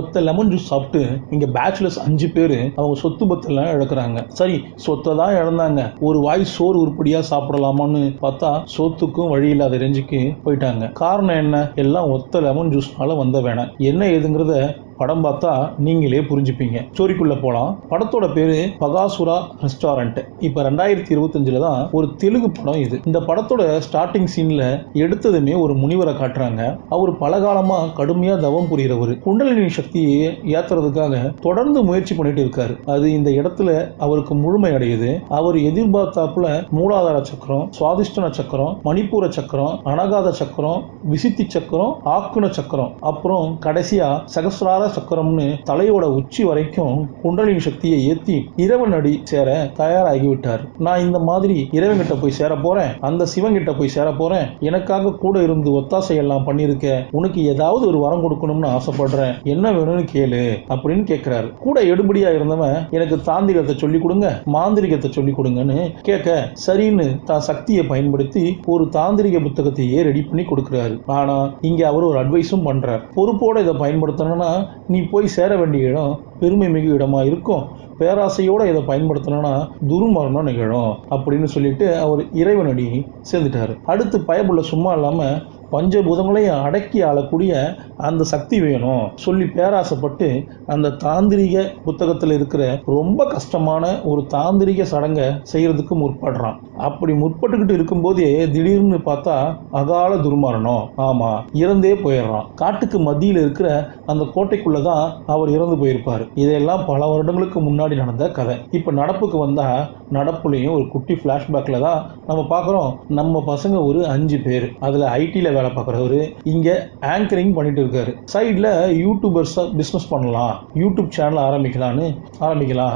ஒத்த lemon juice சாப்பிட்டு இங்க பேச்சுலர்ஸ் 5 பேர் அவங்க சொத்து பத்தெல்லாம் இழக்கிறாங்க. சரி, சொத்தை தான் இழந்தாங்க, ஒரு வாய் சோறு உருப்படியா சாப்பிடலாமான்னு பார்த்தா சோத்துக்கும் வழி இல்லாத ரேஞ்சுக்கு போயிட்டாங்க. காரணம் என்ன? எல்லாம் ஒத்த லெமன் ஜூஸ்னால வந்த வேணாம். என்ன ஏதுங்கிறத படம் பார்த்தா நீங்களே புரிஞ்சுப்பீங்க. ஸ்டோரிக்குள்ள போலாம். படத்தோட பேரு பகாசுரா ரெஸ்டாரண்ட். இப்ப 2025 தான் ஒரு தெலுங்கு படம் இது. இந்த படத்தோட ஸ்டார்டிங் சீன்ல எடுத்ததுமே ஒரு முனிவரை காட்டுறாங்க. அவர் பலகாலமா கடுமையா தவம் புரியறவர். குண்டலினி சக்தியை ஏத்துறதுக்காக தொடர்ந்து முயற்சி பண்ணிட்டு இருக்காரு. அது இந்த இடத்துல அவருக்கு முழுமை அடையுது. அவர் எதிர்பார்த்தாப்புல மூலாதார சக்கரம், சுவாதிஷ்டன சக்கரம், மணிப்பூர சக்கரம், அனகாத சக்கரம், விசித்தி சக்கரம், ஆக்குன சக்கரம், அப்புறம் கடைசியா சகசிரார சக்கரம்னு தலையோட உச்சி வரைக்கும் குண்டலினி சக்தியை ஏத்தி இறைவன் அடி சேர தயாராகி விட்டார். நான் இந்த மாதிரி இறைவன் கிட்ட போய் சேர போறேன், அந்த சிவன் கிட்ட போய் சேர போறேன், எனக்காக கூட இருந்து ஒத்தாசை எல்லாம் பண்ணிருக்க, உனக்கு ஏதாவது ஒரு வரம் கொடுக்கணும்னு ஆசைப்படுறேன், என்ன வேணும்னு கேளு அப்படின்னு கேட்கிறாரு. கூட எடுபடியா இருந்தவன் எனக்கு தாந்திரிகத்தை சொல்லி கொடுங்க, மாந்திரிகத்தை சொல்லி கொடுங்கன்னு கேட்க சரின்னு தான் சக்தியை பயன்படுத்தி ஒரு தாந்திரிக புத்தகத்தையே ரெடி பண்ணி கொடுக்கிறாரு. ஆனா இங்க அவர் ஒரு அட்வைஸும் பண்றார். பொறுப்போட இதை பயன்படுத்தணும்னா நீ போய் சேர வேண்டிய இடம் பெருமை மிகு இடமா இருக்கும், பேராசையோட இதை பயன்படுத்தணும்னா துர்மரணம் நிகழும் அப்படின்னு சொல்லிட்டு அவர் இறைவனடி சேர்ந்துட்டாரு. அடுத்து பயப்புள்ள சும்மா இல்லாம பஞ்சபூதங்களையும் அடக்கி ஆளக்கூடிய அந்த சக்தி வேணும் சொல்லி பேராசைப்பட்டு அந்த தாந்திரிக புத்தகத்தில் இருக்கிற ரொம்ப கஷ்டமான ஒரு தாந்திரிக சடங்கை செய்யறதுக்கு முற்படுறான். அப்படி முற்பட்டுக்கிட்டு இருக்கும்போதே திடீர்னு பார்த்தா அகால துர்மரணம். ஆமா, இறந்தே போயிடுறான். காட்டுக்கு மத்தியில் இருக்கிற அந்த கோட்டைக்குள்ளதான் அவர் இறந்து போயிருப்பாரு. இதெல்லாம் பல வருடங்களுக்கு முன்னாடி நடந்த கதை. இப்ப நடப்புக்கு வந்தா நடப்புலையும் ஒரு குட்டி பிளாஷ்பேக்ல தான் நம்ம பார்க்குறோம். நம்ம பசங்க ஒரு 5 பேர். அதுல ஐடில வேலை பார்க்குறவரு இங்க ஆங்கரிங் பண்ணிட்டு இருக்காரு. சைட்ல யூடியூபர்ஸ் பிசினஸ் பண்ணலாம், யூடியூப் சேனல் ஆரம்பிக்கலாம்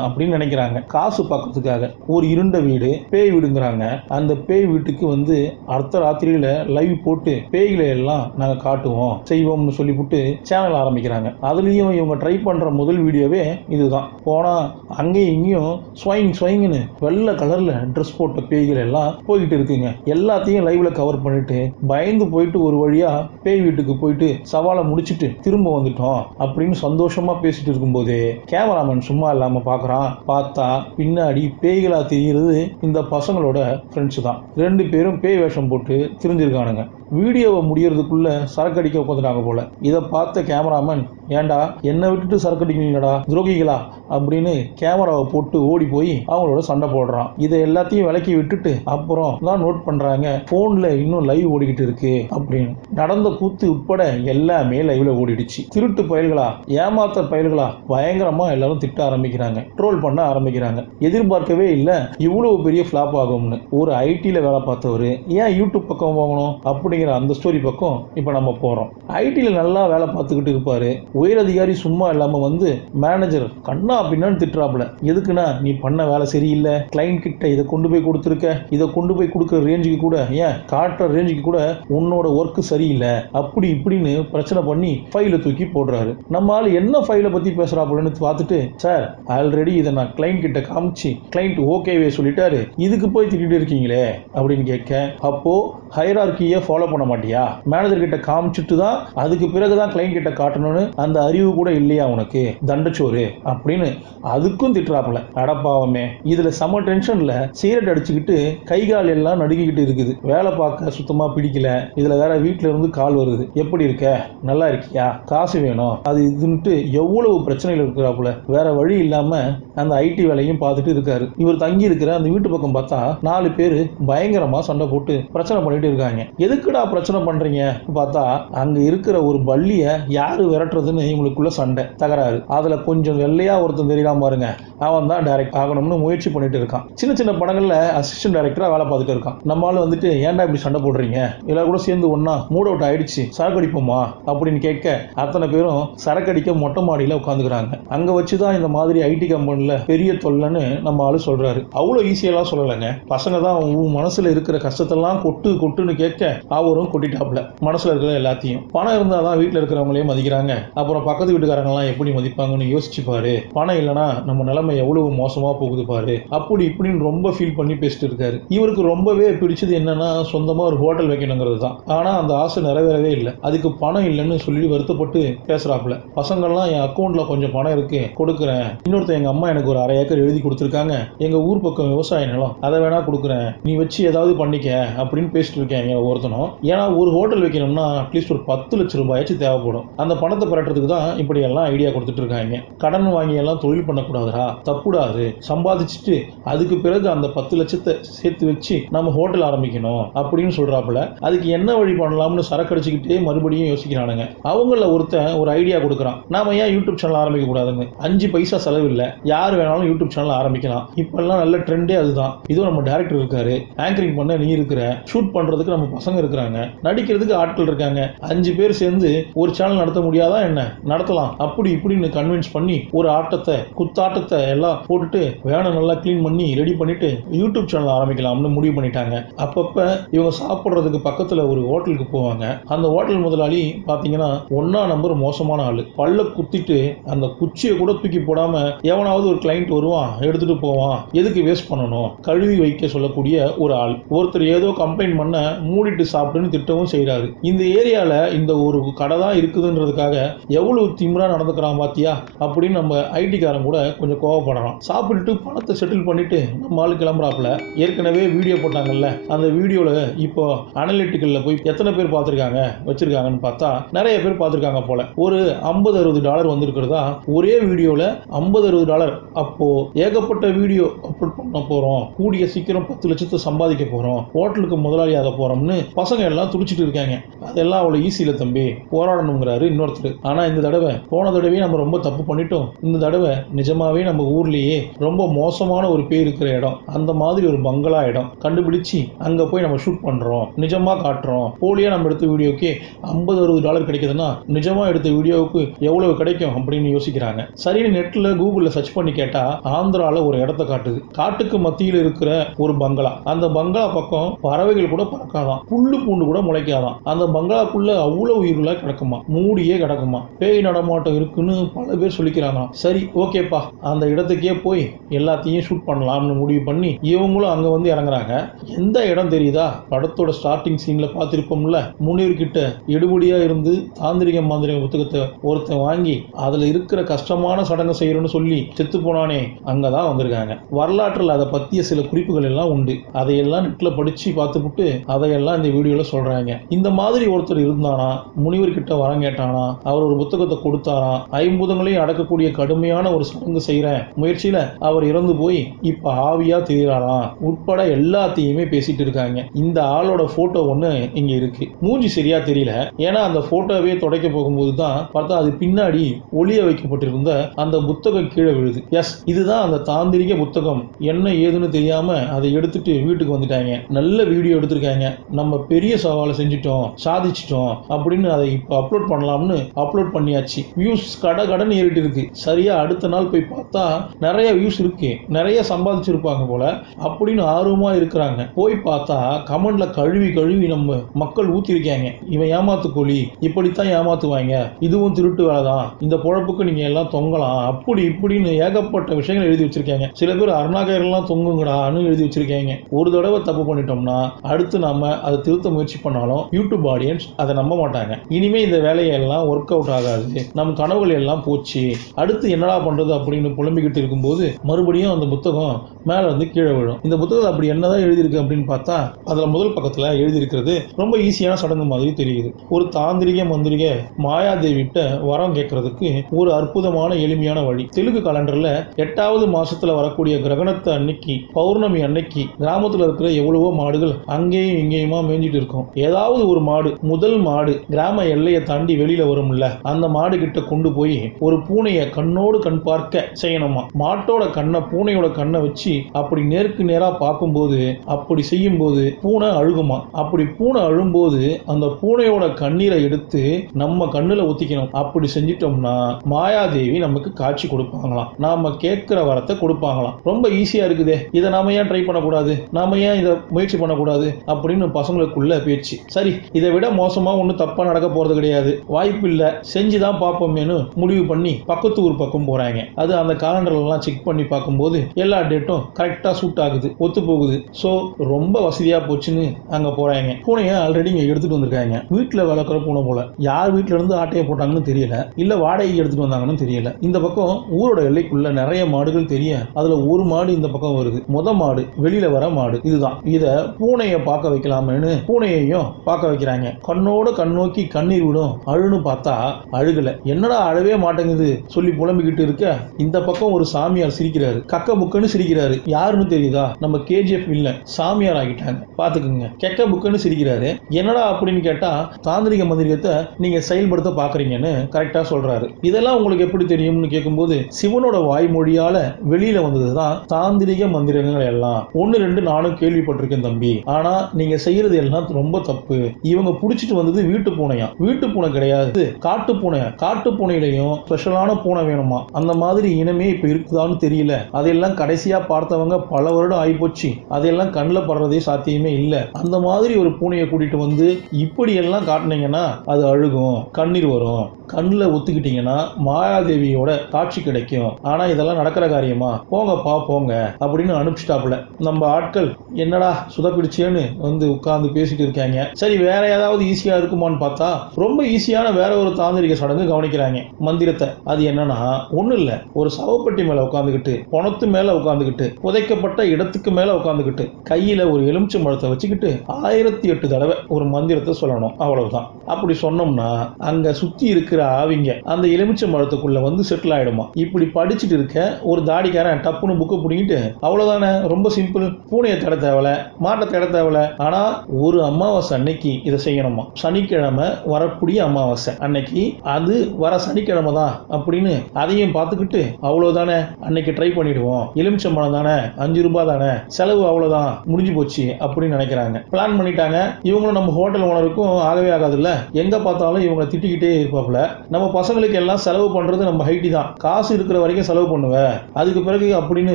அப்படின்னு நினைக்கிறாங்க. காசு பார்க்கறதுக்காக ஒரு இருண்ட வீடு, பேய் வீடுங்கிறாங்க. அந்த பேய் வீட்டுக்கு வந்து அர்த்த ராத்திரியில லைவ் போட்டு பேய்களை எல்லாம் நாங்க காட்டுவோம் செய்வோம்னு சொல்லிவிட்டு சேனல் ஆரம்பிக்கிறாங்க. அதுலயும் இவங்க ட்ரை பண்ற முதல் வீடியோவே இதுதான். போனா அங்கேயும் இங்கேயும் ஸ்வைங்னு வெள்ளை கலர்ல ட்ரெஸ் போட்ட பேய்கள் எல்லாம் போய்கிட்டு இருக்குங்க. எல்லாத்தையும் லைவ்ல கவர் பண்ணிட்டு பயந்து போயிட்டு ஒரு வழியா பேய் வீட்டுக்கு போயிட்டு சவாலை முடிச்சிட்டு திரும்ப வந்துட்டோம் அப்படின்னு சந்தோஷமா பேசிட்டு இருக்கும்போதே கேமராமேன் சும்மா இல்லாம பாக்குறான். பார்த்தா பின்னாடி பேய்களா தெரிகிறது இந்த பசங்களோட ஃப்ரெண்ட்ஸ் தான். 2 பேரும் பேய் வேஷம் போட்டு திரிஞ்சிருக்கானுங்க. வீடியோவை முடியறதுக்குள்ள சரக்கு அடிக்க உட்காந்துட்டாங்க போல. இதை பார்த்த கேமராமேன், ஏண்டா என்னை விட்டுட்டு சரக்கு அடிக்கிறீங்களா துரோகிகளா அப்படின்னு கேமராவை போட்டு ஓடி போய் அவங்களோட சண்டை போடுறான். இதை எல்லாத்தையும் விலக்கி விட்டுட்டு அப்புறம் தான் நோட் பண்றாங்க போன்ல இன்னும் லைவ் ஓடிக்கிட்டு இருக்கு அப்படின்னு. நடந்த கூத்து உட்பட எல்லாமே லைவ்ல ஓடிடுச்சு. திருட்டு பயல்களா, ஏமாத்த பயல்களா பயங்கரமா எல்லாரும் திட்ட ஆரம்பிக்கிறாங்க, ட்ரோல் பண்ண ஆரம்பிக்கிறாங்க. எதிர்பார்க்கவே இல்லை இவ்வளவு பெரிய ஃபிளாப் ஆகும்னு. ஒரு ஐடில வேலை பார்த்தவரு ஏன் யூடியூப் பக்கம் போகணும் அப்படிங்கிற அந்த ஸ்டோரி பக்கம் இப்ப நம்ம போறோம். ஐடில நல்லா வேலை பார்த்துக்கிட்டு இருப்பாரு. உயரதிகாரி சும்மா இல்லாம வந்து மேனேஜர் கண்ணா பின்னான்னு திட்டுறாப்புல. எதுக்குன்னா நீ பண்ண வேலை சரியில்லை, கிளைண்ட் கிட்ட இதை கொண்டு போய் கொடுத்துருக்க, இதை கொண்டு போய் கொடுக்குற ரேஞ்சுக்கு கூட, ஏன் காட்டுற ரேஞ்சுக்கு கூட உன்னோட ஒர்க் சரியில்லை அப்படி இப்படின்னு பிரச்சனை பண்ணி ஃபைலை தூக்கி போடுறாரு. நம்மால என்ன ஃபைலை பத்தி பேசுறாப்புலன்னு பார்த்துட்டு, சார் ஆல்ரெடி இதை நான் கிளைண்ட் கிட்ட காமிச்சு கிளைண்ட் ஓகேவே சொல்லிட்டாரு, இதுக்கு போய் திட்டிட்டு இருக்கீங்களே அப்படின்னு கேட்க, அப்போ ஹைரார்கியை ஃபாலோ பண்ண மாட்டியா, மேனேஜர் கிட்ட காமிச்சிட்டு தான் அதுக்கு பிறகுதான் கிளைண்ட் கிட்ட காட்டணும்னு அந்த அறிவு கூட இல்லையா உனக்கு, தண்டச்சோறு அப்படின்னு அதுக்கும் திட்டுறாப்புல. அடப்பாவமே, இதுல சம டென்ஷன்ல சிகரெட் அடிச்சுக்கிட்டு கை கால் எல்லாம் நடுக்கிட்டு இருக்குது. வேலை பார்க்க சுத்தமா பிடிக்கல, இதுல வேற வீட்டுல இருந்து கால் வருது, எப்படி இருக்க, நல்லா இருக்கியா, காசு வேணும், அது இதுன்ட்டு எவ்வளவு பிரச்சனைகள் இருக்கிறாப்புல. வேற வழி இல்லாம அந்த ஐடி வேலையும் பார்த்துட்டு இருக்காரு. இவர் தங்கி இருக்கிற அந்த வீட்டு பக்கம் பார்த்தா 4 பேரு பயங்கரமா சண்டை போட்டு பிரச்சனை பண்ணிட்டு இருக்காங்க. எதுக்குடா பிரச்சனை பண்றீங்க பார்த்தா அங்க இருக்கிற ஒரு பள்ளிய யாரு விரட்டுறதுன்னு இவங்களுக்குள்ள சண்டை தகராறு. அதுல கொஞ்சம் வெள்ளையா ஒருத்தன் தெரியலாம் பாருங்க, அவன் தான் டைரக்ட் ஆகணும்னு முயற்சி பண்ணிட்டு இருக்கான். சின்ன சின்ன படங்கள்ல அசிஸ்டன்ட் டைரக்டரா வேலை பார்த்துட்டு இருக்கான். நம்மளால வந்துட்டு ஏன்டா இப்படி சண்டை போடுறீங்க, எல்லாரும் கூட சேர்ந்து ஒன்னா மூட் அவுட் ஆயிடுச்சு, சரக்கு அடிப்போமா அப்படின்னு கேட்க அத்தனை பேரும் சரக்கு அடிக்க மொட்டை மாடியில உட்காந்துக்கிறாங்க. அங்க வச்சுதான் இந்த மாதிரி ஐடி கம்பெனில பெரிய தொல்லைன்னு நம்ம ஆளு சொல்றாரு. அவ்வளவு ஈஸியெல்லாம் சொல்லலைங்க. பசங்க தான் உன் மனசுல இருக்கிற கஷ்டத்தெல்லாம் கொட்டுன்னு கேட்க அவரும் கொட்டிட்டாப்ல மனசுல இருக்கிற எல்லாத்தையும். பணம் இருந்தாதான் வீட்டுல இருக்கிறவங்களையும் மதிக்கிறாங்க, அப்புறம் பக்கத்து வீட்டுக்காரங்க எல்லாம் எப்படி மதிப்பாங்கன்னு யோசிச்சு பாரு, பணம் இல்லைன்னா நம்ம நிலைமை எவ்வளவு மோசமா போகுது பாரு, அப்படி இப்படின்னு ரொம்ப ஃபீல் பண்ணி பேசிட்டு இருக்காரு. இவருக்கு ரொம்பவே பிடிச்சது என்னன்னா சொந்தமா ஒரு ஹோட்டல் வைக்கணுங்கிறது தான். ஆனா அந்த ஆசை நிறைவேறவே இல்லை. அதுக்கு பணம் இல்லைன்னு சொல்லி வருத்தப்பட்டு பேசுறாப்ல. பசங்கள்லாம் என் அக்கௌண்ட்ல கொஞ்சம் பணம் இருக்கு கொடுக்குறேன், இன்னொருத்த எங்க அம்மா எனக்கு ஒரு 1/2 ஏக்கர் எழுதி கொடுத்துருக்காங்க, எங்க ஊர் பக்கம் விவசாய நிலம், அதை வேணா கொடுக்குறேன், நீ வச்சு ஏதாவது பண்ணிக்க அப்படின்னு பேசிட்டு இருக்காங்க ஒருத்தனும். ஏன்னா ஒரு ஹோட்டல் வைக்கணும்னா அட்லீஸ்ட் ஒரு 10 லட்சம் ரூபாயாச்சும் தேவைப்படும். அந்த பணத்தை பெறறதுக்கு தான் இப்படி எல்லாம் ஐடியா கொடுத்துட்டு இருக்காங்க. கடன் வாங்கி எல்லாம் தொழில் பண்ணக்கூடாதுரா, தப்புடாது, சம்பாதிச்சுட்டு அதுக்கு பிறகு அந்த 10 லட்சத்தை சேர்த்து வச்சு நம்ம ஹோட்டல் ஆரம்பிக்கணும் அப்படின்னு சொல்றாப்புல. அதுக்கு என்ன வழி பண்ணலாம்னு சரக்கு அடிச்சுக்கிட்டே மறுபடியும் யோசிக்கிறானுங்க. அவங்கள ஒருத்தன் ஒரு ஐடியா கொடுக்குறான், நாம ஏன் யூடியூப் சேனல் ஆரம்பிக்க கூடாதுன்னு. 5 பைசா செலவு இல்லை, யார் வேணாலும் யூடியூப் சேனல் ஆரம்பிக்கலாம். இப்பெல்லாம் நல்ல ட்ரெண்டே அதுதான். இதோ நம்ம டைரக்டர் இருக்காரு, ஆங்கரிங் பண்ண நீ இருக்கிற, ஷூட் பண்றதுக்கு நம்ம பசங்க இருக்கிறாங்க, நடிக்கிறதுக்கு ஆட்கள் இருக்காங்க, 5 பேர் சேர்ந்து ஒரு சேனல் நடத்த முடியாதா என்ன, நடத்தலாம் அப்படி இப்படின்னு கன்வின்ஸ் பண்ணி ஒரு ஆட்டத்தை குத்தாட்டத்தை எல்லாம் போட்டுட்டு வேனை நல்லா கிளீன் பண்ணி ரெடி பண்ணிட்டு யூடியூப் சேனல் ஆரம்பிக்கலாம்னு முடிவு பண்ணிட்டாங்க. அப்பப்ப இவங்க சாப்பிடுறதுக்கு பக்கத்துல ஒரு ஹோட்டலுக்கு போவாங்க. அந்த ஹோட்டல் முதலாளி பாத்தீங்கன்னா 1ஆம் நம்பர் மோசமான ஆளு. பல்ல குத்திட்டு அந்த குச்சியை கூட தூக்கி போடாம எவனாவது ஒரு கிளைண்ட் வருவான் எடுத்துட்டு போவான், எதுக்கு வேஸ்ட் பண்ணணும், கழுவி வைக்க சொல்லக்கூடிய ஒரு ஆள். ஒருத்தர் ஏதோ கம்ப்ளைண்ட் பண்ண மூடிட்டு சாப்பிட்டுன்னு திட்டவும் செய்யறாரு. இந்த ஏரியால இந்த ஒரு கடை தான் இருக்குதுன்றதுக்காக எவ்வளவு திமிரா நடந்துக்கிறான் பாத்தியா அப்படின்னு நம்ம ஐடி காரன் கூட கொஞ்சம் கோவப்படுறான். சாப்பிட்டுட்டு பணத்தை செட்டில் பண்ணிட்டு நம்ம ஆளு கிளம்புறாப்புல. ஏற்கனவே வீடியோ போட்டாங்கல்ல, அந்த வீடியோல இப்போ அனலிட்டிக்கல்ல போய் எத்தனை பேர் பார்த்திருக்காங்க வச்சிருக்காங்கன்னு பார்த்தா நிறைய பேர் பார்த்திருக்காங்க போல. ஒரு $50-60 வந்திருக்கிறதா ஒரே வீடியோல $50-60. அப்போ ஏகப்பட்ட வீடியோ அப்லோட் பண்ண போறோம், கூடிய சீக்கிரம் 10 லட்சத்தை சம்பாதிக்க போறோம், ஹோட்டலுக்கு முதலாளியாக போறோம்னு பசங்க எல்லாம் துடிச்சிட்டு இருக்காங்க. அதெல்லாம் அவ்வளவு ஈஸி இல்ல தம்பி, போராடணுங்கிறாரு இன்னொருத்தர். ஆனா இந்த தடவை போன தடவையே நம்ம ரொம்ப தப்பு பண்ணிட்டோம், இந்த தடவை நிஜமாவே நம்ம ஊர்லயே ரொம்ப மோசமான ஒரு பேர் இருக்கிற இடம், அந்த மாதிரி ஒரு பங்களா இடம் கண்டுபிடிச்சு அங்க போய் நம்ம ஷூட் பண்றோம், நிஜமா காட்டுறோம். போலியா நம்ம எடுத்த வீடியோக்கு $50-60 கிடைக்குதுன்னா நிஜமா எடுத்த வீடியோவுக்கு எவ்வளவு கிடைக்கும் அப்படின்னு யோசிக்கிறாங்க. சரின்னு நெட்ல கூகுள்ல சர்ச் பண்ணி கேட்டா ஆந்திரால ஒரு இடத்தை காட்டுது. காட்டுக்கு மத்தியில் இருக்கிற ஒரு பங்களா. அந்த பங்களா பக்கம் பறவைகள் கூட பறக்காதான், புல்லு பூண்டு கூட முளைக்காதான். அந்த பங்களாக்குள்ள அவ்வளவு உயிர்களா கிடக்குமா, மூடியே கிடக்குமா, பேய் நடமாட்டம் இருக்குன்னு பல பேர் சொல்லிக்கிறாங்க. சரி ஓகேப்பா, அந்த இடத்துக்கே போய் எல்லாத்தையும் ஷூட் பண்ணலாம்னு முடிவு பண்ணி இவங்களும் அங்க வந்து இறங்குறாங்க. எந்த இடம் தெரியுதா, படத்தோட ஸ்டார்டிங் சீன்ல பார்த்திருப்போம்ல, முனிவர் கிட்ட எடுபடியா இருந்து தாந்திரிக மாந்திரிக புத்தகத்தை ஒருத்தன் வாங்கி அதுல இருக்கிற கஷ்டமான சடங்கு செய்யறோம்னு சொல்லி செத்து போனானே, அங்கதான் வந்திருக்காங்க. வரலாற்றில் அதை பத்திய சில குறிப்புகள் எல்லாம் உண்டு, அதையெல்லாம் நெட்ல படிச்சு பார்த்துட்டு அதையெல்லாம் இந்த வீடியோல சொல்றாங்க. இந்த மாதிரி ஒருத்தர் இருந்தானா, முனிவர் கிட்ட வரம் கேட்டானா, அவர் ஒரு புத்தகத்தை கொடுத்தாரா, 50 அடக்கக்கூடிய கடுமையான ஒரு சடங்கு செய்யற முயற்சியில அவர் இறந்து போய் இப்ப ஆவியா தெரிகிறாராம் உட்பட எல்லாத்தையுமே பேசிட்டு இருக்காங்க. இந்த ஆளோட போட்டோ ஒண்ணு இங்க இருக்கு. மூஞ்சி சரியா தெரியல, ஏன்னா அந்த போட்டோவே துடைக்க போகும்போது தான் பார்த்தா அது பின்னாடி ஒளிய வைக்கப்பட்டிருந்த அந்த புத்தகம் கீழே விழுது. எஸ், இதுதான் அந்த தாந்திரிக புத்தகம். என்ன ஏதுன்னு தெரியாம அதை எடுத்துட்டு வீட்டுக்கு வந்துட்டாங்க. நல்ல வீடியோ எடுத்திருக்காங்க, நம்ம பெரிய சவாலை செஞ்சுட்டோம், சாதிச்சிட்டோம் அப்படின்னு அதை இப்ப அப்லோட் பண்ணலாம்னு அப்லோட் பண்ணியாச்சு. வியூஸ் கடன் ஏறிட்டு இருக்கு. சரியா அடுத்த நாள் போய் பார்த்தா நிறைய வியூஸ் இருக்கு, நிறைய சம்பாதிச்சிருப்பாங்க போல அப்படின்னு ஆர்வமா இருக்கிறாங்க. போய் பார்த்தா கமெண்ட்ல கழுவி கழுவி நம்ம மக்கள் ஊத்திருக்காங்க, இவன் ஏமாத்து கோழி, இப்படித்தான் ஏமாத்துவாங்க, இதுவும் திருட்டு வேலைதான், இந்த பொழப்புக்கு நீங்க எல்லாம் தொங்கலாம், அப்படி இப்படின்னு ஏகப்பட்ட விஷயங்கள் எழுதி வச்சிருக்காங்க. சில பேர் அருணாகரெல்லாம் தொங்குங்கடான்னு எழுதி வச்சிருக்காங்க. ஒரு தடவை தப்பு பண்ணிட்டோம்னா அடுத்து நாம அதை திருத்த முயற்சி பண்ணாலும் யூடியூப் ஆடியன்ஸ் அதை நம்ப மாட்டாங்க. இனிமே இந்த வேலையெல்லாம் ஒர்க் அவுட் ஆகாது, நம் கனவுகள் எல்லாம் போச்சு, அடுத்து என்னடா பண்றது அப்படின்னு புலம்பிக்கிட்டு இருக்கும்போது மறுபடியும் அந்த புத்தகம் மேல வந்து கீழே விழும். இந்த புத்தகம் அப்படி என்னதான் எழுதியிருக்கு அப்படின்னு பார்த்தா அதுல முதல் பக்கத்துல எழுதியிருக்கிறது ரொம்ப ஈஸியான சடங்கு மாதிரி தெரியுது. ஒரு தாந்திரிக மந்திரிக மாயாதேவிட்ட வரம் கேட்கறதுக்கு ஒரு அற்புதமான எளிமையான வழி. தெலுங்கு கலண்டர்ல 8வது மாசத்துல வரக்கூடிய கிரகணத்தை அன்னைக்கு, பௌர்ணமி அன்னைக்கு கிராமத்துல இருக்கிற எவ்வளவோ மாடுகள் அங்கேயும் இங்கேயுமா மேய்ஞ்சிட்டு இருக்கும். ஏதாவது ஒரு மாடு, முதல் மாடு கிராம எல்லையை தாண்டி வெளியில வரும்ல, அந்த மாடு கிட்ட கொண்டு போய் ஒரு பூனையை கண்ணோடு கண் பார்க்க செய்யணுமா. மாட்டோட கண்ணை பூனையோட கண்ணை வச்சு அப்படி நேருக்கு நேரா பார்க்கும்போது, அப்படி செய்யும் போது பூனை அழுகுமா. அப்படி பூனை அழும்போது அந்த பூனையோட கண்ணீரை எடுத்து நம்ம கண்ணுல ஊத்திக்கணும். அப்படி செஞ்சிட்டோம்னா மாயாதேவி நமக்கு காட்சி கொடுப்பாங்களாம், நாம கேட்கிற வரத்தை கொடுப்பாங்களாம். ரொம்ப ஈஸியா இருக்குதே, இதை நாம ஏன் ட்ரை பண்ணக்கூடாது, நாம ஏன் இதை முயற்சி பண்ணக்கூடாது அப்படின்னு பசங்களுக்குள்ள பேச்சு. சரி, இதை விட மோசமா ஒன்றும் தப்பா நடக்க போறது கிடையாது, வாய்ப்பு இல்லை, செஞ்சுதான் பார்ப்போமேனு முடிவு பண்ணி பக்கத்து ஊர் பக்கம் போறாங்க. அது அந்த காலண்டர்லாம் செக் பண்ணி பார்க்கும்போது எல்லா டேட்டும் கரெக்டா சூட் ஆகுது, ஒத்து போகுது. ஸோ ரொம்ப வசதியா போச்சுன்னு அங்க போறாங்க. பூனையை ஆல்ரெடி இங்க எடுத்துட்டு வந்திருக்காங்க. வீட்டுல வளர்க்குற பூனை போல. யார் வீட்டுல இருந்து ஆட்டையை போட்டாங்கன்னு தெரியல, இல்ல வாடகைக்கு எடுத்துட்டு வந்தாங்கன்னு தெரியல. இந்த பக்கம் ஊரோட எல்லைக்குள்ள நிறைய மாடுகள் தெரிய அதுல ஒரு மாடு இந்த பக்கம் வருது. மாடு வெளியில வர மாடு இதுதான். இத பூனையை பார்க்க வைக்கலாமேன்னு பூனையையும் பார்க்க வைக்கிறாங்க. கண்ணோட கண்ணோக்கி கண்ணீர் விடும். அழுன்னு பார்த்தா அழுகல. என்னடா அழவே மாட்டேங்குது சொல்லி புலம்பிக்கிட்டு இருக்க இந்த பக்கம் ஒரு சாமியார் சிரிக்கிறாரு. கக்க புக்கன்னு சிரிக்கிறாரு. யாருன்னு தெரியுதா? நம்ம கேஜிஎஃப் இல்ல, சாமியார் ஆகிட்டாங்க. பாத்துக்குங்க. கெக்க புக்கன்னு சிரிக்கிறாரு. என்னடா அப்படின்னு கேட்டா தாந்திரிக மந்திரியத்தை நீங்க செயல்படுத்த பாக்குறீங்கன்னு கரெக்டா சொல்றாரு. இதெல்லாம் உங்களுக்கு எப்படி தெரியும்னு கேட்கும்போது சிவனோட வாய்மொழியால வெளியில வந்ததுதான் தாந்திரிக மந்திரங்கள் எல்லாம். 1-2 நானும் கேள்விப்பட்டிருக்கேன் தம்பி. ஆனா நீங்க செய்யறது எல்லாம் ரொம்ப தப்பு. இவங்க புடிச்சிட்டு வந்தது வீட்டு பூனையா? வீட்டு பூனை கிடையாது, காட்டு பூனையா? காட்டு பூனையிலையும் ஸ்பெஷலான பூனை வேணுமா? அந்த மாதிரி இனமே இப்ப இருக்குதான்னு தெரியல. அதெல்லாம் கடைசியா பார்த்தவங்க பல வருடம் ஆயிப்போச்சு. அதெல்லாம் கண்ணில் படுறதே சாத்தியமே இல்ல. அந்த மாதிரி ஒரு பூனையை கூட்டிட்டு வந்து இப்படி எல்லாம் காட்டினீங்கன்னா அது அழுகும், கண்ணீர் வரும். கண்ணில் ஒத்துக்கிட்டீங்கன்னா மாயாதேவியோட காட்சி கிடைக்கும். ஆனா இதெல்லாம் நடக்கிற காரியமா? போங்கப்பா போங்க அப்படின்னு அனுப்பிச்சிட்டாப்புல. நம்ம ஆட்கள் என்னடா சுதப்பிடிச்சேன்னு வந்து உட்கார்ந்து பேசிட்டு இருக்காங்க. சரி, வேற ஏதாவது ஈஸியா இருக்குமான்னு பார்த்தா ரொம்ப ஈஸியான வேற ஒரு தாந்திரிக சடங்கு கவனிக்கிறாங்க. மந்திரத்தை. அது என்னன்னா ஒண்ணு இல்ல, ஒரு சவப்பட்டி மேல உட்காந்துக்கிட்டு, பணத்து மேல உட்காந்துக்கிட்டு, புதைக்கப்பட்ட இடத்துக்கு மேல உட்காந்துக்கிட்டு, கையில ஒரு எலுமிச்சை மரத்தை வச்சுக்கிட்டு 1008 தடவை ஒரு மந்திரத்தை சொல்லணும். அவ்வளவுதான். அப்படி சொன்னோம்னா அங்க சுத்தி இருக்கிற ஆவிங்க அந்த எலுமிச்சை மரத்துக்குள்ள வந்து செட்டில் ஆயிடுமா. இப்படி படிச்சுட்டு இருக்க ஒரு தாடிக்காரன் டப்புன்னு புக்கு பிடிங்கிட்டு அவ்வளவுதானே, ரொம்ப சிம்பிள், பூனையை தேட தேவல, மாட்டை தேட தேவல. ஆனா ஒரு அமாவாசை அன்னைக்கு இதை செய்யணுமா. சனிக்கிழமை வரக்கூடிய அமாவாசை அன்னைக்கு, அது வர சனிக்கிழமை தான் அப்படின்னு அதையும் பார்த்துக்கிட்டு அவ்வளவுதானே அன்னைக்கு ட்ரை பண்ணிடுவோம், எலுமிச்சை மரம் தானே, 5 ரூபாய் தானே, செலவு அவ்வளவுதான், முடிஞ்சு போச்சு அப்படின்னு நினைக்கிறாங்க. பிளான் பண்ணிட்டாங்க. இவங்களும் நம்ம ஹோட்டல் ஓனருக்கும் ஆகவே ஆகாதுல்ல. எங்க பார்த்தாலும் இவங்க திட்டிக்கிட்டே இருப்பாப்புல. நம்ம பசங்களுக்கு எல்லாம் செலவு பண்றது நம்ம ஹைட்டி தான், காசு இருக்கிற வரைக்கும் செலவு பண்ணுவ, அதுக்கு பிறகு அப்படின்னு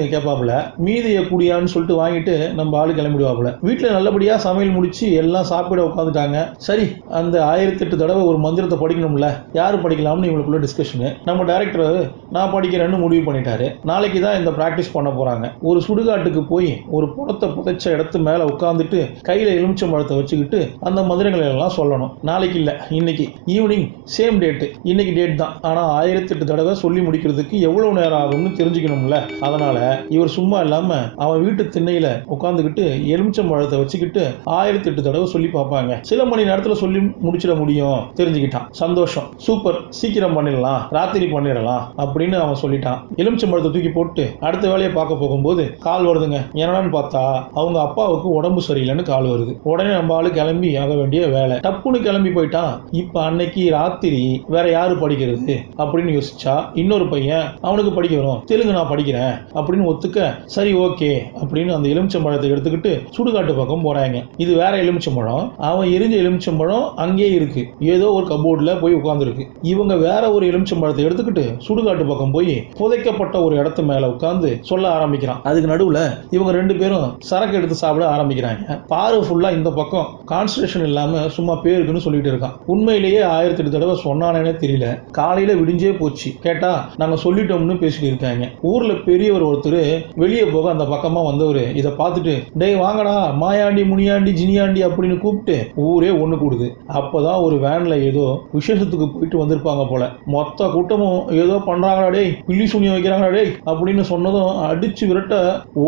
கேட்பாப்புல. மீதியை கூடியான்னு சொல்லிட்டு வாங்கிட்டு நம்ம ஆளு கிளம்பிடுவாப்புல. வீட்டுல நல்லபடியா சமையல் முடிச்சு எல்லாம் சாப்பிட உட்காந்துட்டாங்க. சரி, அந்த 1008 தடவை ஒரு மந்திரத்தை படிக்கணும்ல, யாரு படிக்கலாம்னு இவங்களுக்குள்ள டிஸ்கஷன். நம்ம டைரக்டர் நான் படிக்கிறேன்னு முடிவு பண்ணிட்டாரு. நாளைக்கு தான் இந்த பிராக்டிஸ் பண்ண போறாங்க. ஒரு சுடுகாட்டுக்கு போய் ஒரு பணத்தை புதைச்ச இடத்து மேல உட்கார்ந்துட்டு கையில எலுமிச்சை மரத்தை வச்சுக்கிட்டு அந்த மந்திரங்களை எல்லாம் சொல்லணும். நாளைக்கு இல்ல, இன்னைக்கு ஈவினிங், சேம் டேட், இன்னைக்கு டேட் தான். ஆனா 1008 தடவை சொல்லி முடிக்கிறதுக்கு எவ்வளவு நேரம் ஆகும்னு தெரிஞ்சுக்கணும்ல. அதனால இவர் சும்மா இல்லாம அவன் வீட்டு திண்ணையில உட்கார்ந்துகிட்டு எலுமிச்சை மரத்தை வச்சுக்கிட்டு 1008 தடவை சொல்லி பார்ப்பாங்க. சில மணி நேரத்துல சொல்லி முடிச்சிட முடியும் தெரிஞ்சுக்கிட்டான். சந்தோஷம், சூப்பர், சீக்கிரம் பண்ணிடலாம், ராத்திரி பண்ணிடலாம் அப்படின்னு அவன் சொல்லிட்டான். எலுமிச்சை மரத்தை தூக்கி போட்டு அடுத்த வேலையை பார்க்க போகும்போது கால் வருதுங்க. என்னன்னு பார்த்தா அவங்க அப்பாவுக்கு உடம்பு சரியில்லைன்னு கால் வருது. உடனே நம்ம ஆளு கிளம்பி ஆக வேண்டிய வேலை. டப்புன்னு கிளம்பி போயிட்டான். இப்ப அன்னைக்கு ராத்திரி வேற யாரு படிக்கிறது அப்படின்னு யோசிச்சா இன்னொரு பையன் அவனுக்கு படிக்க வரும், தெலுங்கு நான் படிக்கிறேன் அப்படின்னு ஒத்துக்க, சரி ஓகே அப்படின்னு அந்த எலுமிச்சம் பழத்தை எடுத்துக்கிட்டு சுடுகாட்டு பக்கம் போறாங்க. இது வேற எலுமிச்சம் பழம். அவன் எரிஞ்ச எலுமிச்சம் பழம் அங்கேயே இருக்கு, ஏதோ ஒரு கபோர்ட்ல போய் உட்கார்ந்து இருக்கு. இவங்க வேற ஒரு எலுமிச்சம் பழத்தை எடுத்துக்கிட்டு சுடுகாட்டு பக்கம் போய் புதைக்கப்பட்ட ஒரு இடத்து மேல உட்கார்ந்து சொல்ல ஆரம்பிக்கிறான். அதுக்கு நடுவுல இவங்க 2 பேரும் சரக்கு எடுத்து சாப்பிட ஆரம்பிக்கிறாங்க. பாரு ஃபுல்லா இந்த பக்கம் கான்சன்ட்ரேஷன் இல்லாம சும்மா பேருக்குன்னு சொல்லிட்டு இருக்கான். உண்மையிலேயே 1008 தடவை சொன்னானே தெரியல. காலையில விடிஞ்சே போச்சு. கேட்டா நாங்க சொல்லிட்டோம்னு பேசிட்டு இருக்காங்க. ஊர்ல பெரியவர் ஒருத்தர் வெளியே போக அந்த பக்கமா வந்தவரு இதை பார்த்துட்டு, டேய் வாங்கடா மாயாண்டி முனியாண்டி ஜினியாண்டி அப்படின்னு கூப்பிட்டு ஊரே ஒண்ணு கூடுது. அப்பதான் ஒரு வேன்ல ஏதோ விசேஷத்துக்கு போயிட்டு வந்திருப்பாங்க போல. மொத்த கூட்டமும் ஏதோ பண்றாங்களா டேய், பில்லி சுனியம் வைக்கிறாங்களா டேய் அப்படின்னு சொன்னதும் அடிச்சு விரட்ட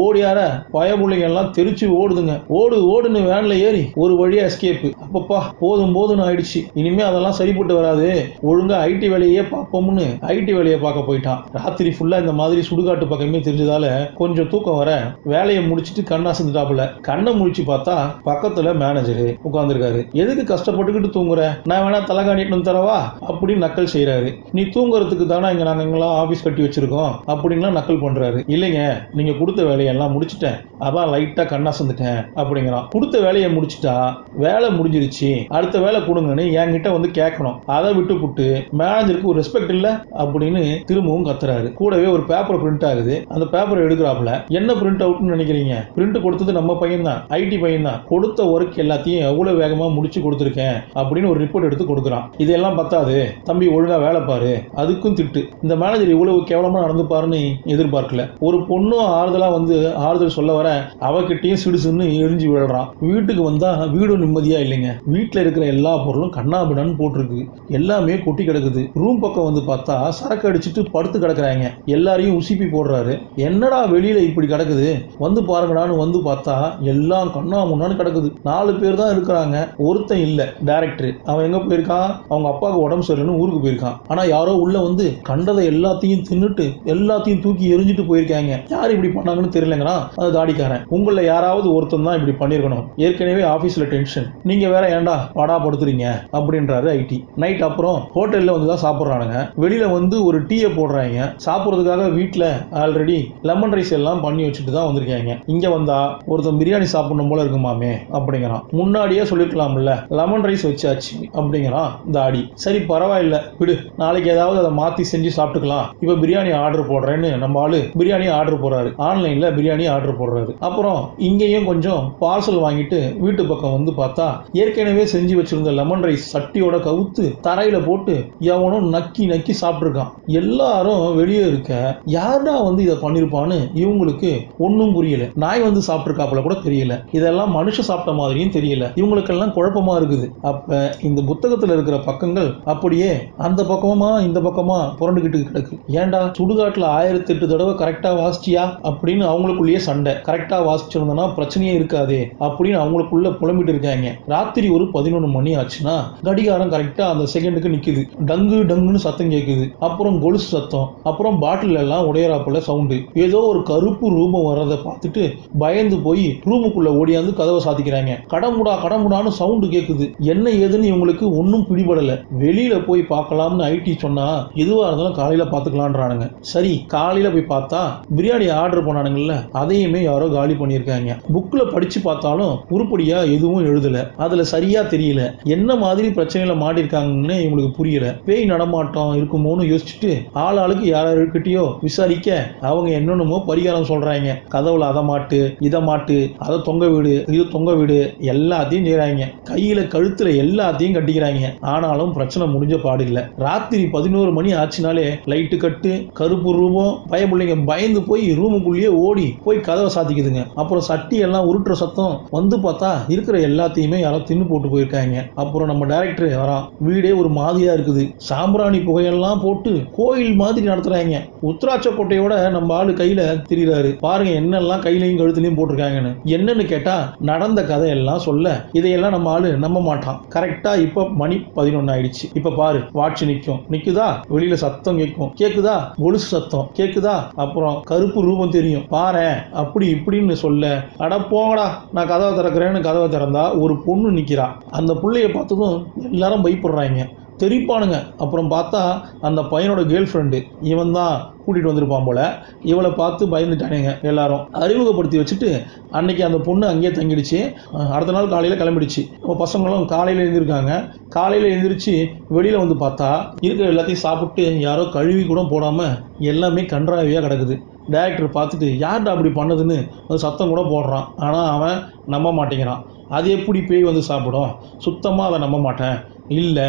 ஓடியார பயபுள்ளைங்க எல்லாம் தெரிச்சு ஓடுதுங்க. ஓடுன்னு வேன்ல ஏறி ஒரு வழியா எஸ்கேப். அப்பப்பா போதும் போதுன்னு ஆயிடுச்சு, இனிமே அதெல்லாம் சரிப்பட்டு வராது, ஒழுங்கா ஐடி வேலையே பார்ப்போம்னு ஐடி வேலையை பார்க்க போயிட்டான். ராத்திரி ஃபுல்லா இந்த மாதிரி சுடுகாட்டு பக்கமே தெரிஞ்சதால கொஞ்சம் தூக்கம் வர வேலையை முடிச்சிட்டு கண்ணா செஞ்சுட்டாப்புல. கண்ணை முடிச்சு பார்த்தா பக்கத்துல மேனேஜர் உட்கார்ந்துருக்காரு. எதுக்கு கஷ்டப்பட்டுக்கிட்டு தூங்குற, நான் வேணா தலைகாணிட்டு தரவா அப்படின்னு நக்கல் செய்யறாரு. நீ தூங்குறதுக்கு தானே இங்க நாங்க எங்கெல்லாம் ஆபீஸ் கட்டி வச்சிருக்கோம் அப்படின்லாம் நக்கல் பண்றாரு. இல்லைங்க, நீங்க கொடுத்த வேலையெல்லாம் முடிச்சுட்டேன், அதான் லைட்டா கண்ணா செஞ்சுட்டேன் அப்படிங்கிறான். கொடுத்த வேலையை முடிச்சுட்டா வேலை முடிஞ்சிருச்சு, முடிஞ்சிருச்சு, அடுத்த வேலை கொடுங்கன்னு என்கிட்ட வந்து கேட்கணும். அதை விட்டு புட்டு மேனேஜருக்கு ஒரு ரெஸ்பெக்ட் இல்ல அப்படின்னு திரும்பவும் கத்துறாரு. கூடவே ஒரு பேப்பர் பிரிண்ட் ஆகுது. அந்த பேப்பரை எடுக்கிறாப்புல. என்ன பிரிண்ட் அவுட்னு நினைக்கிறீங்க? பிரிண்ட் கொடுத்தது நம்ம பையன் தான், ஐடி பையன் தான். கொடுத்த ஒர்க் எல்லாத்தையும் எவ்வளவு வேகமா முடிச்சு கொடுத்துருக்கேன் அப்படின்னு ஒரு ரிப்போர்ட் எடுத்து கொடுக்குறான். இதெல்லாம் பத்தாது தம்பி, ஒழுங்கா வேலை பாரு. அதுக்கும் திட்டு. இந்த மேனேஜர் இவ்வளவு கேவலமா நடந்துப்பாருன்னு எதிர்பார்க்கல. ஒரு பொண்ணும் ஆறுதலா வந்து ஆறுதல் சொல்ல வர அவகிட்டையும் சிடுசுன்னு எரிஞ்சு விழுறான். வீட்டுக்கு வந்தா வீடும் நிம்மதியா இல்லைங்க. வீட்டுல இருக்கிற எல்லா பொருளும் கண்ணாபிடான்னு போட்டிருக்கு. எல்லாமே கொட்டி கிடக்குது. ரூம் பக்கம் வந்து பார்த்தா சரக்கு அடிச்சுட்டு படுத்து கிடக்குறாங்க. எல்லாரையும் உசிப்பி போடுறாரு. என்னடா வெளியில இப்படி கிடக்குது, வந்து பாருங்கடான்னு வந்து பார்த்தா எல்லாம் கண்ணா முன்னான்னு கிடக்குது. 4 பேர் தான் இருக்கிறாங்க, ஒருத்தன் இல்ல. டைரக்டர் அவன் எங்க போயிருக்கான்? அவங்க அப்பாவுக்கு உடம்பு சரியில்லைன்னு ஊருக்கு போயிருக்கான். ஆனா யாரோ உள்ள வந்து கண்டதை எல்லாத்தையும் தின்னுட்டு எல்லாத்தையும் தூக்கி எரிஞ்சிட்டு போயிருக்காங்க. யார் இப்படி பண்ணாங்கன்னு தெரியலங்கிறான் அது தாடிக்காரன். உங்கள யாராவது ஒருத்தன் தான் இப்படி பண்ணிருக்கணும். ஏற்கனவே ஆபீஸ்ல டென்ஷன், நீங்க வேற ஏன்டா பாடா படுத்துறீங்க அப்படின்றாரு ஐடி. நைட் அப்புறம் ஹோட்டல்ல வந்து தான் சாப்பிடுறானுங்க. வெளியில வந்து ஒரு டீயை போடுறாங்க. சாப்பிடுறதுக்காக வீட்டுல ஆல்ரெடி லெமன் ரைஸ் எல்லாம் பண்ணி வச்சுட்டு தான் வந்திருக்காங்க. இங்க வந்தா ஒருத்தன் பிரியாணி சாப்பிடணும் போல இருக்குமாமே அப்படிங்கிறான். முன்னாடியே சொல்லிருக்கலாம்ல, லெமன் ரைஸ் வச்சாச்சு அப்படிங்கிறான் தாடி. சரி பரவாயில்ல விடு, நாளைக்கு ஏதாவது அதை மாத்தி செஞ்சு சாப்பிட்டுக்கலாம், இப்ப பிரியாணி ஆர்டர் போடுறேன்னு நம்ம ஆளு பிரியாணி ஆர்டர் போடுறாரு. ஆன்லைன்ல பிரியாணி ஆர்டர் போடுறாரு. அப்புறம் இங்கேயும் கொஞ்சம் பார்சல் வாங்கிட்டு வீட்டு பக்கம் வந்து பார்த்தா ஏற்கனவே செஞ்சு வச்சிருந்த லெமன் ரைஸ் சட்டியோட கவுத்து தரையில போட்டு எவனும் நக்கி நக்கி சாப்பிட்டுருக்கான். எல்லாரும் வெளியே இருக்க யாரா வந்து இதை பண்ணிருப்பான்னு இவங்களுக்கு ஒன்னும் புரியல. நாய் வந்து சாப்பிட்டுருக்காப்புல கூட தெரியல. இதெல்லாம் மனுஷ சாப்பிட்ட மாதிரியும் தெரியல. இவங்களுக்கெல்லாம் குழப்பமா இருக்குது. அப்ப இந்த புத்தகத்துல இருக்கிற பக்கங்கள் அப்படியே அந்த பக்கமா இந்த பக்கமா புரண்டுகிட்டு கிடக்கு. ஏன்டா சுடுகாட்டுல 1008 தடவை கரெக்டா வாசிச்சியா அப்படின்னு அவங்களுக்குள்ளேயே சண்டை. கரெக்டா வாசிச்சிருந்தனா பிரச்சனையே இருக்காதே அப்படின்னு அவங்களுக்குள்ள புலம்பிட்டு இருக்காங்க. ராத்திரி ஒரு 11 மணி ஆச்சுன்னா கடிகாரம் கரெக்டா அந்த செகண்டுக்கு நிக்குது. டங்கு டங்குன்னு சத்தம் கேக்குது. அப்புறம் கொலுசு சத்தம். அப்புறம் பாட்டில் எல்லாம் உடையறாப்புல சவுண்டு. ஏதோ ஒரு கருப்பு ரூபம் வர்றதை பார்த்துட்டு பயந்து போய் ரூமுக்குள்ள ஓடியாந்து கதவை சாத்திக்கிறாங்க. கடமுடான்னு சவுண்டு கேக்குது. என்ன ஏதுன்னு இவங்களுக்கு ஒன்னும் பிடிபடல. வெளியில போய் பார்க்கலாம்னு ஐடி சொன்னா எதுவா இருந்தாலும் காலையில பாத்துக்கலான்றானுங்க. சரி காலையில போய் பார்த்தா பிரியாணி ஆர்டர் பண்ணானுங்கல்ல, அதையுமே யாரோ காலி பண்ணிருக்காங்க. புக்ல படிச்சு பார்த்தாலும் உருப்படியா எதுவும் எழுதல. அதுல சரியா தெரியல என்ன மாதிரி பிரச்சனையில மாட்டிருக்காங்கன்னு இவங்களுக்கு புரியல. பேய் நடமாட்டம் இருக்குமோன்னு யோசிச்சுட்டு ஆளுக்கு யாருக்கிட்டயோ விசாரிக்க அவங்க என்னென்னமோ பரிகாரம் சொல்றாங்க. கதவுல அதை மாட்டு, இதை மாட்டு, அதை தொங்க வீடு, இது தொங்க வீடு, எல்லாத்தையும் செய்யறாங்க. கையில கழுத்துல எல்லாத்தையும் கட்டிக்கிறாங்க. ஆனாலும் பிரச்சனை முடிஞ்ச பாடு இல்ல. ராத்திரி 11 மணி ஆச்சுனாலே லைட்டு கட்டு, கருப்பு ரூபம், பயப்பிள்ளைங்க பயந்து போய் ரூமுக்குள்ளேயே ஓடி போய் கதவை சாத்திக்குதுங்க. அப்புறம் சட்டி எல்லாம் உருட்டுற சத்தம் வந்து பார்த்தா இருக்கிற எல்லாத்தையுமே யாரோ தின்னு போட்டு போயிருக்காங்க. அப்புறம் நம்ம டைரக்டர் வரான். வீடே ஒரு மாதிரியா இருக்குது. சாம்பிராணி புகையெல்லாம் போட்டு கோயில் மாதிரி நடத்துறாங்க. உத்ராட்ச கோட்டையோட நம்ம ஆளு கையில திரிறாரு. பாருங்க என்னெல்லாம் கையிலையும் கழுத்துலையும் போட்டிருக்காங்கன்னு. என்னன்னு கேட்டா நடந்த கதையெல்லாம் சொல்ல இதையெல்லாம் நம்ம ஆளு நம்ப மாட்டான். கரெக்டா இப்ப மணி 11 ஆயிடுச்சு. இப்ப பாரு வாட்ச் நிக்குதா, வெளியில சத்தம் கேக்குதா, கொலுசு சத்தம் கேக்குதா, அப்புறம் கருப்பு ரூபம் தெரியும் பாரு அப்படி இப்படின்னு சொல்ல, அட போங்கடா நான் கதவை திறக்கிறேன்னு கதவை திறந்தா ஒரு பொண்ணு நிக்கிறா. அந்த புள்ளைய பார்த்ததும் எல்லாரும் பயப்படுறாங்க, தெரிப்பானுங்க. அப்புறம் பார்த்தா அந்த பையனோட கேர்ள் ஃப்ரெண்டு இவன் தான் கூட்டிட்டு வந்திருப்பான் போல. இவளை பார்த்து பயந்துட்டானுங்க எல்லாரும். அறிமுகப்படுத்தி வச்சுட்டு அன்னைக்கு அந்த பொண்ணு அங்கேயே தங்கிடுச்சு. அடுத்த நாள் காலையில கிளம்பிடுச்சு. பசங்களும் காலையில எழுந்திருக்காங்க. காலையில எழுந்திரிச்சு வெளியில வந்து பார்த்தா இருக்கிற எல்லாத்தையும் சாப்பிட்டு யாரோ கழுவி கூட போடாம எல்லாமே கன்றாவியா கிடக்குது. டைரக்டர் பார்த்துட்டு யார்டா அப்படி பண்ணதுன்னு சத்தம் கூட போடுறான். ஆனா அவன் நம்ப மாட்டேங்கிறான். அது எப்படி பேய் வந்து சாப்பிடும், சுத்தமா அதை நம்ப மாட்டேன். இல்ல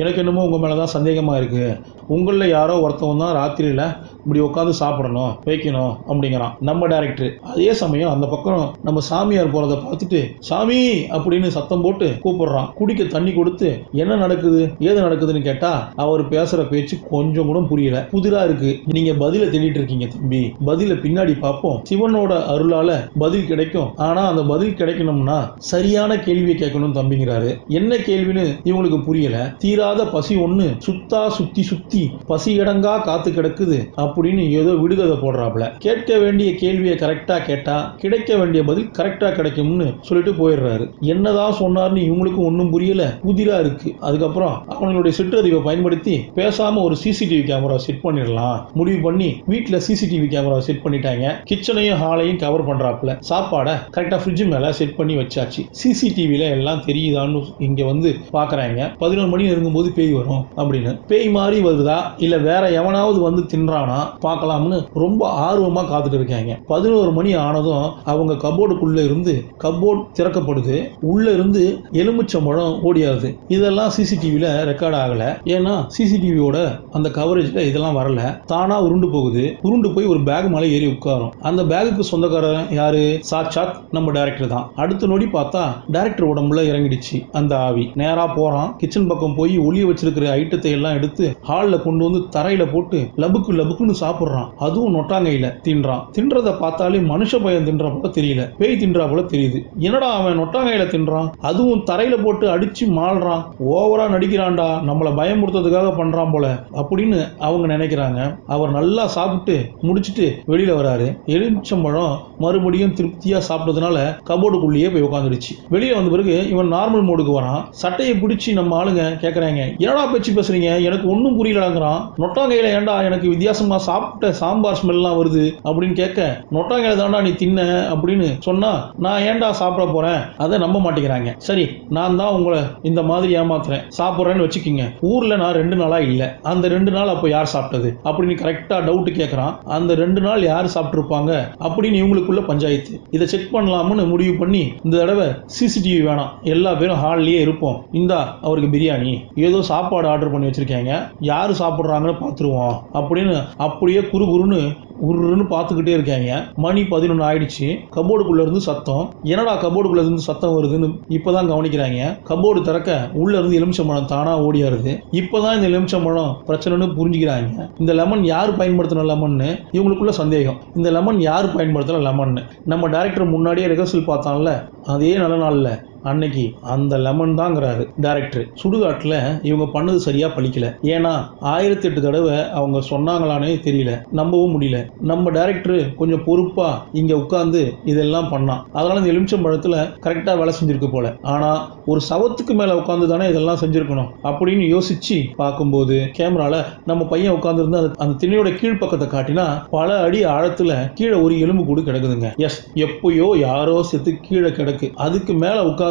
எனக்கு என்னமோ உங்க மேலதான் சந்தேகமா இருக்கு. உங்களில் யாரோ ஒருத்தவன் தான் ராத்திரியில இப்படி உட்காந்து சாப்பிடணும் வைக்கணும் அப்படிங்கிறான் நம்ம டைரக்டர். அதே சமயம் அந்த பக்கம் நம்ம சாமியார் போறதை பார்த்துட்டு சாமி அப்படின்னு சத்தம் போட்டு கூப்பிடுறான். குடிக்க தண்ணி கொடுத்து என்ன நடக்குது ஏது நடக்குதுன்னு கேட்டா அவர் பேசுற பேச்சு கொஞ்சம் கூட புரியல. புதிரா இருக்கு. நீங்க பதில தேடிட்டு இருக்கீங்க தம்பி, பதில பின்னாடி பார்ப்போம். சிவனோட அருளால பதில் கிடைக்கும். ஆனா அந்த பதில் கிடைக்கணும்னா சரியான கேள்வியை கேட்கணும் தம்பிங்கிறாரு. என்ன கேள்வின்னு இவங்களுக்கு புரியல. தீராத பசி ஒண்ணு சுத்தி பசி இடங்கா காத்து கிடக்குது. அப்படின்னு ஏதோ விடுகதை போடுறாப்ல. கேட்க வேண்டிய கேள்வியை கரெக்டா கேட்டா கிடைக்க வேண்டிய பதில் கரெக்டா கிடைக்கும்னு சொல்லிட்டு போயிடுறாரு. என்னதான் சொன்னார்னு இவங்களுக்கும் ஒன்னும் புரியல, புதிரா இருக்கு. அதுக்கப்புறம் அவங்களுடைய சிற்றறிவை பயன்படுத்தி பேசாம ஒரு சிசிடிவி கேமரா செட் பண்ணிடலாம் முடிவு பண்ணி வீட்டுல சிசிடிவி கேமரா செட் பண்ணிட்டாங்க. கிச்சனையும் ஹாலையும் கவர் பண்றாப்ல. சாப்பாடை கரெக்டா ஃப்ரிட்ஜ் மேல செட் பண்ணி வச்சாச்சு. சிசிடிவில எல்லாம் தெரியுதான்னு இங்க வந்து பாக்குறாங்க. 11 மணி இருக்கும்போது பேய் வரும் அப்படின்னு. பேய் மாதிரி வருதா இல்ல வேற எவனாவது வந்து தின்றானா பார்க்கலாம்னு ரொம்ப ஆர்வமா காத்துட்டு இருக்காங்க. 11 மணி ஆனதும் அவங்க கபோர்டுக்குள்ள இருந்து கபோர்டு திறக்கப்படுது. உள்ள இருந்து எலுமிச்சம்பழம் ஓடியாருது. இதெல்லாம் சிசிடிவில ரெக்கார்ட் ஆகல. ஏன்னா சிசிடிவியோட அந்த கவரேஜ்ல இதெல்லாம் வரல. தானா உருண்டு போகுது. உருண்டு போய் ஒரு பேக் மேல ஏறி உட்காரும். அந்த பேகுக்கு சொந்தக்காரன் யாரு? சாட்சாத் நம்ம டைரக்டர் தான். அடுத்த நொடி பார்த்தா டைரக்டர் உடம்புல இறங்கிடுச்சு அந்த ஆவி. நேரா போறான். கிச்சன் பக்கம் போய் ஒளிய வச்சிருக்கிற ஐட்டத்தை எல்லாம் எடுத்து ஹால்ல கொண்டு வந்து தரையில போட்டு லபுக்கு லபுக்குன்னு சாப்பிடுறான். அதுவும் நொட்டாங்கையில தின்றான். தின்றத பார்த்தாலே மனுஷ பையன் தின்ற போல தெரியல, பேய் தின்றா போல தெரியுது. என்னடா அவன் நொட்டாங்கையில தின்றான், அதுவும் தரையில போட்டு அடிச்சு மாள்றான், ஓவரா நடிக்கிறான்டா, நம்மள பயமுறுத்துறதுக்காக பண்றான் போல அப்படின்னு அவங்க நினைக்கிறாங்க. அவர் நல்லா சாப்பிட்டு முடிச்சிட்டு வெளியில வராரு. எலுமிச்சம்பழம் மறுபடியும் திருப்தியா சாப்பிட்டதுனால கபோர்டுக்குள்ளேயே போய் உட்காந்துருச்சு. வெளியே வந்த பிறகு இவன் நார்மல் மோடுக்கு வரான். சட்டையை பிடிச்சி நம்ம ஆளுங்க கேட்கறாங்க, என்னடா பேச்சு பேசுறீங்க, எனக்கு ஒன்னும் புரியலங்கிறான். நொட்டாங்கையில ஏன்டா எனக்கு வித்தியாசமா சாப்பிட்ட சாம்பார் ஸ்மெல்லாம் வருது அப்படின்னு கேட்க, நொட்டாங்கையில தாண்டா நீ தின்ன அப்படின்னு சொன்னா, நான் ஏன்டா சாப்பிட போறேன், அதை நம்ப மாட்டேங்கிறாங்க. சரி, நான் தான் உங்களை இந்த மாதிரி ஏமாத்துறேன், சாப்பிட்றேன்னு வச்சுக்கிங்க. ஊர்ல நான் 2 நாளா இல்ல, அந்த 2 நாள் அப்ப யார் சாப்பிட்டது அப்படின்னு கரெக்டா டவுட் கேட்கறான். அந்த 2 நாள் யார் சாப்பிட்டு இருப்பாங்க அப்படின்னு இவங்களுக்குள்ள பஞ்சாயத்து. இதை செக் பண்ணலாம்னு முடிவு பண்ணி இந்த தடவை சிசிடிவி வேணாம், எல்லா பேரும் ஹால்லயே இருப்போம், இந்தா அவருக்கு பிரியாணி, ஏதோ சாப்பாடு ஆர்டர் பண்ணி வச்சிருக்காங்க, யாரு சாப்பிடுறாங்கன்னு பாத்துருவோம் அப்படின்னு அப்படியே குறுகுறுன்னு உருன்னு பார்த்துக்கிட்டே இருக்காங்க. மணி 11 ஆயிடுச்சு. கபோர்டுக்குள்ள இருந்து சத்தம். என்னடா கபோர்டுக்குள்ள இருந்து சத்தம் வருதுன்னு இப்பதான் கவனிக்கிறாங்க. கபோர்டு திறக்க உள்ள இருந்து எலுமிச்சம்பழம் தானா ஓடியாருது. இப்பதான் இந்த எலுமிச்சம்பழம் பிரச்சனைன்னு புரிஞ்சுக்கிறாங்க. இந்த லெமன் யார் பயன்படுத்தின லெமன்னு இவங்களுக்குள்ள சந்தேகம். இந்த லெமன் யார் பயன்படுத்தின லெமன்? நம்ம டைரக்டர் முன்னாடியே ரிஹர்சல் பார்த்தான்ல, அதே நல்ல நாள்ல அன்னைக்கு அந்த லெமன் தாங்கிறாரு டைரக்டர். சுடுகாட்டுல இவங்க பண்ணது சரியா பழிக்கல. ஏன்னா 1008 தடவை அவங்க சொன்னாங்களானே தெரியல, நம்பவும் முடியல. நம்ம டைரக்டர் கொஞ்சம் பொறுப்பா இங்க உட்கார்ந்து இதெல்லாம் பண்ணான். அதனால இந்த எலுமிச்சம்பழத்துல கரெக்டா வேலை செஞ்சிருக்கு போல. ஆனா ஒரு சவத்துக்கு மேல உட்கார்ந்து தானே இதெல்லாம் செஞ்சிருக்கணும் அப்படின்னு யோசிச்சு பார்க்கும்போது கேமரால நம்ம பையன் உட்கார்ந்து இருந்து அந்த திணையோட கீழ்ப்பக்கத்தை காட்டினா பல அடி ஆழத்துல கீழே ஒரு எலும்பு கூடு கிடக்குதுங்க. எஸ், எப்பயோ யாரோ செத்து கீழே கிடக்கு. அதுக்கு மேல உட்கார்ந்து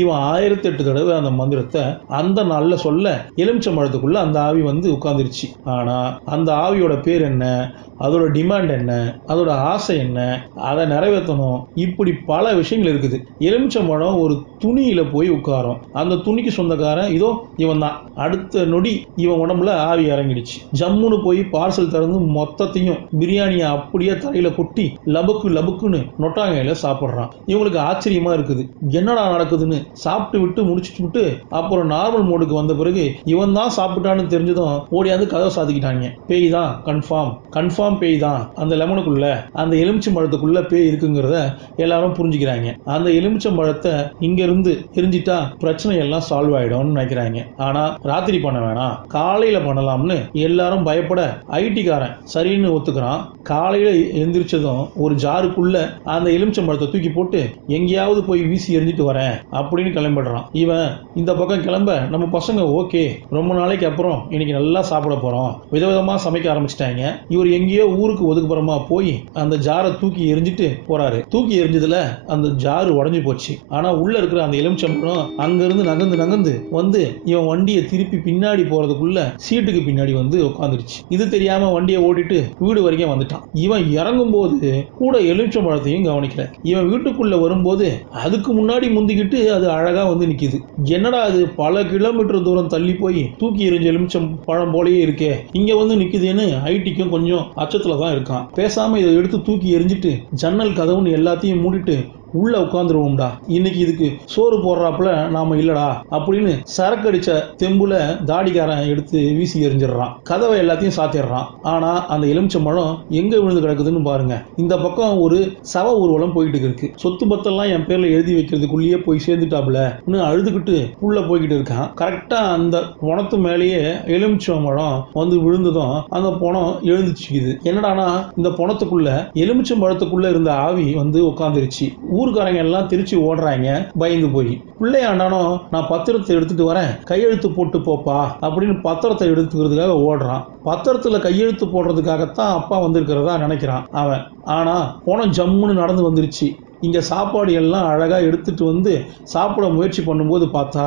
இவன் 1008 தடவை அந்த மந்திரத்தை அந்த நாள்ல சொல்ல எலுமிச்சம்பழத்துக்குள்ள அந்த ஆவி வந்து உட்கார்ந்துருச்சு. ஆனா அந்த ஆவியோட பேர் என்ன, அதோட டிமாண்ட் என்ன, அதோட ஆசை என்ன, அதை நிறைவேற்றணும், இப்படி பல விஷயங்கள் இருக்குது. எலுமிச்சம்பழம் ஒரு துணியில போய் உட்காரும். அந்த துணிக்கு சொந்தக்காரன் இதோ இவன் தான். அடுத்த நொடி இவன் உடம்புல ஆவி இறங்கிடுச்சு. ஜம்முன்னு போய் பார்சல் திறந்து மொத்தத்தையும் பிரியாணியை அப்படியே தரையில கொட்டி லபுக்கு லபுக்குன்னு நொட்டாங்கையில சாப்பிடுறான். இவங்களுக்கு ஆச்சரியமா இருக்குது, என்னடா நடக்குதுன்னு. சாப்பிட்டு விட்டு முடிச்சுட்டு விட்டு அப்புறம் நார்மல் மோடுக்கு வந்த பிறகு இவன் தான் சாப்பிட்டான்னு தெரிஞ்சதும் ஓடியாந்து கதவை சாதிக்கிட்டாங்க. பேய் தான், கன்ஃபார்ம் பேய் தான். அந்த லெமனுக்குள்ள அந்த எலுமிச்சம்பழத்துக்குள்ள பேய் இருக்குங்கிறத எல்லாரும் புரிஞ்சுக்கிறாங்க. அந்த எலுமிச்சம்பழத்தை இங்க இருந்து எரிஞ்சிட்டா பிரச்சனை எல்லாம் சால்வ் ஆயிடும்னு நினைக்கிறாங்க. ஆனா ராத்திரி பண்ண வேணாம், காலையில பண்ணலாம்னு எல்லாரும் பயப்பட ஐடி காரன் சரின்னு ஒத்துக்கிறான். காலையில எந்திரிச்சதும் ஒரு ஜாருக்குள்ள அந்த எலுமிச்சம்பழத்தை தூக்கி போட்டு எங்கேயாவது போய் வீசி எரிஞ்சிட்டு வரேன் அப்படின்னு கிளம்பிடுறான். இவன் இந்த பக்கம் கிளம்ப நம்ம பசங்க ஓகே, ரொம்ப நாளைக்கு அப்புறம் இன்னைக்கு நல்லா சாப்பிட போறோம், விதவிதமா சமைக்க ஆரம்பிச்சிட்டாங்க. இவர் எங்கேயோ ஊருக்கு ஒதுக்குப்புறமா போய் அந்த ஜாரை தூக்கி எரிஞ்சிட்டு போறாரு. தூக்கி எரிஞ்சதுல அந்த ஜாரு உடஞ்சு போச்சு. ஆனா உள்ள இருக்கிற அந்த எலுமிச்சம்பழம் அங்க இருந்து நகர்ந்து வந்து இவன் வண்டியை திருப்பி பின்னாடி போறதுக்குள்ள சீட்டுக்கு பின்னாடி வந்து உட்காந்துருச்சு. இது தெரியாம வண்டியை ஓட்டிட்டு வீடு வரைக்கும் வந்துட்டான். இவன் இறங்கும் போது கூட எலுமிச்சம்பழத்தையும் கவனிக்கல. இவன் வீட்டுக்குள்ள வரும்போது அதுக்கு முன்னாடி முந்திக்கிட்டு அது அழகா வந்து நிக்குது. என்னடா அது பல கிலோமீட்டர் தூரம் தள்ளி போய் தூக்கி எரிஞ்ச எலுமிச்சம் பழம் போலயே இருக்கே, இங்க வந்து நிக்குதுன்னு ஐடிக்கும் கொஞ்சம் அச்சத்துல தான் இருக்கான். பேசாம இதை எடுத்து தூக்கி எரிஞ்சிட்டு ஜன்னல் கதவுன்னு எல்லாத்தையும் மூடிட்டு உள்ள உட்காந்துருவோம்டா, இன்னைக்கு இதுக்கு சோறு போடுறாப்புல நாம இல்லடா அப்படின்னு சரக்கு அடிச்ச தெம்புல தாடிக்காரன் எடுத்து வீசி எறிஞ்சிடறான். கதவை எல்லாத்தையும் சாத்திடுறான். ஆனா அந்த எலுமிச்சம்பழம் எங்க விழுந்து கிடக்குதுன்னு பாருங்க. இந்த பக்கம் ஒரு சவ ஊர்வலம் போயிட்டு இருக்கு. சொத்து பத்தெல்லாம் என் பேர்ல எழுதி வைக்கிறதுக்குள்ளேயே போய் சேர்ந்துட்டாப்புல அழுதுகிட்டு உள்ள போய்கிட்டு இருக்கான். கரெக்டா அந்த பணத்து மேலேயே எலுமிச்சம்பழம் வந்து விழுந்ததும் அந்த பணம் எழுந்துச்சுக்குது. என்னடானா இந்த பணத்துக்குள்ள எலுமிச்சம்பழத்துக்குள்ள இருந்த ஆவி வந்து உட்காந்துருச்சு. ஊர்க்காரங்க எல்லாம் திருச்சி ஓடுறாங்க பயந்து போய். பிள்ளையாண்டானோ நான் பத்திரத்தை எடுத்துட்டு வரேன், கையெழுத்து போட்டு போப்பா அப்படின்னு பத்திரத்தை எடுத்துக்கிறதுக்காக ஓடுறான். பத்திரத்துல கையெழுத்து போடுறதுக்காகத்தான் அப்பா வந்திருக்கிறதா நினைக்கிறான் அவன். ஆனா பணம் ஜம்முன்னு நடந்து வந்துருச்சு. இங்க சாப்பாடு எல்லாம் அழகா எடுத்துட்டு வந்து சாப்பிட முயற்சி பண்ணும்போது பார்த்தா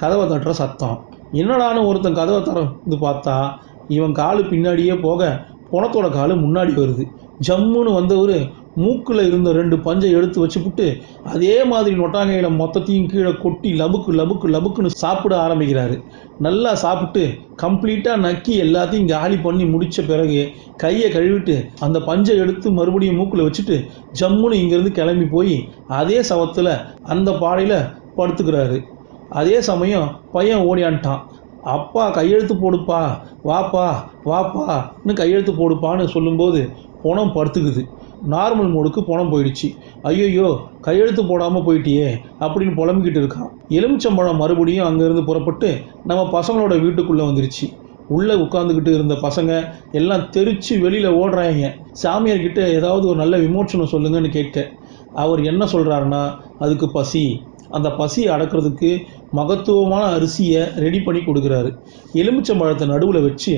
கதவை தட்டுற சத்தம். என்னடான்னு ஒருத்தன் கதவை திறந்து பார்த்தா இவன் காலு பின்னாடியே போக பணத்தோட காலு முன்னாடி வருது. ஜம்முன்னு வந்தவர் மூக்குல இருந்த 2 பஞ்சை எடுத்து வச்சுப்புட்டு அதே மாதிரி நொட்டாங்கையில மொத்தத்தையும் கீழே கொட்டி லபுக்கு லபுக்கு லபுக்குன்னு சாப்பிட ஆரம்பிக்கிறாரு. நல்லா சாப்பிட்டு கம்ப்ளீட்டா நக்கி எல்லாத்தையும் காலி பண்ணி முடிச்ச பிறகு கையை கழுவிட்டு அந்த பஞ்சை எடுத்து மறுபடியும் மூக்குல வச்சுட்டு ஜம்முன்னு இங்கிருந்து கிளம்பி போய் அதே சவத்துல அந்த பாடையில படுத்துக்கிறாரு. அதே சமயம் பையன் ஓடியான்ட்டான். அப்பா கையெழுத்து போடுப்பா, வாப்பா வாப்பான்னு கையெழுத்து போடுப்பான்னு சொல்லும்போது பணம் படுத்துக்குது. நார்மல் மோடுக்கு பணம் போயிடுச்சு. ஐயோ கையெழுத்து போடாமல் போயிட்டியே அப்படின்னு புலம்பிக்கிட்டு இருக்கான். எலுமிச்சம்பழம் மறுபடியும் அங்கேருந்து புறப்பட்டு நம்ம பசங்களோட வீட்டுக்குள்ளே வந்துருச்சு. உள்ளே உட்காந்துக்கிட்டு இருந்த பசங்க எல்லாம் தெரிச்சு வெளியில் ஓடுறாங்க. சாமியார்கிட்ட ஏதாவது ஒரு நல்ல விமோச்சனம் சொல்லுங்கன்னு கேட்க அவர் என்ன சொல்கிறாருன்னா, அதுக்கு பசி, அந்த பசியை அடக்கிறதுக்கு மகத்துவமான அரிசியை ரெடி பண்ணி கொடுக்குறாரு. எலுமிச்சம்பழத்தை நடுவில் வச்சு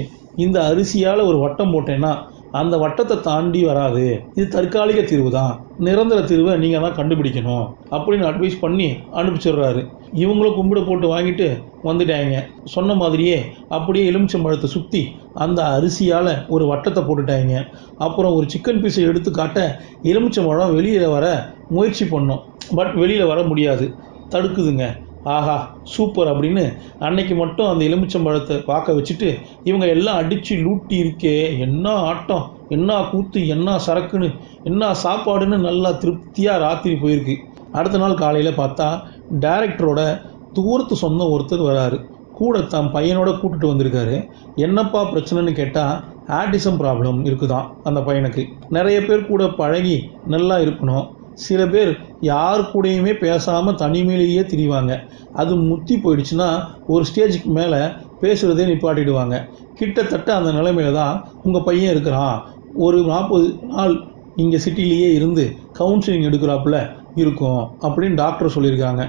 இந்த அரிசியால் ஒரு வட்டம் போட்டேன்னா அந்த வட்டத்தை தாண்டி வராது, இது தற்காலிக தீர்வு தான், நிரந்தர தீர்வை நீங்கள் தான் கண்டுபிடிக்கணும் அப்படின்னு அட்வைஸ் பண்ணி அனுப்பிச்சிடுறாரு. இவங்களும் கும்பிட போட்டு வாங்கிட்டு வந்துட்டாங்க. சொன்ன மாதிரியே அப்படியே எலுமிச்சம்பழத்தை சுற்றி அந்த அரிசியால் ஒரு வட்டத்தை போட்டுட்டாங்க. அப்புறம் ஒரு சிக்கன் பீஸை எடுத்து காட்ட எலுமிச்சம்பழம் வெளியில் வர முயற்சி பண்ணோம். பட் வெளியில் வர முடியாது, தடுக்குதுங்க. ஆஹா சூப்பர் அப்படின்னு அன்னைக்கு மட்டும் அந்த எலுமிச்சம்பழத்தை பார்க்க வச்சுட்டு இவங்க எல்லாம் அடித்து லூட்டி இருக்கே, என்ன ஆட்டம், என்ன கூத்து, என்ன சரக்குன்னு, என்ன சாப்பாடுன்னு நல்லா திருப்தியாக ராத்திரி போயிருக்கு. அடுத்த நாள் காலையில் பார்த்தா டைரக்டரோட தூரத்து சொந்தம் ஒருத்தர் வராரு. கூட தன் பையனோட கூப்பிட்டு வந்திருக்காரு. என்னப்பா பிரச்சனைன்னு கேட்டால் ஆட்டிசம் ப்ராப்ளம் இருக்குதான் அந்த பையனுக்கு. நிறைய பேர் கூட பழகி நல்லா இருக்கணும், சில பேர் யார் கூடயுமே பேசாமல் தனிமையிலேயே திரிவாங்க. அது முத்தி போயிடுச்சுன்னா ஒரு ஸ்டேஜுக்கு மேலே பேசுகிறதே நிப்பாட்டிடுவாங்க. கிட்டத்தட்ட அந்த நிலைமையில தான் உங்கள் பையன் இருக்கிறான். ஒரு 40 நாள் இங்கே சிட்டிலேயே இருந்து கவுன்சிலிங் எடுக்கிறாப்புல இருக்கும் அப்படின்னு டாக்டர் சொல்லியிருக்காங்க.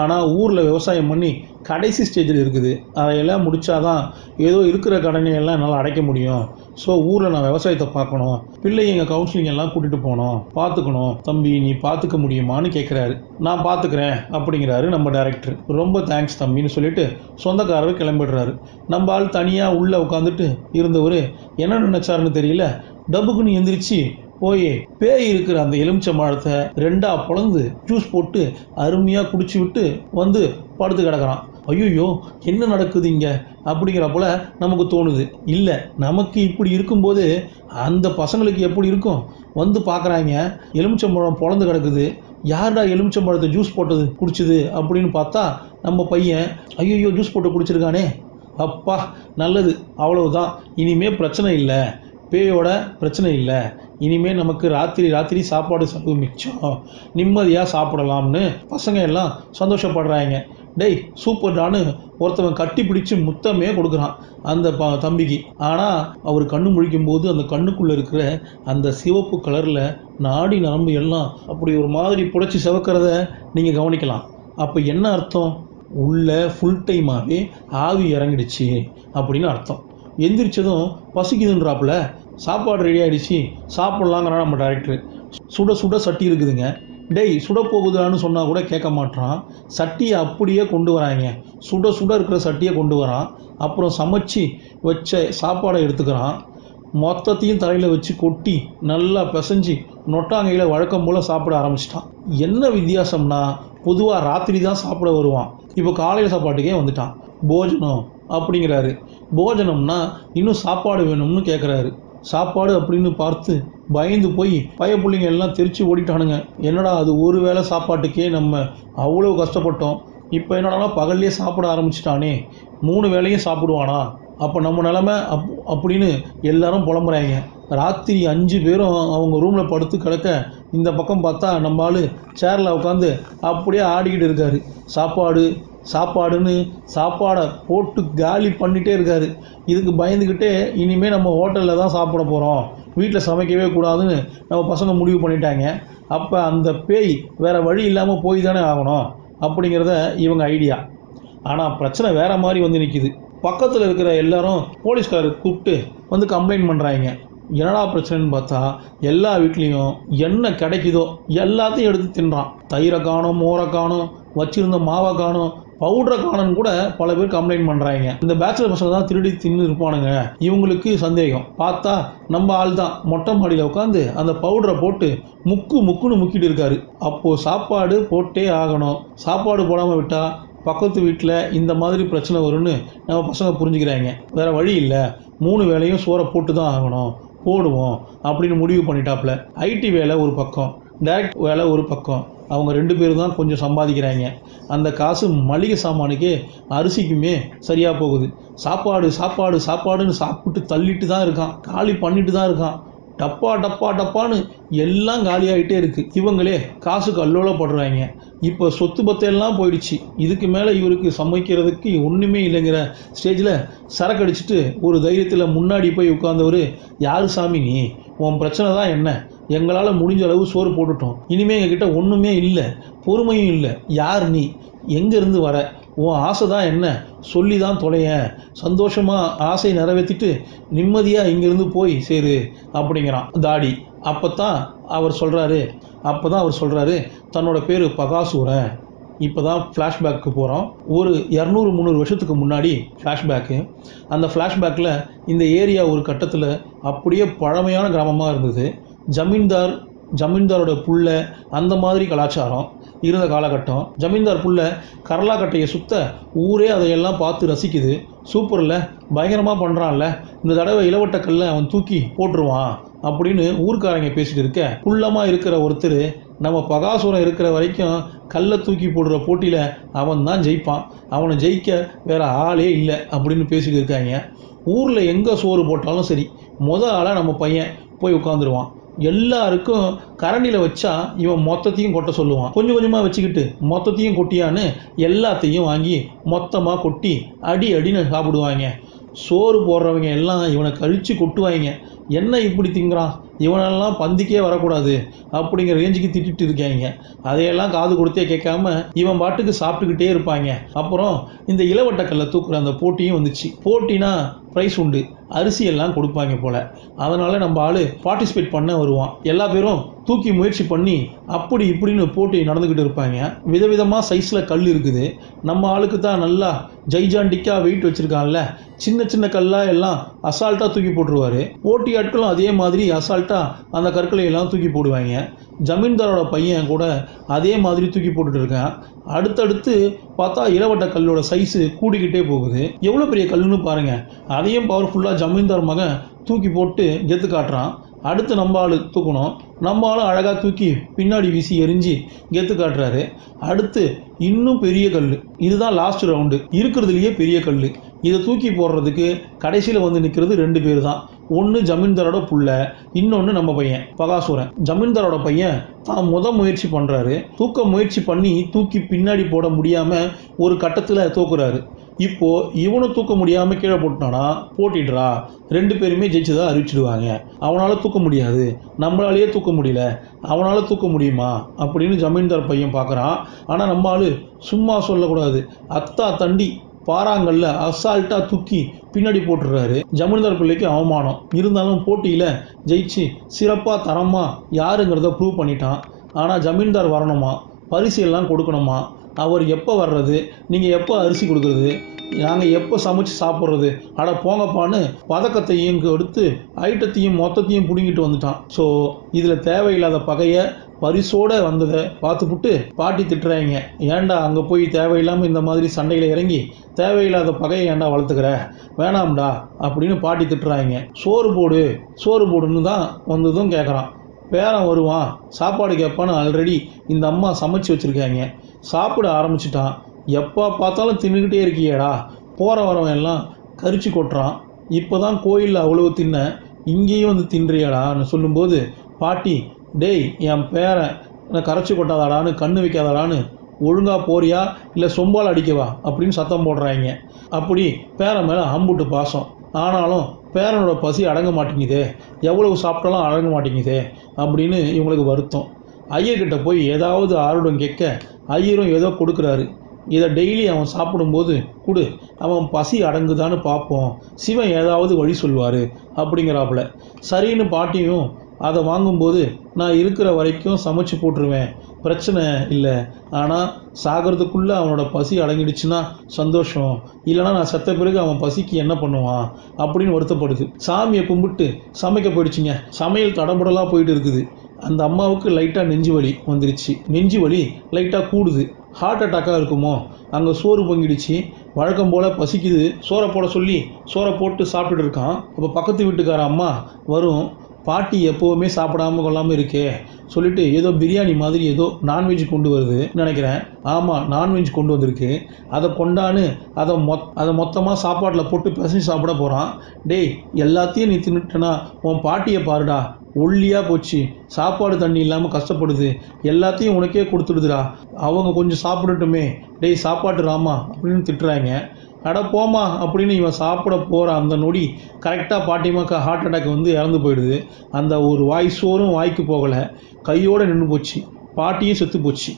ஆனால் ஊரில் விவசாயம் பண்ணி கடைசி ஸ்டேஜில் இருக்குது. அதையெல்லாம் முடித்தாதான் ஏதோ இருக்கிற கடனையெல்லாம் என்னால் அடைக்க முடியும். ஸோ ஊரில் நான் விவசாயத்தை பார்க்கணும், பிள்ளைங்க எங்கள் கவுன்சிலிங் எல்லாம் கூட்டிகிட்டு போகணும், பார்த்துக்கணும். தம்பி நீ பார்த்துக்க முடியுமான்னு கேட்குறாரு. நான் பார்த்துக்கிறேன் அப்படிங்கிறாரு நம்ம டைரக்டர். ரொம்ப தேங்க்ஸ் தம்பின்னு சொல்லிட்டு சொந்தக்காரர் கிளம்பிடுறாரு. நம்ம ஆள் தனியாக உள்ளே உட்காந்துட்டு இருந்தவர் என்ன நினச்சாருன்னு தெரியல, டப்புக்குன்னு எந்திரிச்சு போய் பேய் இருக்கிற அந்த எலுமிச்சம்பழத்தை 2ஆக பிளந்து ஜூஸ் போட்டு அருமையாக குடிச்சு விட்டு வந்து படுத்து கிடக்கிறான். ஐயோ என்ன நடக்குது இங்கே அப்படிங்கிற போல நமக்கு தோணுது. இல்லை, நமக்கு இப்படி இருக்கும்போது அந்த பசங்களுக்கு எப்படி இருக்கும்? வந்து பார்க்குறாங்க, எலுமிச்சம்பழம் பிளந்து கிடக்குது, யார்டா எலுமிச்சம்பழத்தை ஜூஸ் போட்டது குடிச்சுது அப்படின்னு பார்த்தா நம்ம பையன் ஐயோ ஜூஸ் போட்டு குடிச்சிருக்கானே, அப்பா நல்லது, அவ்வளவுதான், இனிமே பிரச்சனை இல்லை, பேயோட பிரச்சனை இல்லை, இனிமேல் நமக்கு ராத்திரி சாப்பாடு செலவு மிச்சம், நிம்மதியாக சாப்பிடலாம்னு பசங்க எல்லாம் சந்தோஷப்படுறாங்க. டேய் சூப்பர்டான்னு ஒருத்தவன் கட்டி பிடிச்சி முத்தமே கொடுக்குறான் அந்த தம்பிக்கு. ஆனால் அவர் கண்ணு முழிக்கும் போது அந்த கண்ணுக்குள்ளே இருக்கிற அந்த சிவப்பு கலரில் நாடி நரம்பு எல்லாம் அப்படி ஒரு மாதிரி புடைச்சி சிவக்கிறத நீங்கள் கவனிக்கலாம். அப்போ என்ன அர்த்தம்? உள்ள ஃபுல் டைமாகவே ஆவி இறங்கிடுச்சு அப்படின்னு அர்த்தம். எந்திரிச்சதும் பசிக்குதுன்றாப்புல சாப்பாடு ரெடி ஆகிடுச்சு, சாப்பிட்லாங்கிறான் நம்ம டைரக்டர். சுட சுட சட்டி இருக்குதுங்க. டேய் சுட போகுதான்னு சொன்னால் கூட கேட்க மாட்டான். சட்டியை அப்படியே கொண்டு வராங்க, சுட சுட இருக்கிற சட்டியை கொண்டு வரான். அப்புறம் சமைச்சு வச்ச சாப்பாடை எடுத்துக்கிறான். மொத்தத்தையும் தலையில் வச்சு கொட்டி நல்லா பிசைஞ்சு நொட்டாங்கையில் வழக்கம் போல் சாப்பிட ஆரம்பிச்சிட்டான். என்ன வித்தியாசம்னா, பொதுவாக ராத்திரி தான் சாப்பிட வருவான், இப்போ காலையில் சாப்பாட்டுக்கே வந்துட்டான். போஜனம் அப்படிங்கிறாரு. போஜனம்னா இன்னும் சாப்பாடு வேணும்னு கேட்குறாரு. சாப்பாடு அப்படின்னு பார்த்து பயந்து போய் பயப்புள்ளைங்க எல்லாம் தெரிச்சு ஓடிட்டானுங்க. என்னடா அது ஒரு வேளை சாப்பாட்டுக்கே நம்ம அவ்வளோ கஷ்டப்பட்டோம், இப்போ என்னடானா பகல்லையே சாப்பிட ஆரம்பிச்சிட்டானே, 3 வேளையும் சாப்பிடுவானா, அப்போ நம்ம நிலமை அப்படின்னு எல்லாரும் புலம்புறாங்க. ராத்திரி 5 பேரும் அவங்க ரூமில் படுத்து கிடக்க இந்த பக்கம் பார்த்தா நம்ம ஆள் சேரில் உட்காந்து அப்படியே ஆடிக்கிட்டு இருக்காரு. சாப்பாடு சாப்பாடுன்னு சாப்பாடை போட்டு காலி பண்ணிகிட்டே இருக்காரு. இதுக்கு பயந்துக்கிட்டே இனிமேல் நம்ம ஹோட்டலில் தான் சாப்பிட போகிறோம், வீட்டில் சமைக்கவே கூடாதுன்னு நம்ம பசங்க முடிவு பண்ணிட்டாங்க. அப்போ அந்த பேய் வேறு வழி இல்லாமல் போய் தானே ஆகணும் அப்படிங்கிறத இவங்க ஐடியா. ஆனால் பிரச்சனை வேறு மாதிரி வந்து நிற்கிது. பக்கத்தில் இருக்கிற எல்லாரும் போலீஸ்காரர் கூப்பிட்டு வந்து கம்ப்ளைண்ட் பண்ணுறாங்க. என்னடா பிரச்சனைன்னு பார்த்தா எல்லா வீட்லேயும் என்ன கிடைக்குதோ எல்லாத்தையும் எடுத்து தின்றான். தயிரை காணும், மோரை காணும், வச்சிருந்த மாவை காணும், பவுடரை காணுன்னு கூட பல பேர் கம்ப்ளைண்ட் பண்ணுறாங்க. இந்த பேச்சுலர் பசங்க தான் திருடி தின்னு இருப்பானுங்க. இவங்களுக்கு சந்தேகம். பார்த்தா நம்ம ஆள் தான் மொட்டை மாடியில் உட்காந்து அந்த பவுடரை போட்டு முக்குன்னு முக்கிட்டு இருக்காரு. அப்போது சாப்பாடு போட்டே ஆகணும். சாப்பாடு போடாமல் விட்டால் பக்கத்து வீட்டில் இந்த மாதிரி பிரச்சனை வரும்னு நம்ம பசங்க புரிஞ்சுக்கிறாங்க. வேறு வழி இல்லை, 3 வேளையும் சோறை போட்டு தான் ஆகணும், போடுவோம் அப்படின்னு முடிவு பண்ணிட்டாப்புல. ஐடி வேலை ஒரு பக்கம், டைரக்ட் வேலை ஒரு பக்கம். அவங்க 2 பேர் தான் கொஞ்சம் சம்பாதிக்கிறாங்க. அந்த காசு மளிகை சாமானுக்கே அரிசிக்குமே சரியாக போகுது. சாப்பாடு சாப்பாடு சாப்பாடுன்னு சாப்பிட்டு தள்ளிட்டு தான் இருக்கான், காலி பண்ணிட்டு தான் இருக்கான். டப்பா டப்பா டப்பான்னு எல்லாம் காலியாகிட்டே இருக்குது. இவங்களே காசுக்கு அல்லோலப்படுறாங்க. இப்போ சொத்து பத்தையெல்லாம் போயிடுச்சு. இதுக்கு மேலே இவருக்கு சமைக்கிறதுக்கு ஒன்றுமே இல்லைங்கிற ஸ்டேஜில் சரக்கு அடிச்சுட்டு ஒரு தைரியத்தில் முன்னாடி போய் உட்கார்ந்தவர், யாரு சாமி நீ, உன் பிரச்சனை தான் என்ன, எங்களால் முடிஞ்ச அளவு சோறு போட்டுட்டோம், இனிமேல் எங்ககிட்ட ஒன்றுமே இல்லை, பொறுமையும் இல்லை, யார் நீ, எங்கேருந்து வர, உன் ஆசை தான் என்ன, சொல்லி தான் தொலையேன், சந்தோஷமாக ஆசையை நிறைவேற்றிட்டு நிம்மதியாக இங்கேருந்து போய் சேரு அப்படிங்கிறான் தாடி. அப்போ தான் அவர் சொல்கிறாரு தன்னோட பேர் பகாசூரன். இப்போ தான் ஃப்ளாஷ்பேக்கு போகிறோம். ஒரு 200-300 வருஷத்துக்கு முன்னாடி ஃப்ளாஷ்பேக்கு. அந்த ஃப்ளாஷ்பேக்கில் இந்த ஏரியா ஒரு கட்டத்தில் அப்படியே பழமையான கிராமமாக இருந்தது. ஜமீன்தாரோட புள்ள அந்த மாதிரி கலாச்சாரம் இருந்த காலகட்டம். ஜமீன்தார் புள்ள கரலாக்கட்டையை சுத்த ஊரே அதையெல்லாம் பார்த்து ரசிக்குது. சூப்பரில், பயங்கரமாக பண்ணுறான்ல, இந்த தடவை இளவட்டக்கல்ல அவன் தூக்கி போட்டுருவான் அப்படின்னு ஊர்க்காரங்க பேசிட்டு இருக்க, குள்ளமாக இருக்கிற ஒருத்தர் நம்ம பகாசுரம் இருக்கிற வரைக்கும் கல்லை தூக்கி போடுற போட்டியில் அவன் தான் ஜெயிப்பான், அவனை ஜெயிக்க வேறு ஆளே இல்லை அப்படின்னு பேசிட்டு இருக்காங்க. ஊரில் எங்கே சோறு போட்டாலும் சரி, ஆளாக நம்ம பையன் போய் உட்காந்துருவான். எல்லாருக்கும் கரண்டியில் வச்சா இவன் மொத்தத்தையும் கொட்ட சொல்லுவான். கொஞ்சம் கொஞ்சமாக வச்சுக்கிட்டு மொத்தத்தையும் கொட்டியான்னு எல்லாத்தையும் வாங்கி மொத்தமாக கொட்டி அடின்னு சாப்பிடுவாங்க. சோறு போடுறவங்க எல்லாம் இவனை கழித்து கொட்டுவாங்க. என்ன இப்படி திங்கிறான், இவனெல்லாம் பந்திக்கே வரக்கூடாது அப்படிங்கிற ரேஞ்சுக்கு திட்டிட்டு இருக்காங்க. அதையெல்லாம் காது கொடுத்தே கேட்காம இவன் பாட்டுக்கு சாப்பிட்டுக்கிட்டே இருப்பாங்க. அப்புறம் இந்த இளவட்டக்கல்லை தூக்குற அந்த போட்டியும் வந்துச்சு. போட்டினா ப்ரைஸ் உண்டு, அரிசி எல்லாம் கொடுப்பாங்க போல். அதனால் நம்ம ஆள் பார்ட்டிசிபேட் பண்ண வருவான். எல்லா பேரும் தூக்கி முயற்சி பண்ணி அப்படி இப்படின்னு போட்டி நடந்துக்கிட்டு இருப்பாங்க. விதவிதமாக சைஸில் கல் இருக்குது. நம்ம ஆளுக்கு தான் நல்லா ஜைஜாண்டிக்காக வெயிட் வச்சுருக்கான்ல, சின்ன சின்ன கல்லாக எல்லாம் அசால்ட்டாக தூக்கி போட்டுருவார். போட்டி ஆட்களும் அதே மாதிரி அசால்ட்டாக அந்த கற்களை எல்லாம் தூக்கி போடுவாங்க. ஜமீன்தாரோட பையன் கூட அதே மாதிரி தூக்கி போட்டுட்டு இருக்கான். அடுத்தடுத்து பார்த்தா இளவட்ட கல்லோட சைஸு கூடிக்கிட்டே போகுது. எவ்வளோ பெரிய கல்லுன்னு பாருங்கள். அதையும் பவர்ஃபுல்லாக ஜமீன்தார் மகன் தூக்கி போட்டு கெத்து காட்டுறான். அடுத்து நம்ம ஆள் தூக்கணும். நம்ம ஆளும் அழகாக தூக்கி பின்னாடி வீசி எரிஞ்சு கெத்து காட்டுறாரு. அடுத்து இன்னும் பெரிய கல், இதுதான் லாஸ்ட் ரவுண்டு, இருக்கிறதுலையே பெரிய கல். இதை தூக்கி போடுறதுக்கு கடைசியில் வந்து நிற்கிறது 2 பேர் தான். ஒன்று ஜமீன்தாரோட புள்ள, இன்னொன்று நம்ம பையன் பகாசுரன். ஜமீன்தாரோட பையன் தான் முயற்சி பண்ணுறாரு. தூக்க முயற்சி பண்ணி தூக்கி பின்னாடி போட முடியாமல் ஒரு கட்டத்தில் தூக்குறாரு. இப்போது இவனும் தூக்க முடியாமல் கீழே போட்டானா போட்டிடுறா, 2 பேருமே ஜெயிச்சதாக அறிவிச்சிடுவாங்க. அவனால் தூக்க முடியாது, நம்மளாலேயே தூக்க முடியல, அவனால் தூக்க முடியுமா அப்படின்னு ஜமீன்தார் பையன் பார்க்குறான். ஆனால் நம்ம ஆள் சும்மா சொல்லக்கூடாது, அத்தா தண்டி பாறாங்கல்ல அசால்ட்டாக தூக்கி பின்னாடி போட்டுடுறாரு. ஜமீன்தார் பிள்ளைக்கு அவமானம். இருந்தாலும் போட்டியில் ஜெயிச்சு சிறப்பாக தரமாக யாருங்கிறத ப்ரூவ் பண்ணிட்டான். ஆனால் ஜமீன்தார் வரணுமா, பரிசு எல்லாம் கொடுக்கணுமா, அவர் எப்போ வர்றது, நீங்கள் எப்போ அரிசி கொடுக்குறது, நாங்கள் எப்போ சமைச்சு சாப்பிட்றது, அட போங்கப்பான்னு பதக்கத்தையும் எடுத்து ஐட்டத்தையும் மொத்தத்தையும் பிடுங்கிட்டு வந்துட்டான். ஸோ இதில் தேவையில்லாத பகையை பரிசோட வந்ததை பார்த்துப்புட்டு பாட்டி திட்டுறாங்க. ஏன்டா அங்கே போய் தேவையில்லாமல் இந்த மாதிரி சண்டையில் இறங்கி தேவையில்லாத பகையை ஏன்டா வளர்த்துக்கிற, வேணாம்டா அப்படின்னு பாட்டி திட்டுறாங்க. சோறு போடுன்னு தான் வந்ததும் கேட்குறான். பேரன் வருவான், சாப்பாடு கேட்பான்னு ஆல்ரெடி இந்த அம்மா சமைச்சு வச்சுருக்காங்க. சாப்பிட ஆரம்பிச்சிட்டான். எப்போ பார்த்தாலும் தின்னுக்கிட்டே இருக்கியேடா, போகிற வரவன் எல்லாம் கரிச்சு கொட்டுறான். இப்போ தான் கோயிலில் அவ்வளவு தின்ன, இங்கேயும் வந்து தின்றியாடான்னு சொல்லும்போது பாட்டி, டேய் என் பேரன் கரைச்சி கொட்டாதாடான்னு கண்ணு வைக்காதாடான்னு ஒழுங்காக போறியா இல்லை சொம்பால் அடிக்கவா அப்படின்னு சத்தம் போடுறாங்க. அப்படி பேரன் மேலே அம்புட்டு பாசம். ஆனாலும் பேரனோட பசி அடங்க மாட்டேங்குதே, எவ்வளவு சாப்பிட்டாலும் அடங்க மாட்டேங்குதே அப்படின்னு இவங்களுக்கு வருத்தம். ஐயர்கிட்ட போய் ஏதாவது ஆர்வம் கேட்க ஐயரும் ஏதோ கொடுக்குறாரு. இதை டெய்லி அவன் சாப்பிடும்போது கொடு, அவன் பசி அடங்குதான்னு பார்ப்போம், சிவன் ஏதாவது வழி சொல்வார் அப்படிங்கிறாப்புல. சரின்னு பாட்டியும் அதை வாங்கும்போது, நான் இருக்கிற வரைக்கும் சமைச்சு போட்டுருவேன், பிரச்சனை இல்லை, ஆனால் சாகிறதுக்குள்ளே அவனோட பசி அடங்கிடுச்சுன்னா சந்தோஷம், இல்லைனா நான் செத்த பிறகு அவன் பசிக்கு என்ன பண்ணுவான் அப்படின்னு வருத்தப்படுது. சாமியை கும்பிட்டு சமைக்க போயிடுச்சுங்க. சமையல் தடபுடலாக போயிட்டு இருக்குது. அந்த அம்மாவுக்கு லைட்டாக நெஞ்சு வலி வந்துருச்சு. நெஞ்சு வலி லைட்டாக கூடுது. ஹார்ட் அட்டாக்காக இருக்குமோ. அங்கே சோறு பொங்கிடுச்சு. வழக்கம் போல் பசிக்குது. சோறை போட சொல்லி சோறை போட்டு சாப்பிட்டுட்டு இருக்கான். அப்போ பக்கத்து வீட்டுக்கார அம்மா வரும். பாட்டி எப்போவுமே சாப்பிடாம கொள்ளாமல் இருக்கே சொல்லிட்டு ஏதோ பிரியாணி மாதிரி ஏதோ நான்வெஜ் கொண்டு வருது நினைக்கிறேன். ஆமாம், நான்வெஜ் கொண்டு வந்திருக்கு. அதை கொண்டான்னு அதை மொத்தமாக சாப்பாட்டில் போட்டு பிசைஞ்சு சாப்பிட போகிறான். டேய், எல்லாத்தையும் நீ தின்னுட்டனா உன் பாட்டியை பாருடா, ஒல்லியாக போச்சு, சாப்பாடு தண்ணி இல்லாமல் கஷ்டப்படுது, எல்லாத்தையும் உனக்கே கொடுத்துடுதுடா, அவங்க கொஞ்சம் சாப்பிடட்டுமே, டேய் சாப்பாட்டு ராமா அப்படின்னு திட்டுறாங்க. அட போமா அப்படின்னு இவன் சாப்பிட போகிற அந்த நொடி கரெக்டாக பாட்டிமாக்கு ஹார்ட் அட்டாக் வந்து இறந்து போயிடுது. அந்த ஒரு வாய் சோறும் வாய்க்கு போகலை, கையோடு நின்று போச்சு. பாட்டியும் செத்து போச்சு.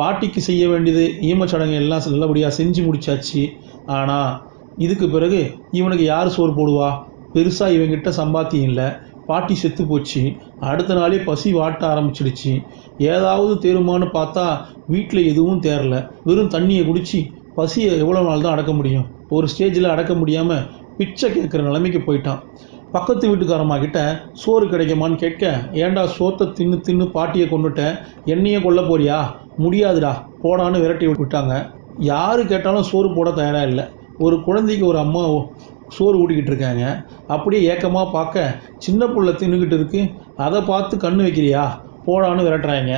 பாட்டிக்கு செய்ய வேண்டியது ஈமச்சடங்கு எல்லாம் நல்லபடியாக செஞ்சு முடிச்சாச்சு. ஆனால் இதுக்கு பிறகு இவனுக்கு யார் சோறு போடுவா? பெருசாக இவங்கிட்ட சம்பாத்தியம் இல்லை. பாட்டி செத்து போச்சு. அடுத்த நாளே பசி வாட்ட ஆரம்பிச்சிடுச்சு. ஏதாவது தேருமானு பார்த்தா வீட்டில் எதுவும் தேரல. வெறும் தண்ணியை குடித்து பசியை எவ்வளோ நாள் தான் அடக்க முடியும்? ஒரு ஸ்டேஜில் அடக்க முடியாமல் பிச்சை கேட்குற நிலைமைக்கு போயிட்டான். பக்கத்து வீட்டுக்காரம்மா கிட்ட சோறு கிடைக்குமான்னு கேட்க, ஏண்டா சோத்தை தின்னு தின்னு பாட்டியை கொண்டுட்டேன், என்னையே கொல்ல போறியா, முடியாதுடா போடான்னு விரட்டி விட்டாங்க. யார் கேட்டாலும் சோறு போட தயாராக இல்லை. ஒரு குழந்தைக்கு ஒரு அம்மா சோறு ஊட்டிக்கிட்டு இருக்காங்க. அப்படியே ஏக்கமாக பார்க்க, சின்ன புள்ள தின்னுக்கிட்டு இருக்கு, அதை பார்த்து கண்ணு வைக்கிறியா, போடான்னு விரட்டுறாங்க.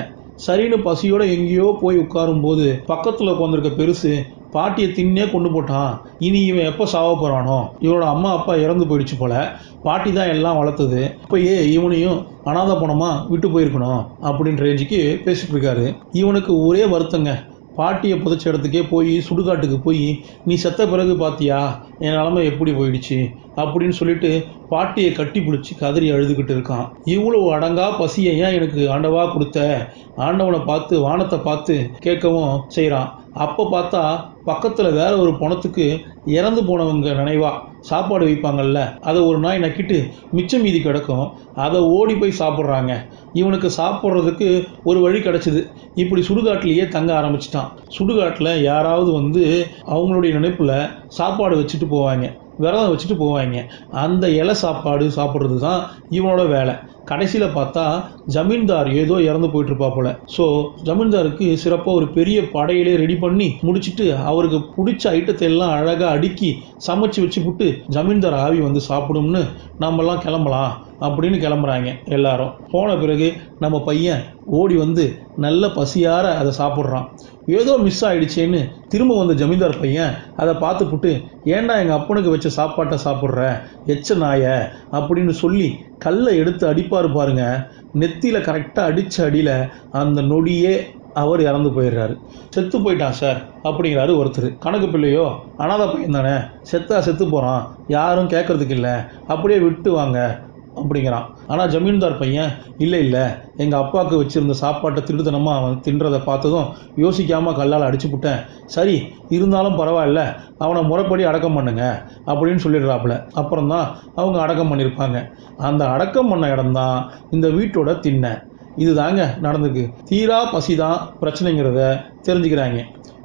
சரின்னு பசியோடு எங்கேயோ போய் உட்காரும்போது பக்கத்தில் உட்காந்துருக்க பெருசு பாட்டியை தின்னே கொண்டு போட்டான், இனி இவன் எப்போ சாவ போகிறானோ, இவனோட அம்மா அப்பா இறந்து போயிடுச்சு போல, பாட்டி தான் எல்லாம் வளர்த்தது, இப்போயே இவனையும் அனாதை பணமாக விட்டு போயிருக்கணும் அப்படின்ற ரேஞ்சுக்கு பேசிகிட்டு இருக்காரு. இவனுக்கு ஒரே வருத்தங்க, பாட்டியை புதைச்ச இடத்துக்கே போய் சுடுகாட்டுக்கு போய் நீ செத்த பிறகு பார்த்தியா என் நிலமை எப்படி போயிடுச்சு அப்படின்னு சொல்லிட்டு பாட்டியை கட்டி பிடிச்சி கதறி அழுதுகிட்டு இருக்கான். இவ்வளோ அடங்கா பசியை ஏன் எனக்கு ஆண்டவா கொடுத்த, ஆண்டவனை பார்த்து வானத்தை பார்த்து கேட்கவும் செய்கிறான். அப்போ பார்த்தா பக்கத்தில் வேற ஒரு பணத்துக்கு இறந்து போனவங்க நினைவா சாப்பாடு வைப்பாங்கல்ல, அதை ஒரு நாய் நக்கிட்டு மிச்சம் மீதி கிடக்கும், அதை ஓடி போய் சாப்பிட்றாங்க. இவனுக்கு சாப்பிட்றதுக்கு ஒரு வழி கிடச்சிது. இப்படி சுடுகாட்டிலேயே தங்க ஆரம்பிச்சிட்டான். சுடுகாட்டில் யாராவது வந்து அவங்களுடைய நினைப்பில் சாப்பாடு வச்சுட்டு போவாங்க, விரதம் வச்சுட்டு போவாங்க. அந்த இலை சாப்பாடு சாப்பிட்றது தான் இவனோட வேலை. கடைசியில் பார்த்தா ஜமீன்தார் ஏதோ இறந்து போயிட்டுருப்பா போல. ஸோ ஜமீன்தாருக்கு சிறப்பாக ஒரு பெரிய படையிலே ரெடி பண்ணி முடிச்சுட்டு அவருக்கு பிடிச்ச ஐட்டத்தை எல்லாம் அழகாக அடுக்கி சமைச்சு வச்சு விட்டு ஜமீன்தார் ஆவி வந்து சாப்பிடும்னு நம்மெல்லாம் கிளம்பலாம் அப்படின்னு கிளம்புறாங்க எல்லாரும். போன பிறகு நம்ம பையன் ஓடி வந்து நல்ல பசியார அதை சாப்பிட்றான். ஏதோ மிஸ் ஆகிடுச்சேன்னு திரும்ப வந்த ஜமீன்தார் பையன் அதை பார்த்துப்புட்டு, ஏண்டா எங்கள் அப்பனுக்கு வச்ச சாப்பாட்டை சாப்பிட்ற எச்ச நாய அப்படின்னு சொல்லி கல்லை எடுத்து அடிப்பார் பாருங்க. நெத்தியில் கரெக்டாக அடித்த அடியில் அந்த நொடியே அவர் இறந்து போயிடுறாரு. செத்து போயிட்டான் சார் அப்படிங்கிறாரு ஒருத்தர். கணக்கு பிள்ளையோ அனாதை பையன் தானே, செத்து போகிறான், யாரும் கேட்கறதுக்கு இல்லை, அப்படியே விட்டு வாங்க அப்படிங்கிறான். ஆனால் ஜமீன்தார் பையன் இல்லை எங்கள் அப்பாவுக்கு வச்சுருந்த சாப்பாட்டை திருடுத்தனமாக அவன் தின்றதை பார்த்ததும் யோசிக்காமல் கல்லால் அடிச்சுப்புட்டேன், சரி இருந்தாலும் பரவாயில்ல, அவனை முறைப்படி அடக்கம் பண்ணுங்க அப்படின்னு சொல்லிடுறாப்புல. அப்புறம்தான் அவங்க அடக்கம் பண்ணியிருப்பாங்க. அந்த அடக்கம் பண்ண இடம்தான் இந்த வீட்டோட திண்ணை. இது தாங்க நடந்துக்கு. தீரா பசி தான் பிரச்சனைங்கிறத தெரிஞ்சுக்கிறாங்க.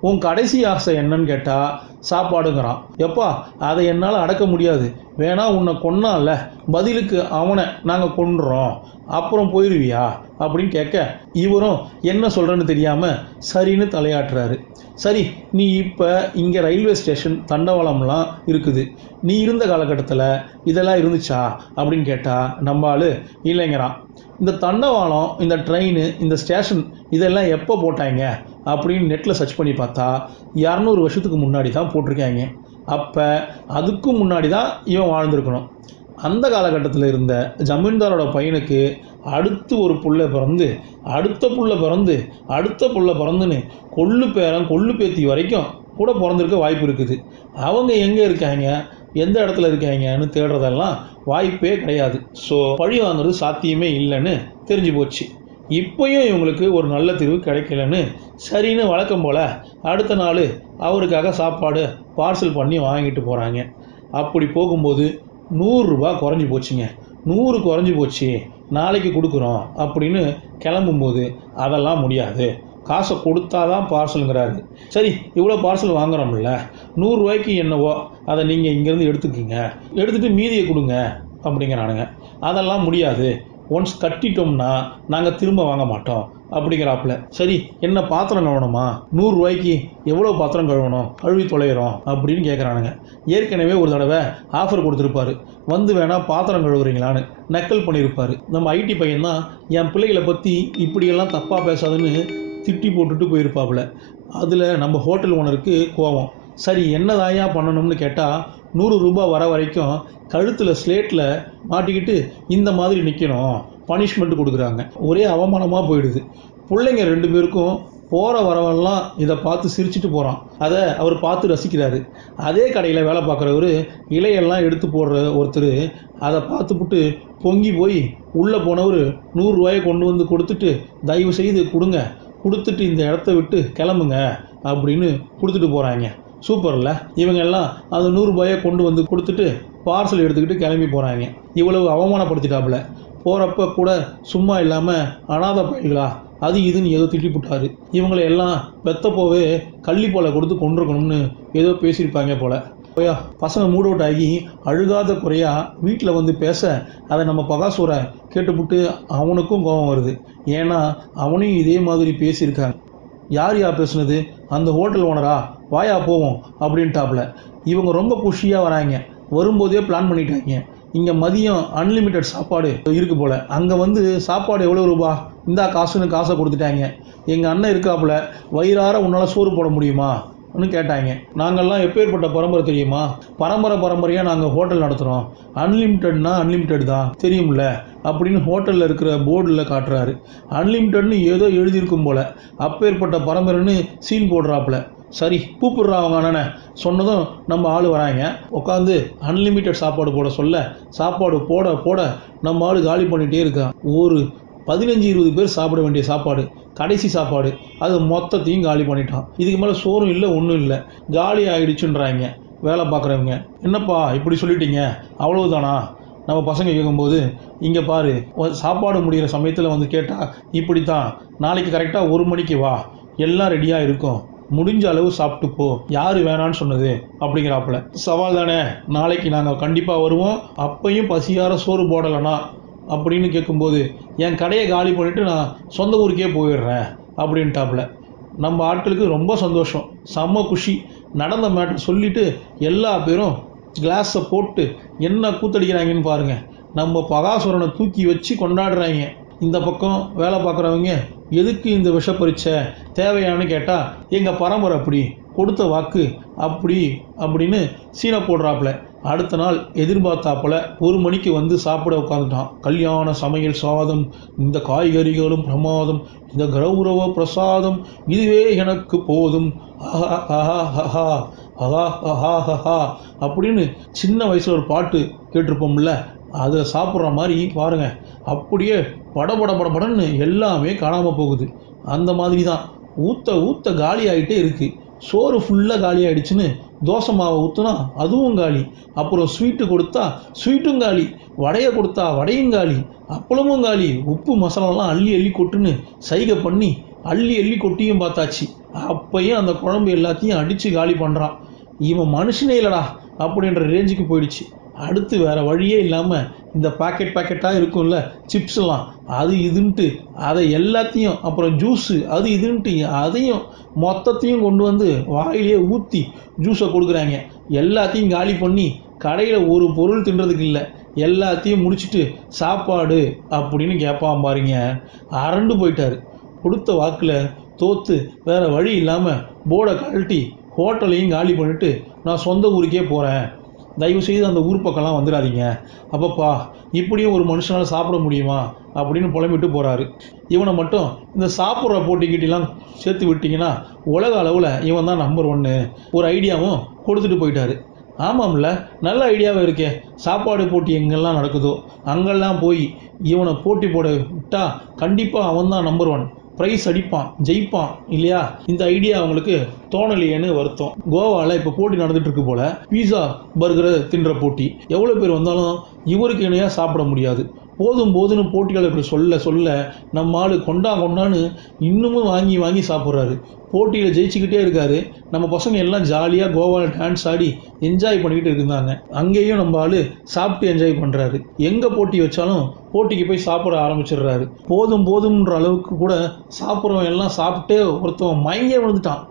உன் கடைசி ஆசை என்னன்னு கேட்டால் சாப்பாடுங்கிறான். எப்பா அதை என்னால் அடக்க முடியாது, வேணா உன்னை கொன்னால பதிலுக்கு அவனை நாங்கள் கொன்றுறோம், அப்புறம் போயிடுவியா அப்படின்னு கேட்க இவரும் என்ன சொல்கிறேன்னு தெரியாமல் சரின்னு தலையாட்டுறாரு. சரி, நீ இப்போ இங்கே ரயில்வே ஸ்டேஷன் தண்டவாளம்லாம் இருக்குது, நீ இருந்த காலகட்டத்தில் இதெல்லாம் இருந்துச்சா அப்படின்னு கேட்டால் நம்ம ஆள் இல்லைங்கிறான். இந்த தண்டவாளம், இந்த ட்ரெயின், இந்த ஸ்டேஷன் இதெல்லாம் எப்போ போட்டாங்க அப்படின்னு நெட்டில் சர்ச் பண்ணி பார்த்தா 200 வருஷத்துக்கு முன்னாடி தான் போட்டிருக்காங்க. அப்போ அதுக்கும் முன்னாடி தான் இவன் வாழ்ந்திருக்கணும். அந்த காலகட்டத்தில் இருந்த ஜமீன்தாரோட பையனுக்கு அடுத்து ஒரு புள்ள பிறந்து, அடுத்த புள்ள பிறந்து, அடுத்த புள்ள பிறந்துன்னு கொள்ளு பேரன் கொள்ளு பேத்தி வரைக்கும் கூட பிறந்திருக்க வாய்ப்பு இருக்குது. அவங்க எங்கே இருக்காங்க, எந்த இடத்துல இருக்காங்கன்னு தேடுறதெல்லாம் வாய்ப்பே கிடையாது. ஸோ பழி வாங்குறது சாத்தியமே இல்லைன்னு தெரிஞ்சு போச்சு. இப்போயும் இவங்களுக்கு ஒரு நல்ல தீர்வு கிடைக்கலன்னு சரின்னு வழக்கம் போல் அடுத்த நாள் அவருக்காக சாப்பாடு பார்சல் பண்ணி வாங்கிட்டு போகிறாங்க. அப்படி போகும்போது 100 ரூபா குறைஞ்சி போச்சுங்க. 100 குறைஞ்சி போச்சு, நாளைக்கு கொடுக்குறோம் அப்படின்னு கிளம்பும்போது அதெல்லாம் முடியாது, காசை கொடுத்தாதான் பார்சலுங்கிறாரு. சரி, இவ்வளோ பார்சல் வாங்குறோம்ல, 100 ரூபாய்க்கு என்னவோ அதை நீங்கள் இங்கேருந்து எடுத்துக்கிங்க, எடுத்துகிட்டு மீதியை கொடுங்க அப்படிங்கிறானுங்க. அதெல்லாம் முடியாது, ஒன்ஸ் கட்டிட்டோம்னா நாங்கள் திரும்ப வாங்க மாட்டோம் அப்படிங்கிறாப்புல. சரி, என்ன பாத்திரம் கழுவணுமா, 100 ரூபாய்க்கு எவ்வளோ பாத்திரம் கழுவணும், கழுவி தொலைகிறோம் அப்படின்னு கேட்குறானுங்க. ஏற்கனவே ஒரு தடவை ஆஃபர் கொடுத்துருப்பாரு, வந்து வேணால் பாத்திரம் கழுவுறீங்களான்னு நக்கல் பண்ணியிருப்பார். நம்ம ஐடி பையன் தான் என் பிள்ளைகளை பற்றி இப்படியெல்லாம் தப்பாக பேசாதுன்னு திட்டி போட்டுட்டு போயிருப்பாப்புல. அதில் நம்ம ஹோட்டல் ஓனருக்கு கோபம். சரி, என்னதாயா பண்ணணும்னு கேட்டால் 100 ரூபா வர வரைக்கும் கழுத்தில் ஸ்லேட்டில் மாட்டிக்கிட்டு இந்த மாதிரி நிற்கணும், பனிஷ்மெண்ட் கொடுக்குறாங்க. ஒரே அவமானமாக போயிடுது. பிள்ளைங்க 2 பேருக்கும் போகிற வரவெல்லாம் இதை பார்த்து சிரிச்சுட்டு போகிறான். அதை அவர் பார்த்து ரசிக்கிறாரு. அதே கடையில் வேலை பார்க்குறவர் இலையெல்லாம் எடுத்து போடுற ஒருத்தர் அதை பார்த்துப்புட்டு பொங்கி போய் உள்ளே போனவர் 100 ரூபாயை கொண்டு வந்து கொடுத்துட்டு தயவு செய்து கொடுங்க, கொடுத்துட்டு இந்த இடத்த விட்டு கிளம்புங்க அப்படின்னு கொடுத்துட்டு போகிறாங்க. சூப்பர்ல. இவங்க எல்லாம் அந்த 100 ரூபாயை கொண்டு வந்து கொடுத்துட்டு பார்சல் எடுத்துக்கிட்டு கிளம்பி போகிறாங்க. இவ்வளவு அவமானப்படுத்திட்டாப்புல. போகிறப்ப கூட சும்மா இல்லாமல் அனாதை பயல்களா அது இதுன்னு ஏதோ திட்டிப்புட்டாரு. இவங்களை எல்லாம் வெத்தப்போவே கள்ளிப்போலை கொடுத்து கொண்டிருக்கணும்னு ஏதோ பேசியிருப்பாங்க போல. போயா பசங்க மூட் அவுட் ஆகி அழுகாத குறையா வீட்டில் வந்து பேச அதை நம்ம பகாசூரை கேட்டுப்புட்டு அவனுக்கும் கோபம் வருது. ஏன்னா அவனையும் இதே மாதிரி பேசியிருக்காங்க. யார் பேசுனது, அந்த ஹோட்டல் ஓனரா, வாயா போவோம் அப்படின்ட்டாப்புல. இவங்க ரொம்ப புஷியாக வராங்க. வரும்போதே பிளான் பண்ணிட்டாங்க. இங்கே மதியம் அன்லிமிட்டெட் சாப்பாடு இருக்குது போல். அங்கே வந்து சாப்பாடு எவ்வளோ ரூபா, இந்தா காசுன்னு காசை கொடுத்துட்டாங்க. எங்கள் அண்ணன் இருக்காப்புல, வயிறார உன்னால் சோறு போட முடியுமான்னு கேட்டாங்க. நாங்கள்லாம் எப்பேற்பட்ட பரம்பரை தெரியுமா, பரம்பரையாக நாங்கள் ஹோட்டல் நடத்துகிறோம், அன்லிமிட்டட்னா அன்லிமிட்டட் தான் தெரியும்ல அப்படின்னு ஹோட்டலில் இருக்கிற போர்டில் காட்டுறாரு. அன்லிமிட்டட்னு ஏதோ எழுதியிருக்கும் போல். அப்பேற்பட்ட பரம்பரைன்னு சீன் போடுறாப்புல. சரி, கூப்பிட்றா அவங்க அண்ணனை சொன்னதும் நம்ம ஆள் வராங்க. உட்காந்து அன்லிமிட்டட் சாப்பாடு போட சொல்ல சாப்பாடு போட போட நம்ம ஆள் காலி பண்ணிகிட்டே இருக்கான். ஒரு 15-20 பேர் சாப்பிட வேண்டிய சாப்பாடு, கடைசி சாப்பாடு, அது மொத்தத்தையும் காலி பண்ணிட்டான். இதுக்கு மேலே சோறும் இல்லை, ஒன்றும் இல்லை, காலி ஆகிடுச்சுன்றாங்க வேலை பார்க்குறவங்க. என்னப்பா இப்படி சொல்லிட்டீங்க, அவ்வளவுதானா? நம்ம பசங்க கேட்கும்போது, இங்கே பாரு, சாப்பாடு முடிகிற சமயத்தில் வந்து கேட்டால் இப்படித்தான், நாளைக்கு கரெக்டாக 1 மணிக்கு வா, எல்லாம் ரெடியாக இருக்கும், முடிஞ்ச அளவு சாப்பிட்டு போ, யார் வேணான்னு சொன்னது அப்படிங்கிறாப்புல. சவால் தானே, நாளைக்கு நாங்கள் கண்டிப்பாக வருவோம், அப்பையும் பசியார சோறு போடலைனா அப்படின்னு கேட்கும்போது, என் கடையை காலி பண்ணிவிட்டு நான் சொந்த ஊருக்கே போயிடுறேன் அப்படின்ட்டாப்புல. நம்ம ஆட்களுக்கு ரொம்ப சந்தோஷம், செம்ம குஷி. நடந்த மேட்டர் சொல்லிவிட்டு எல்லா பேரும் கிளாஸை போட்டு என்ன கூத்தடிக்கிறாங்கன்னு பாருங்கள். நம்ம பகாசுரனை தூக்கி வச்சு கொண்டாடுறாங்க. இந்த பக்கம் வேலை பார்க்குறவங்க எதுக்கு இந்த விஷ பரீட்சை தேவையானு கேட்டால், எங்கள் பரம்பரை அப்படி, கொடுத்த வாக்கு அப்படி அப்படின்னு சீனை போடுறாப்புல. அடுத்த நாள் எதிர்பார்த்தாப்புல 1 மணிக்கு வந்து சாப்பிட உட்காந்துட்டான். கல்யாண சமையல் சாதம், இந்த காய்கறிகளும் பிரமாதம், இந்த கௌரவ பிரசாதம், இதுவே எனக்கு போதும், ஆஹா ஆஹா ஆஹா ஆஹா ஆஹா ஆஹா அப்படின்னு சின்ன வயசில் ஒரு பாட்டு கேட்டிருப்போம்ல, அதில் சாப்பிட்ற மாதிரி பாருங்க. அப்படியே படன்னு எல்லாமே காணாமல் போகுது. அந்த மாதிரி தான் ஊற்ற காலி ஆகிட்டே இருக்குது. சோறு ஃபுல்லாக காலி ஆகிடுச்சுன்னு தோசை மாவை ஊற்றுனா அதுவும் காலி. அப்புறம் ஸ்வீட்டு கொடுத்தா ஸ்வீட்டும் காலி, வடையை கொடுத்தா வடையும் காலி, அப்பளமும் காலி. உப்பு மசாலாலாம் அள்ளி கொட்டுன்னு சைகை பண்ணி அள்ளி கொட்டியும் பார்த்தாச்சு. அப்பையும் அந்த குழம்பு எல்லாத்தையும் அடித்து காலி பண்ணுறான். இவன் மனுஷனே இல்லடா அப்படின்ற ரேஞ்சுக்கு போயிடுச்சு. அடுத்து வேற வழியே இல்லாமல் இந்த பாக்கெட்டாக இருக்கும்ல சிப்ஸ்லாம், அது இதுன்ட்டு அதை எல்லாத்தையும், அப்புறம் ஜூஸு அது இதுன்ட்டு அதையும் மொத்தத்தையும் கொண்டு வந்து வாயிலே ஊற்றி ஜூஸை கொடுக்குறாங்க. எல்லாத்தையும் காலி பண்ணி கடையில் ஒரு பொருள் தின்றதுக்கு இல்லை, எல்லாத்தையும் முடிச்சுட்டு சாப்பாடு அப்படின்னு கேட்பான் பாருங்க. அரண்டு போயிட்டார். கொடுத்த வாக்கில் தோற்று வேறு வழி இல்லாமல் போர்டை கழட்டி ஹோட்டலையும் காலி பண்ணிவிட்டு நான் சொந்த ஊருக்கே போகிறேன், தயவுசெய்து அந்த ஊர் பக்கம்லாம் வந்துடாதீங்க, அப்பப்பா இப்படியும் ஒரு மனுஷனால் சாப்பிட முடியுமா அப்படின்னு புலம்பிட்டு போகிறாரு. இவனை மட்டும் இந்த சாப்பிட்ற போட்டிக்கிட்டலாம் சேர்த்து விட்டிங்கன்னா உலக அளவில் இவன் தான் நம்பர் 1 ஒரு ஐடியாவும் கொடுத்துட்டு போயிட்டாரு. ஆமாம்ல, நல்ல ஐடியாவே இருக்கே. சாப்பாடு போட்டி எங்கெல்லாம் நடக்குதோ அங்கெல்லாம் போய் இவனை போட்டி போட விட்டா கண்டிப்பாக அவன் தான் நம்பர் 1, ப்ரைஸ் அடிப்பான், ஜெயிப்பான் இல்லையா? இந்த ஐடியா அவங்களுக்கு தோணலையேன்னு வருத்தம். கோவாவில் இப்போ போட்டி நடந்துட்டு இருக்கு போல, பீஸா பர்கரை தின்ற போட்டி. எவ்வளோ பேர் வந்தாலும் இவருக்கு இணையாக சாப்பிட முடியாது. போதும்னு போட்டியாளர்கள் சொல்ல சொல்ல நம்ம ஆள் கொண்டான்னு இன்னமும் வாங்கி வாங்கி சாப்பிட்றாரு. போட்டியில் ஜெயிச்சுக்கிட்டே இருக்காரு. நம்ம பசங்க எல்லாம் ஜாலியாக கோவாவில் டான்ஸ் ஆடி என்ஜாய் பண்ணிக்கிட்டு இருந்தாங்க. அங்கேயும் நம்ம ஆள் சாப்பிட்டு என்ஜாய் பண்ணுறாரு. எங்கே போட்டி வச்சாலும் போட்டிக்கு போய் சாப்பிட ஆரம்பிச்சிடுறாரு. போதும்ன்ற அளவுக்கு கூட சாப்பிட்றவன் எல்லாம் சாப்பிட்டே ஒருத்தவன் மயங்கே விழுந்துட்டான்.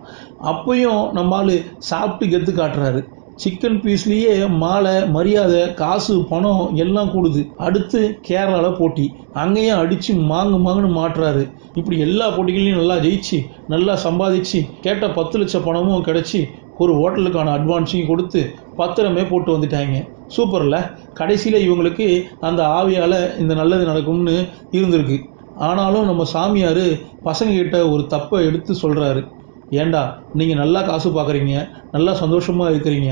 அப்பையும் நம்ம ஆள் சாப்பிட்டு கெத்து காட்டுறாரு. சிக்கன் பீஸ்லேயே மாலை, மரியாதை, காசு, பணம் எல்லாம் கூடுது. அடுத்து கேரளாவில் போட்டி, அங்கேயும் அடித்து மாங்குன்னு மாட்டுறாரு. இப்படி எல்லா போட்டிகளையும் நல்லா ஜெயிச்சு நல்லா சம்பாதிச்சு கேட்ட 10 லட்சம் பணமும் கிடச்சி ஒரு ஹோட்டலுக்கான அட்வான்ஸையும் கொடுத்து பத்திரமே போட்டு வந்துட்டாங்க. சூப்பரில். கடைசியில் இவங்களுக்கு அந்த ஆவியால் இந்த நல்லது நடக்கும்னு இருந்திருக்கு. ஆனாலும் நம்ம சாமியார் பசங்கக்கிட்ட ஒரு தப்பை எடுத்து சொல்கிறாரு. ஏண்டா, நீங்கள் நல்லா காசு பார்க்குறீங்க, நல்லா சந்தோஷமாக இருக்கிறீங்க,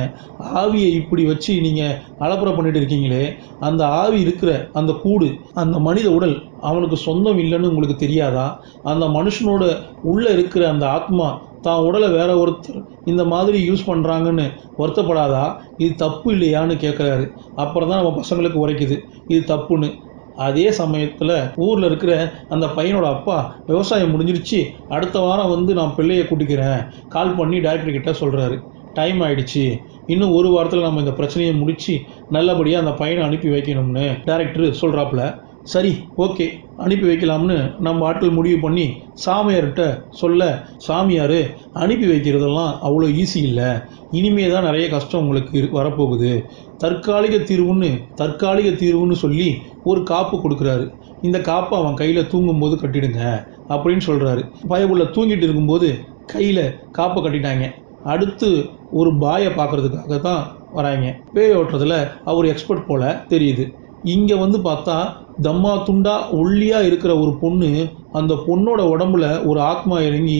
ஆவியை இப்படி வச்சு நீங்கள் அலப்பறை பண்ணிட்டு இருக்கீங்களே, அந்த ஆவி இருக்கிற அந்த கூடு, அந்த மனித உடல் அவனுக்கு சொந்தம் இல்லைன்னு உங்களுக்கு தெரியாதா? அந்த மனுஷனோட உள்ளே இருக்கிற அந்த ஆத்மா தான் உடலை வேற ஒருத்தர் இந்த மாதிரி யூஸ் பண்ணுறாங்கன்னு வருத்தப்படாதா? இது தப்பு இல்லையான்னு கேட்குறாரு. அப்புறம் தான் நம்ம பசங்களுக்கு உரைக்குது இது தப்புன்னு. அதே சமயத்தில் ஊரில் இருக்கிற அந்த பையனோட அப்பா விவசாயம் முடிஞ்சிருச்சு, அடுத்த வாரம் வந்து நான் பிள்ளையை கூட்டிக்கிறேன் கால் பண்ணி டைரக்டர்கிட்ட சொல்கிறாரு. டைம் ஆகிடுச்சு, இன்னும் ஒரு வாரத்தில் நம்ம இந்த பிரச்சனையை முடித்து நல்லபடியாக அந்த பையனை அனுப்பி வைக்கணும்னு டைரக்டர் சொல்கிறாப்புல. சரி, ஓகே, அனுப்பி வைக்கலாம்னு நம்ம ஆட்கள் முடிவு பண்ணி சாமியார்கிட்ட சொல்ல, சாமியார் அனுப்பி வைக்கிறதெல்லாம் அவ்வளோ ஈஸி இல்லை, இனிமே தான் நிறைய கஷ்டம் உங்களுக்கு வரப்போகுது, தற்காலிக தீர்வுன்னு சொல்லி ஒரு காப்பு கொடுக்குறாரு. இந்த காப்பை அவன் கையில் தூங்கும்போது கட்டிடுங்க அப்படின்னு சொல்கிறாரு. பயபுள்ள தூங்கிட்டு இருக்கும்போது கையில் காப்பை கட்டிட்டாங்க. அடுத்து ஒரு பாயை பார்க்குறதுக்காக தான் வராங்க. பேய் ஓட்டுறதுல அவர் எக்ஸ்பர்ட் போல் தெரியுது. இங்கே வந்து பார்த்தா தம்மா துண்டா ஒல்லியாக இருக்கிற ஒரு பொண்ணு, அந்த பொண்ணோட உடம்புல ஒரு ஆத்மா இறங்கி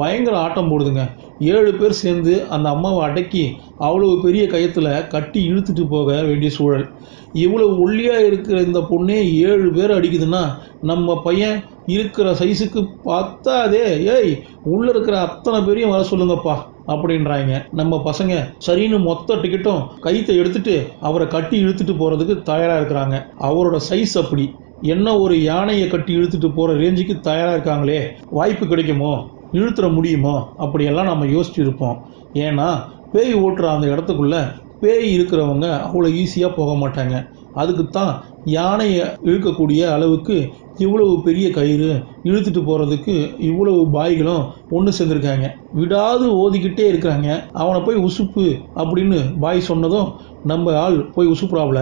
பயங்கர ஆட்டம் போடுதுங்க. 7 பேர் சேர்ந்து அந்த அம்மாவை அடக்கி அவ்வளவு பெரிய கயத்தில் கட்டி இழுத்துட்டு போக வேண்டிய சூழல். இவ்வளவு ஒல்லியாக இருக்கிற இந்த பொண்ணே 7 பேர் அடிக்குதுன்னா நம்ம பையன் இருக்கிற சைஸுக்கு பார்த்தாதே, ஏய் உள்ளே இருக்கிற அத்தனை பேரையும் வர சொல்லுங்கப்பா அப்படின்றாங்க. நம்ம பசங்க சரின்னு மொத்த டிக்கெட்டும் கைத்தை எடுத்துட்டு அவரை கட்டி இழுத்துட்டு போகிறதுக்கு தயாராக இருக்கிறாங்க. அவரோட சைஸ் அப்படி, என்ன ஒரு யானையை கட்டி இழுத்துட்டு போகிற ரேஞ்சுக்கு தயாராக இருக்காங்களே, வாய்ப்பு கிடைக்குமோ, இழுத்துற முடியுமோ அப்படியெல்லாம் நம்ம யோசிச்சு இருப்போம். ஏன்னா பேய் ஓட்டுற அந்த இடத்துக்குள்ளே பேய் இருக்கிறவங்க அவ்வளோ ஈஸியாக போக மாட்டாங்க. அதுக்குத்தான் யானையை இழுக்கக்கூடிய அளவுக்கு இவ்வளவு பெரிய கயிறு இழுத்துட்டு போகிறதுக்கு இவ்வளவு பாய்களும் ஒன்று சேர்ந்துருக்காங்க. விடாது ஓதிக்கிட்டே இருக்கிறாங்க. அவனை போய் உசுப்பு அப்படின்னு பாய் சொன்னதும் நம்ம ஆள் போய் உசுப்புறாப்புல.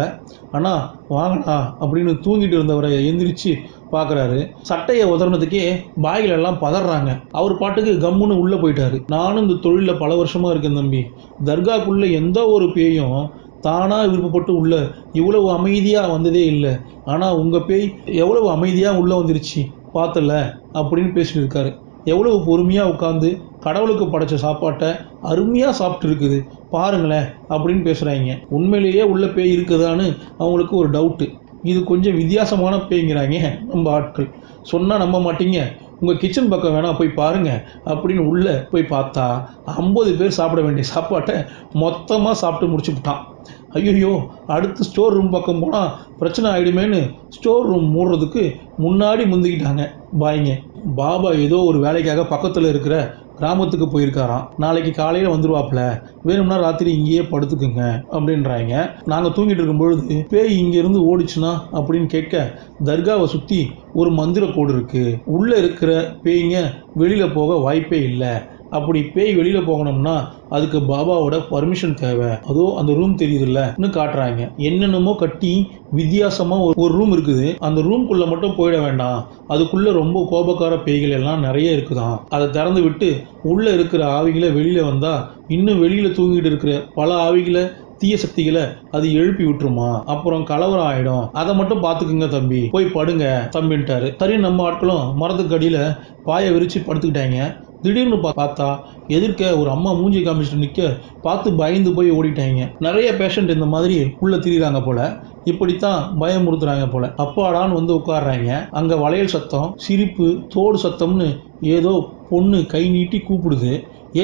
ஆனால் வாங்கண்ணா அப்படின்னு தூங்கிட்டு இருந்தவரை எந்திரிச்சு பார்க்குறாரு. சட்டையை உதறனதுக்கே பாய்கள் எல்லாம் பதறாங்க. அவர் பாட்டுக்கு கம்முன்னு உள்ளே போயிட்டாரு. நானும் இந்த தொழிலில் பல வருஷமாக இருக்கேன் தம்பி, தர்காக்குள்ளே எந்த ஒரு பேயும் தானாக விருப்பப்பட்டு உள்ள இவ்வளவு அமைதியாக வந்ததே இல்லை. ஆனால் உங்கள் பேய் எவ்வளவு அமைதியாக உள்ளே வந்துருச்சு பார்த்தல அப்படின்னு பேசிட்டு இருக்காரு. எவ்வளவு பொறுமையாக உட்காந்து கடவுளுக்கு படைச்ச சாப்பாட்டை அருமையாக சாப்பிட்டு இருக்குது பாருங்களேன் அப்படின்னு பேசுகிறாங்க. உண்மையிலேயே உள்ள பேய் இருக்குதான்னு அவங்களுக்கு ஒரு டவுட்டு. இது கொஞ்சம் வித்தியாசமான பேய்ங்கிறாங்க நம்ம ஆட்கள். சொன்னால் நம்ப மாட்டீங்க, உங்கள் கிச்சன் பக்கம் வேணால் போய் பாருங்கள் அப்படின்னு உள்ளே போய் பார்த்தா 50 பேர் சாப்பிட வேண்டிய சாப்பாட்டை மொத்தமாக சாப்பிட்டு முடிச்சுட்டான். ஐயோ, அடுத்து ஸ்டோர் ரூம் பக்கம் போனால் பிரச்சனை ஆகிடுமேன்னு ஸ்டோர் ரூம் மூடுறதுக்கு முன்னாடி முந்திக்கிட்டாங்க பாய்ங்க. பாபா ஏதோ ஒரு வேலைக்காக பக்கத்தில் இருக்கிற கிராமத்துக்கு போயிருக்காராம். நாளைக்கு காலையில வந்துருவாப்ல, வேணும்னா ராத்திரி இங்கேயே படுத்துக்குங்க அப்படின்றாங்க. நாங்க தூங்கிட்டு இருக்கும் பொழுது பேய் இங்க இருந்து ஓடிச்சுனா அப்படின்னு கேட்க, தர்காவை சுத்தி ஒரு மந்திர கோடு இருக்கு, உள்ள இருக்கிற பேய்ங்க வெளியில போக வாய்ப்பே இல்லை. அப்படி பேய் வெளியில போகணும்னா அதுக்கு பாபாவோட பர்மிஷன் தேவை. அதோ அந்த ரூம் தெரியுதுல்லன்னு காட்டுறாங்க. என்னென்னமோ கட்டி வித்தியாசமா ஒரு ரூம் இருக்குது. அந்த ரூம்குள்ள மட்டும் போயிட வேண்டாம், அதுக்குள்ள ரொம்ப கோபக்கார பேய்கள் எல்லாம் நிறைய இருக்குதாம். அதை திறந்து விட்டு உள்ள இருக்கிற ஆவிகளை வெளியில வந்தா இன்னும் வெளியில தூங்கிட்டு இருக்கிற பல ஆவிகளை, தீய சக்திகளை அது எழுப்பி விட்டுருமா, அப்புறம் கலவரம் ஆயிடும். அதை மட்டும் பாத்துக்குங்க தம்பி, போய் படுங்க தம்பின்ட்டாரு. சரி, நம்ம ஆட்களும் மரத்துக்கு அடியில பாயை விரிச்சு படுத்துக்கிட்டாங்க. திடீர்னு பார்த்தா எதிர்க்க ஒரு அம்மா மூஞ்சி காமிச்சிட்டு நிற்க பார்த்து பயந்து போய் ஓடிட்டாங்க. நிறைய பேஷண்ட் இந்த மாதிரி உள்ள திரிகிறாங்க போல, இப்படித்தான் பயமுறுத்துறாங்க போல. அப்பாடான்னு வந்து உட்காடுறாங்க. அங்க வளையல் சத்தம், சிரிப்பு, தோடு சத்தம்னு ஏதோ பொண்ணு கை நீட்டி கூப்பிடுது.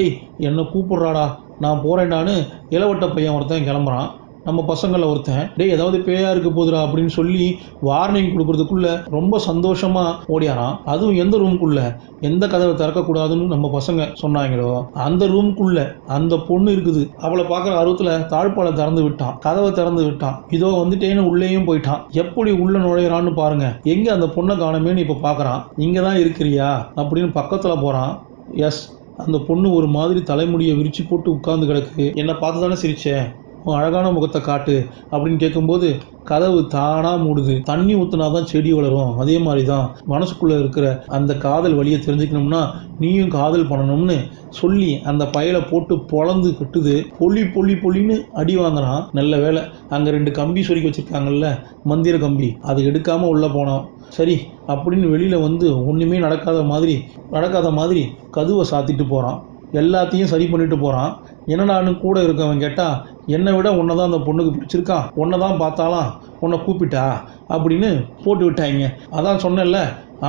ஏய், என்ன கூப்பிடுறாடா, நான் போறேன்டான்னு இளவட்ட பையன் ஒருத்தன் கிளம்புறான். நம்ம பசங்களில் ஒருத்தன், டேய் ஏதாவது பேயா இருக்க போதுரா அப்படின்னு சொல்லி வார்னிங் கொடுக்கறதுக்குள்ள ரொம்ப சந்தோஷமா ஓடியாரான். அதுவும் எந்த ரூம்குள்ள, எந்த கதவை திறக்கக்கூடாதுன்னு நம்ம பசங்க சொன்னாங்களோ அந்த ரூம்குள்ள அந்த பொண்ணு இருக்குது. அவளை பார்க்குற ஆர்வத்துல தாழ்பாலை திறந்து விட்டான், கதவை திறந்து விட்டான். இதோ வந்துட்டேன்னு உள்ளேயும் போயிட்டான். எப்படி உள்ள நுழையிறான்னு பாருங்க. எங்க அந்த பொண்ணை காணமேன்னு இப்ப பாக்குறான். இங்க தான் இருக்கிறியா அப்படின்னு பக்கத்துல போறான். எஸ், அந்த பொண்ணு ஒரு மாதிரி தலைமுடியை விரிச்சு போட்டு உட்கார்ந்து கிடக்கு. என்னை பார்த்து தானே சிரிச்சேன், அழகான முகத்தை காட்டு அப்படின்னு கேட்கும்போது கதவு தானா மூடுது. தண்ணி ஊத்துனாதான் செடி வளரும், அதே மாதிரிதான் மனசுக்குள்ள இருக்கிற அந்த காதல் வழியை தெரிஞ்சுக்கணும்னா நீயும் காதல் பண்ணணும்னு சொல்லி அந்த பயலை போட்டு பொழந்து கட்டுது. பொலின்னு அடி வாங்குறான். நல்ல வேலை அங்க 2 கம்பி சொருக்கி வச்சிருக்காங்கல்ல, மந்திர கம்பி, அதை எடுக்காம உள்ள போனான். சரி அப்படின்னு வெளியில வந்து ஒண்ணுமே நடக்காத மாதிரி கதவை சாத்திட்டு போறான். எல்லாத்தையும் சரி பண்ணிட்டு போறான். என்னடான்னு கூட இருக்கவன் கேட்டா, என்னை விட உன்னைதான் அந்த பொண்ணுக்கு பிடிச்சிருக்கான், உன்னை தான் பார்த்தாலாம், உன்னை கூப்பிட்டா அப்படின்னு போட்டு விட்டாங்க. அதான் சொன்னேன்ல,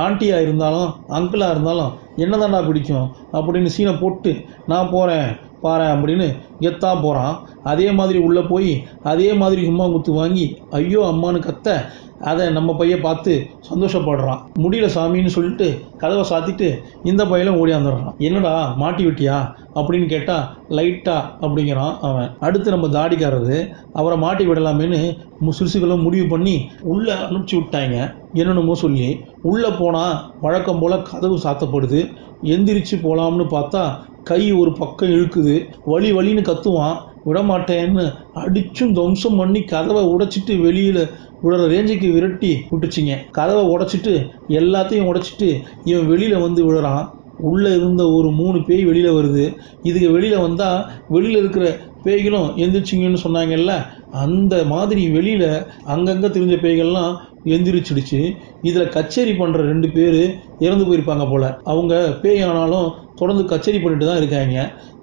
ஆண்டியா இருந்தாலும் அங்கிளா இருந்தாலும் என்னதான்டா பிடிக்கும் அப்படின்னு சீனை போட்டு நான் போறேன் பாரு அப்படின்னு கெத்தா போறான். அதே மாதிரி உள்ள போய் அதே மாதிரி உம்மா குத்து வாங்கி ஐயோ அம்மானு கத்த, அதை நம்ம பையன் பார்த்து சந்தோஷப்படுறான். முடியல சாமின்னு சொல்லிட்டு கதவை சாத்திட்டு இந்த பையலும் ஓடியாந்துடுறான். என்னடா மாட்டி விட்டியா அப்படின்னு கேட்டா லைட்டா அப்படிங்கிறான் அவன். அடுத்து நம்ம தாடிக்காரரு அவரை மாட்டி விடலாமேன்னு சிறுசுகளும் முடிவு பண்ணி உள்ள அனுப்பிச்சி விட்டாங்க. என்னென்னமோ சொல்லி உள்ள போனா வழக்கம் போல கதவு சாத்தப்படுது. எந்திரிச்சு போலாம்னு பார்த்தா கை ஒரு பக்கம் இழுக்குது. வலின்னு கத்துவான். விடமாட்டேன்னு அடிச்சும் துவம்சம் பண்ணி கதவை உடைச்சிட்டு வெளியில விடுற ரேஞ்சுக்கு விரட்டி விட்டுச்சிங்க. கதவை உடைச்சிட்டு எல்லாத்தையும் உடைச்சிட்டு இவன் வெளியில வந்து விடுறான். உள்ள இருந்த ஒரு 3 பேய் வெளியில வருது. இதுக்கு வெளியில வந்தா வெளியில இருக்கிற பேய்களும் எந்திரிச்சிங்கன்னு சொன்னாங்கல்ல, அந்த மாதிரி வெளியில அங்கங்க தெரிஞ்ச பேய்கள்லாம் எந்திரிச்சிடுச்சு. இதுல கச்சேரி பண்ற 2 பேர் இறந்து போயிருப்பாங்க போல. அவங்க பேய் ஆனாலும் தொடர்ந்து கச்சேரி பண்ணிட்டு தான் இருக்காங்க.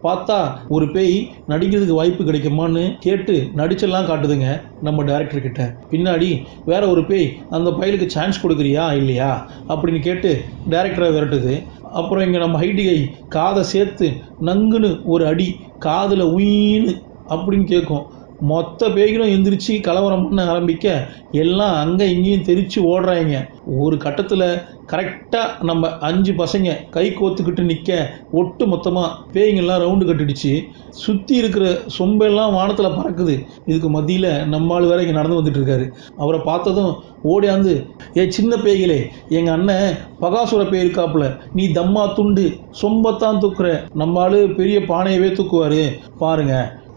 பார்த்தா ஒரு பேய் நடிக்கிறதுக்கு வாய்ப்பு கிடைக்குமான்னு கேட்டு நடிச்செல்லாம் காட்டுதுங்க நம்ம டைரக்டர் கிட்ட. பின்னாடி வேற ஒரு பேய் அந்த பையலுக்கு சான்ஸ் கொடுக்குறியா இல்லையா அப்படின்னு கேட்டு டைரக்டரை விரட்டுது. அப்புறம் இங்கே நம்ம ஹைட்டிகை காதை சேர்த்து நங்குன்னு ஒரு அடி, காதில் உயின்னு அப்படின்னு கேட்கும். மொத்த பேய்களும் எந்திரிச்சு கலவரம் பண்ண ஆரம்பிக்க எல்லாம் அங்கே இங்கேயும் தெரிச்சு ஓடுறாங்க. ஒரு கட்டத்தில் கரெக்டாக நம்ம 5 பசங்க கை கோத்துக்கிட்டு நிற்க ஒட்டு மொத்தமாக பேய்ங்கெல்லாம் ரவுண்டு கட்டிடுச்சு. சுற்றி இருக்கிற சொம்பெல்லாம் வானத்தில் பறக்குது. இதுக்கு மத்தியில் நம்மால் வேற இங்கே நடந்து வந்துட்டு இருக்காரு. அவரை பார்த்ததும் ஓடியாந்து, சின்ன பேய்களே, எங்கள் அண்ணன் பகாசுர பேய் இருக்காப்புல, நீ தம்மா துண்டு சொம்பத்தான் தூக்குற, நம்ம ஆளு பெரிய பானையவே தூக்குவார் பாருங்க,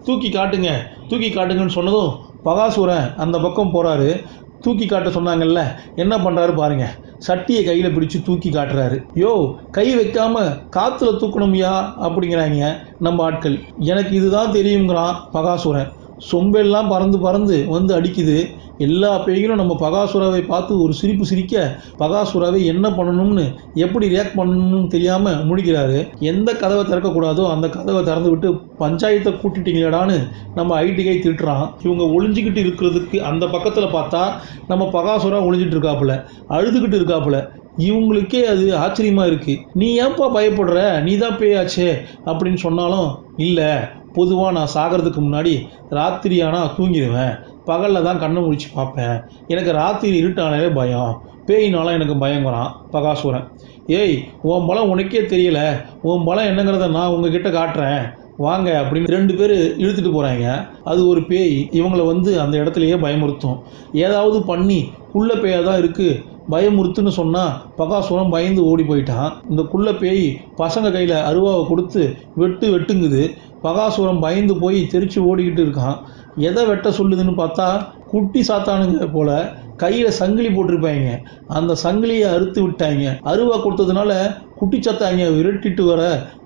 தூக்கி காட்டுங்கன்னு சொன்னதும் பகாசுரன் அந்த பக்கம் போறாரு. தூக்கி காட்ட சொன்னாங்கல்ல, என்ன பண்றாரு பாருங்க, சட்டியை கையில பிடிச்சு தூக்கி காட்டுறாரு. யோ, கை வைக்காம காத்துல தூக்கணும்யா அப்படிங்கிறாங்க நம்ம ஆட்கள். எனக்கு இதுதான் தெரியுங்கிறான் பகாசுரன். சொம்பெல்லாம் பறந்து வந்து அடிக்குது. எல்லா பேய்களும் நம்ம பகாசுராவை பார்த்து ஒரு சிரிப்பு சிரிக்க பகாசுராவை என்ன பண்ணணும்னு எப்படி ரியாக்ட் பண்ணணும்னு தெரியாம முடிக்கிறாரு. எந்த கதவை திறக்கக்கூடாதோ அந்த கதவை திறந்து விட்டு பஞ்சாயத்தை கூட்டிட்டீங்களாடான்னு நம்ம ஐடிகை திட்டுறான். இவங்க ஒளிஞ்சிக்கிட்டு இருக்கிறதுக்கு அந்த பக்கத்துல பார்த்தா நம்ம பகாசுரா ஒளிஞ்சிட்டு இருக்காப்புல, அழுதுகிட்டு இருக்காப்புல. இவங்களுக்கே அது ஆச்சரியமா இருக்கு. நீ ஏன்பா பயப்படுற, நீ தான் பேயாச்சே அப்படின்னு சொன்னாலும், இல்லை, பொதுவாக நான் சாகிறதுக்கு முன்னாடி ராத்திரி ஆனால் தூங்கிடுவேன், பகலில் தான் கண்ணை முழிச்சு பார்ப்பேன், எனக்கு ராத்திரி இருட்டானாலே பயம், பேயினால எனக்கு பயங்கறான் பகாசுரன். ஏய், உன் பலம் உனக்கே தெரியல, உன் பலம் என்னங்கிறத நான் உங்ககிட்ட காட்டுறேன் வாங்க அப்படின்னு 2 பேர் இழுத்துட்டு போகிறாங்க. அது ஒரு பேய் இவங்களை அந்த இடத்துலையே பயமுறுத்தும். ஏதாவது பண்ணி குள்ள பேயாக தான் இருக்குது பயமுறுத்துன்னு சொன்னால் பகாசுரன் பயந்து ஓடி போயிட்டான். இந்த குள்ள பேய் பசங்க கையில் அருவாவை கொடுத்து வெட்டுங்குது. பகாசுரன் பயந்து போய் தெரிச்சு ஓடிக்கிட்டு இருக்கான். எதை வெட்ட சொல்லுதுன்னு பார்த்தா குட்டி சாத்தானுங்க போல கையில் சங்கிலி போட்டிருப்பாங்க. அந்த சங்கிலியை அறுத்து விட்டாங்க. அருவா கொடுத்ததுனால குட்டி சத்தாங்க விரட்டிட்டு வர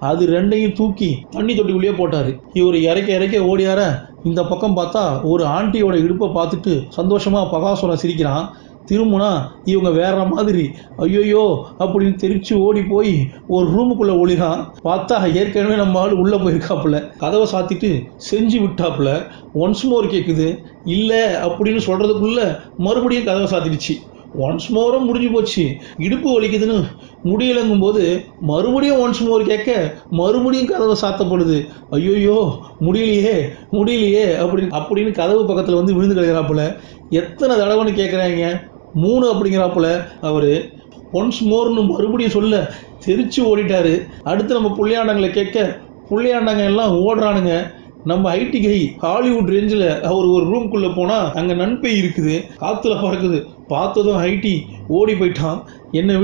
அது 2ஐயும் தூக்கி தண்ணி தொட்டிக்குள்ளேயே போட்டார். இவர் இறக்க ஓடியார இந்த பக்கம் பார்த்தா ஒரு ஆண்டியோட இடுப்பை பார்த்துட்டு சந்தோஷமாக பகாசுரன் சிரிக்கிறான். திரும்பினா இவங்க வேற மாதிரி ஐயோயோ அப்படின்னு தெரிச்சு ஓடி போய் ஒரு ரூமுக்குள்ளே ஒளிறான். பார்த்தா ஏற்கனவே நம்ம ஆள் உள்ளே போயிருக்காப்புல. கதவை சாத்திட்டு செஞ்சு விட்டாப்புல. ஒன்ஸ் மோர் கேட்குது. இல்லை அப்படின்னு சொல்கிறதுக்குள்ள மறுபடியும் கதவை சாத்திடுச்சு. ஒன்ஸ் மோரும் முடிஞ்சு போச்சு. இடுப்பு வலிக்குதுன்னு முடியலங்கும் போது மறுபடியும் ஒன்ஸ் மோர் கேட்க மறுபடியும் கதவை சாத்தப்படுது. ஐயோயோ முடியலையே அப்படின்னு கதவு பக்கத்தில் விழுந்து கிடக்கிறாப்புல. எத்தனை தடவைன்னு கேட்குறாங்க? 3 அப்படிங்கிறாப்புல. அவர் ஒன்ஸ் மோர்னு மறுபடியும் சொல்ல தெரிச்சு ஓடிட்டாரு. அடுத்து நம்ம புள்ளையாண்டங்களை கேட்க புள்ளையாண்டங்க எல்லாம் ஓடுறானுங்க. நம்ம ஐடி கை ஹாலிவுட் ரேஞ்சில் அவர் ஒரு ரூம்குள்ளே போனால் அங்கே நன்பை இருக்குது, காற்றுல பறக்குது. பார்த்ததும் ஐடி ஓடி போயிட்டான். என்னை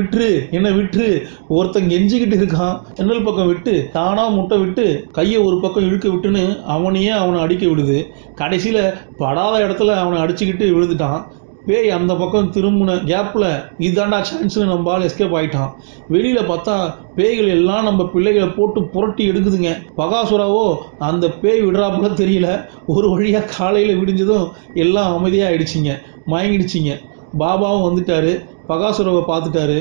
விட்டுரு ஒருத்தன் கெஞ்சிக்கிட்டு இருக்கான். ஜன்னல் பக்கம் விட்டு தானாக முட்டை விட்டு கையை ஒரு பக்கம் இழுக்க விட்டுன்னு அவனை அடிக்க விடுது. கடைசியில் படாத இடத்துல அவனை அடிச்சுக்கிட்டு விழுந்துட்டான். பேய் அந்த பக்கம் திரும்பின கேப்பில் இதாண்டா சான்ஸ்னு நம்ம ஆள் எஸ்கேப் ஆகிட்டான். வெளியில் பார்த்தா பேய்கள் எல்லாம் நம்ம பிள்ளைகளை போட்டு புரட்டி எடுக்குதுங்க. பகாசுராவோ அந்த பேய் விடுறாப்புல தெரியல. ஒரு வழியாக காலையில் விடிஞ்சதும் எல்லாம் அமைதியாக ஆயிடுச்சிங்க, மயங்கிடுச்சிங்க. பாபாவும் வந்துட்டாரு, பகாசுராவை பார்த்துட்டாரு.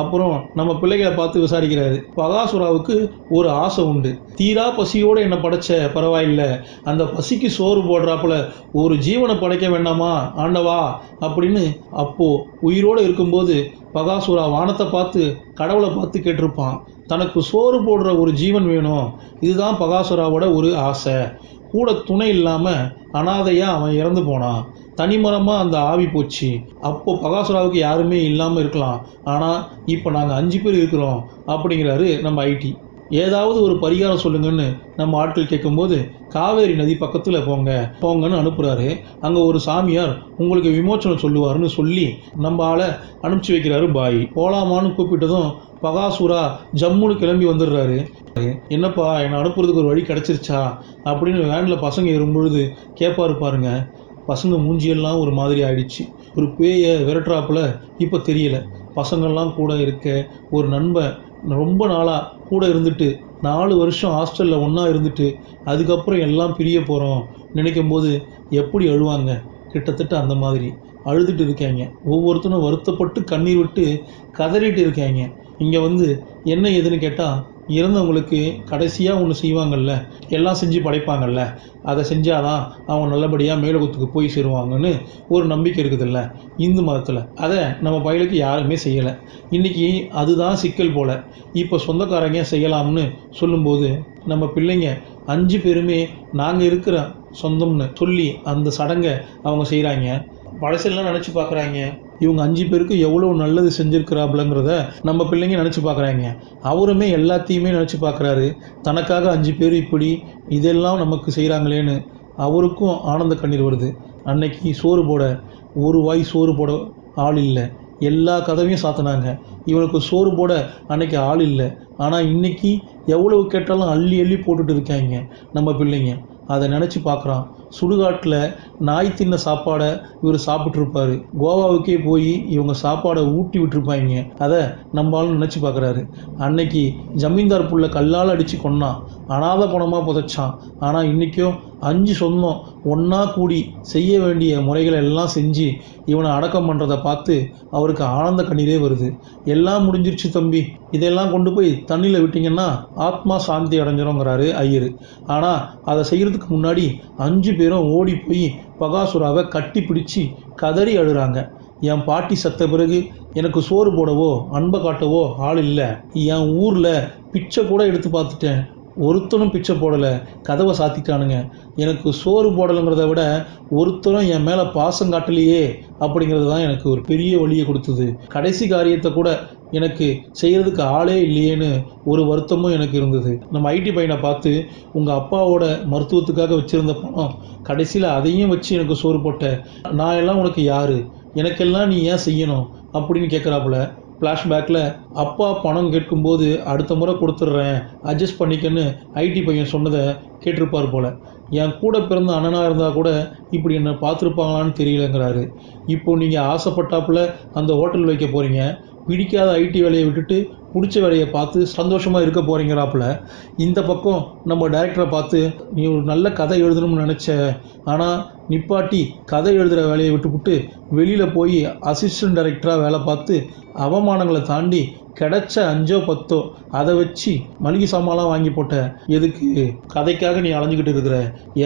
அப்புறம் நம்ம பிள்ளைகளை பார்த்து விசாரிக்கிறாரு. பகாசுராவுக்கு ஒரு ஆசை உண்டு. தீரா பசியோடு என்னை படைச்ச பரவாயில்லை, அந்த பசிக்கு சோறு போடுறாப்புல ஒரு ஜீவனை படைக்க வேண்டாமா ஆண்டவா அப்படின்னு. அப்போது உயிரோடு இருக்கும்போது பகாசுரா வானத்தை பார்த்து கடவுளை பார்த்து கேட்டிருப்பான். தனக்கு சோறு போடுற ஒரு ஜீவன் வேணும். இதுதான் பகாசுராவோட ஒரு ஆசை. கூட துணை இல்லாமல் அனாதையாக அவன் இறந்து போனான். தனிமரமாக அந்த ஆவி போச்சு. அப்போது பகாசுராவுக்கு யாருமே இல்லாமல் இருக்கலாம். ஆனால் இப்போ நாங்கள் 5 பேர் இருக்கிறோம் அப்படிங்கிறாரு நம்ம ஐடி. ஏதாவது ஒரு பரிகாரம் சொல்லுங்கன்னு நம்ம ஆட்கள் கேட்கும்போது காவேரி நதி பக்கத்தில் போங்கன்னு அனுப்புகிறாரு. அங்கே ஒரு சாமியார் உங்களுக்கு விமோச்சனம் சொல்லுவார்னு சொல்லி நம்ம ஆளை அனுப்பிச்சி வைக்கிறாரு பாய். போலாமான்னு கூப்பிட்டதும் பகாசுரா ஜம்முன்னு கிளம்பி வந்துடுறாரு. என்னப்பா என்னை அனுப்புறதுக்கு ஒரு வழி கிடச்சிருச்சா அப்படின்னு வேனில் பசங்க ஏறும்பொழுது கேட்பாரு பாருங்க. பசங்க மூஞ்சியெல்லாம் ஒரு மாதிரி ஆயிடுச்சு. ஒரு பேயை விரட்டுறாப்புல இப்போ தெரியல. பசங்கள்லாம் கூட இருக்க ஒரு நண்பன் ரொம்ப நாளாக கூட இருந்துட்டு 4 வருஷம் ஹாஸ்டலில் ஒன்றா இருந்துட்டு அதுக்கப்புறம் எல்லாம் பிரிய போகிறோம் நினைக்கும் போது எப்படி அழுவாங்க? கிட்டத்தட்ட அந்த மாதிரி அழுதுட்டு இருக்காங்க. ஒவ்வொருத்தரும் வருத்தப்பட்டு கண்ணீர் விட்டு கதறிட்டு இருக்காங்க. இங்கே என்ன ஏதுன்னு கேட்டால் இறந்தவங்களுக்கு கடைசியாக ஒன்று செய்வாங்கள்ல, எல்லாம் செஞ்சு படைப்பாங்கள்ல, அதை செஞ்சாதான் அவங்க நல்லபடியாக மேலோகத்துக்கு போய் சேருவாங்கன்னு ஒரு நம்பிக்கை இருக்குதுல்ல இந்து மதத்தில். அதை நம்ம பயலுக்கு யாருமே செய்யலை. இன்றைக்கி அதுதான் சிக்கல் போல். இப்போ சொந்தக்காரங்க செய்யலாம்னு சொல்லும்போது நம்ம பிள்ளைங்க 5 பேருமே நாங்கள் இருக்கிற சொந்தம்னு சொல்லி அந்த சடங்கை அவங்க செய்கிறாங்க. பழசெல்லாம் நினச்சி பார்க்குறாங்க. இவங்க 5 பேருக்கு எவ்வளோ நல்லது செஞ்சுருக்கிறாப்புலங்கிறத நம்ம பிள்ளைங்க நினச்சி பார்க்குறாங்க. அவருமே எல்லாத்தையுமே நினச்சி பார்க்குறாரு. தனக்காக 5 பேர் இப்படி இதெல்லாம் நமக்கு செய்கிறாங்களேன்னு அவருக்கும் ஆனந்த கண்ணீர் வருது. அன்னைக்கு சோறு போட ஒரு வாய் சோறு போட ஆள் இல்லை. எல்லா கதவையும் சாத்தினாங்க. இவனுக்கு சோறு போட அன்னைக்கு ஆள் இல்லை. ஆனால் இன்றைக்கி எவ்வளவு கேட்டாலும் அள்ளி போட்டுட்டு இருக்காங்க நம்ம பிள்ளைங்க. அதை நினச்சி பார்க்குறான். சுடுகாட்டில் நாய் தின்ன சாப்பாடை இவர் சாப்பிட்ருப்பார். கோவாவுக்கே போய் இவங்க சாப்பாடை ஊட்டி விட்டுருப்பாங்க. அதை நம்மளாலும் நினச்சி பார்க்குறாரு. அன்னைக்கு ஜமீன்தார் புள்ள கல்லால் அடித்து கொன்னான், அனாத பணமாக புதைச்சான். ஆனால் இன்றைக்கும் 5 சொந்தம் ஒன்றா கூடி செய்ய வேண்டிய முறைகளை எல்லாம் செஞ்சு இவனை அடக்கம் பண்ணுறதை பார்த்து அவருக்கு ஆனந்த கண்ணீரே வருது. எல்லாம் முடிஞ்சிருச்சு தம்பி, இதெல்லாம் கொண்டு போய் தண்ணியில் விட்டிங்கன்னா ஆத்மா சாந்தி அடைஞ்சிருங்கிறாரு ஐயர். ஆனால் அதை செய்கிறதுக்கு முன்னாடி 5 பேரும் ஓடி போய் பகாசுராவை கட்டி பிடிச்சி கதறி அழுறாங்க. என் பாட்டி செத்த பிறகு எனக்கு சோறு போடவோ அன்பை காட்டவோ ஆள் இல்லை. என் ஊரில் பிச்சை கூட எடுத்து பார்த்துட்டேன், ஒருத்தனும் பிச்சை போடலை, கதவை சாத்திட்டானுங்க. எனக்கு சோறு போடலைங்கிறத விட ஒருத்தரும் என் மேலே பாசம் காட்டலையே அப்படிங்கிறது தான் எனக்கு ஒரு பெரிய வலியை கொடுத்தது. கடைசி காரியத்தை கூட எனக்கு செய்கிறதுக்கு ஆளே இல்லையேன்னு ஒரு வருத்தமும் எனக்கு இருந்தது. நம்ம ஐடி பையனை பார்த்து, உங்கள் அப்பாவோட மருத்துவத்துக்காக வச்சுருந்த பணம் கடைசியில் அதையும் வச்சு எனக்கு சோறு போட்ட, நான் எல்லாம் உனக்கு யார், எனக்கெல்லாம் நீ ஏன் செய்யணும் அப்படின்னு கேட்குறாப்புல. ஃப்ளாஷ்பேக்கில் அப்பா பணம் கேட்கும்போது அடுத்த முறை கொடுத்துட்றேன், அட்ஜஸ்ட் பண்ணிக்கன்னு ஐடி பையன் சொன்னதை கேட்டிருப்பார் போல். என் கூட பிறந்த அண்ணனாக இருந்தால் கூட இப்படி என்னை பார்த்துருப்பாங்களான்னு தெரியலங்கிறாரு. இப்போது நீங்கள் ஆசைப்பட்டாப்புல அந்த ஹோட்டல் வைக்க போகிறீங்க, பிடிக்காத ஐடி வேலையை விட்டுட்டு பிடிச்ச வேலையை பார்த்து சந்தோஷமாக இருக்க போகிறீங்கிறாப்புல. இந்த பக்கம் நம்ம டைரக்டரை பார்த்து, நீ ஒரு நல்ல கதை எழுதணும்னு நினச்ச, ஆனால் நிப்பாட்டி கதை எழுதுகிற வேலையை விட்டுவிட்டு வெளியில் போய் அசிஸ்டன்ட் டைரக்டராக வேலை பார்த்து அவமானங்களை தாண்டி கிடைச்ச 5 or 10 அதை வச்சு மளிகை சாமான்லாம் வாங்கி போட்ட. எதுக்கு? கதைக்காக நீ அலைஞ்சிக்கிட்டு இருக்கிற.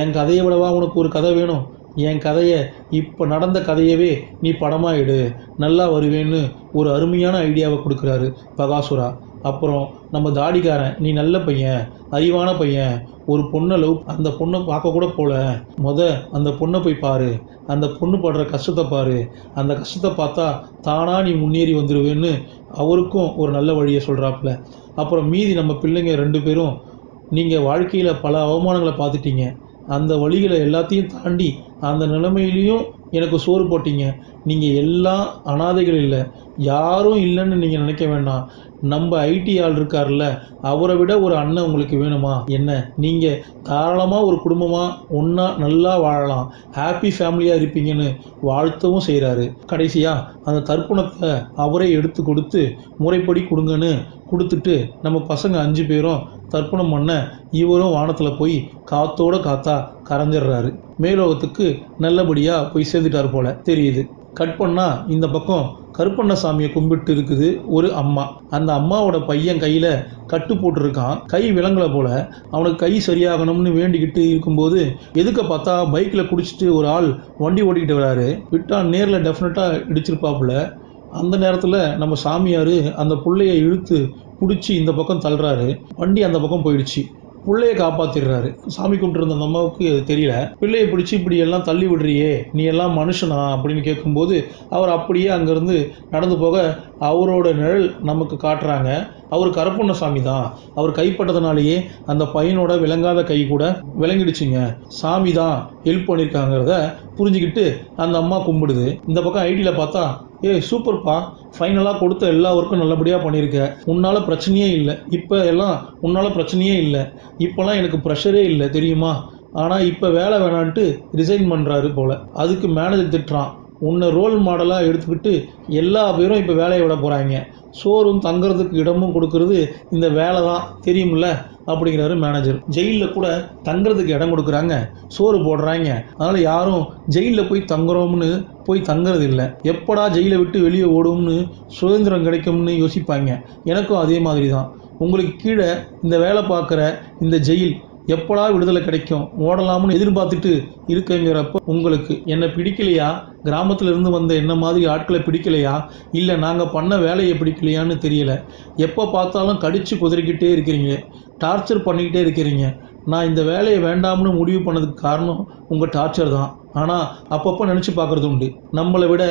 என் கதையை விடவா உனக்கு ஒரு கதை வேணும்? என் கதையை, இப்போ நடந்த கதையவே நீ படமாக எடு, நல்லா வருவேன்னு ஒரு அருமையான ஐடியாவை கொடுக்குறாரு பகாசுரா. அப்புறம் நம்ம தாடிக்காரன், நீ நல்ல பையன், அறிவான பையன், ஒரு பொண்ணை அந்த பொண்ணை பார்க்க கூட போல, அந்த பொண்ணை போய் பாரு, அந்த பொண்ணு படுற கஷ்டத்தை பாரு, அந்த கஷ்டத்தை பார்த்தா தானாக நீ முன்னேறி வந்துடுவேன்னு அவருக்கும் ஒரு நல்ல வழியை சொல்கிறாப்புல. அப்புறம் மீதி நம்ம பிள்ளைங்க 2 பேரும், நீங்கள் வாழ்க்கையில் பல அவமானங்களை பார்த்துட்டீங்க, அந்த வழிகளை எல்லாத்தையும் தாண்டி அந்த நிலைமையிலையும் எனக்கு சோறு போட்டீங்க. நீங்கள் எல்லாம் அனாதைகள் இல்லை, யாரும் இல்லைன்னு நீங்கள் நினைக்க வேண்டாம். நம்ம ஐடி ஆள் இருக்கார்ல, அவரை விட ஒரு அண்ணன் உங்களுக்கு வேணுமா என்ன? நீங்கள் தாராளமாக ஒரு குடும்பமாக ஒன்றா நல்லா வாழலாம், ஹாப்பி ஃபேமிலியாக இருப்பீங்கன்னு வாழ்த்தவும் செய்கிறாரு. கடைசியாக அந்த தர்ப்பணத்தை அவரே எடுத்து கொடுத்து முறைப்படி கொடுங்கன்னு கொடுத்துட்டு நம்ம பசங்க 5 பேரும் தர்ப்பணம் பண்ண இவரும் வானத்தில் போய் காத்தோட காத்தா கரைஞ்சிடுறாரு. மேலோகத்துக்கு நல்லபடியாக போய் சேர்ந்துட்டார் போல தெரியுது. கட் பண்ணால் இந்த பக்கம் கருப்பண்ணசாமியை கும்பிட்டு இருக்குது ஒரு அம்மா. அந்த அம்மாவோட பையன் கையில் கட்டு போட்டிருக்கான், கை விலங்கலை போல். அவனுக்கு கை சரியாகணும்னு வேண்டிக்கிட்டு இருக்கும்போது எதுக்க பார்த்தா பைக்கில் குடிச்சிட்டு ஒரு ஆள் வண்டி ஓட்டிக்கிட்டு வராரு. விட்டா நேரில் டெஃபினட்டாக இடிச்சிருப்பாப்புல. அந்த நேரத்தில் நம்ம சாமியார் அந்த பிள்ளையை இழுத்து பிடிச்சி இந்த பக்கம் தள்ளுறாரு. வண்டி அந்த பக்கம் போயிடுச்சு. பிள்ளையை காப்பாற்றிடுறாரு. சாமி கும்பிட்டுருந்த அந்த அம்மாவுக்கு அது தெரியல. பிள்ளையை பிடிச்சி இப்படி எல்லாம் தள்ளி விடுறியே, நீ எல்லாம் மனுஷனா அப்படின்னு கேட்கும்போது அவர் அப்படியே அங்கேருந்து நடந்து போக அவரோட நிழல் நமக்கு காட்டுறாங்க. அவர் கருப்பண்ணசாமி தான். அவர் கைப்பட்டதுனாலேயே அந்த பையனோட விளங்காத கை கூட விளங்கிடுச்சுங்க. சாமி தான் ஹெல்ப் பண்ணியிருக்காங்கிறத புரிஞ்சுக்கிட்டு அந்த அம்மா கும்பிடுது. இந்த பக்கம் ஐடியில் பார்த்தா, ஏய் சூப்பர்ப்பா, ஃபைனலாக கொடுத்த எல்லா ஒர்க்கும் நல்லபடியாக பண்ணியிருக்க, உன்னால் பிரச்சனையே இல்லை, இப்போ எல்லாம் உன்னால் பிரச்சனையே இல்லை, இப்போலாம் எனக்கு ப்ரெஷரே இல்லை தெரியுமா, ஆனால் இப்போ வேலை வேணான்ட்டு ரிசைன் பண்ணுறாரு போல். அதுக்கு மேனேஜர் திட்டுறான், உன்னை ரோல் மாடலாக எடுத்துக்கிட்டு எல்லா பேரும் இப்போ வேலையை விட போகிறாங்க, சோறும் தங்குறதுக்கு இடமும் கொடுக்கறது இந்த வேலை தான் தெரியுமில்ல அப்படிங்கிறாரு மேனேஜர். ஜெயிலில் கூட தங்குறதுக்கு இடம் கொடுக்குறாங்க, சோறு போடுறாங்க, அதனால் யாரும் ஜெயிலில் போய் தங்குறோம்னு போய் தங்குறது இல்லை. எப்படா ஜெயிலை விட்டு வெளியே ஓடும்னு சுதந்திரம் கிடைக்கும்னு யோசிப்பாங்க. எனக்கும் அதே மாதிரி தான். உங்களுக்கு கீழே இந்த வேலை பார்க்குற இந்த ஜெயில் எப்படா விடுதலை கிடைக்கும், ஓடலாம்னு எதிர்பார்த்துட்டு இருக்குங்கிறப்ப உங்களுக்கு என்னை பிடிக்கலையா, கிராமத்தில் இருந்து வந்த என்ன மாதிரி ஆட்களை பிடிக்கலையா, இல்லை நாங்கள் பண்ண வேலையை பிடிக்கலையான்னு தெரியலை. எப்போ பார்த்தாலும் கடித்து குதிரைக்கிட்டே இருக்கிறீங்க, டார்ச்சர் பண்ணிக்கிட்டே இருக்கிறீங்க. நான் இந்த வேலையை வேண்டாம்னு முடிவு பண்ணதுக்கு காரணம் உங்கள் டார்ச்சர் தான். ஆனால் அப்பப்போ நினச்சி பார்க்குறது உண்டு, நம்மளை விட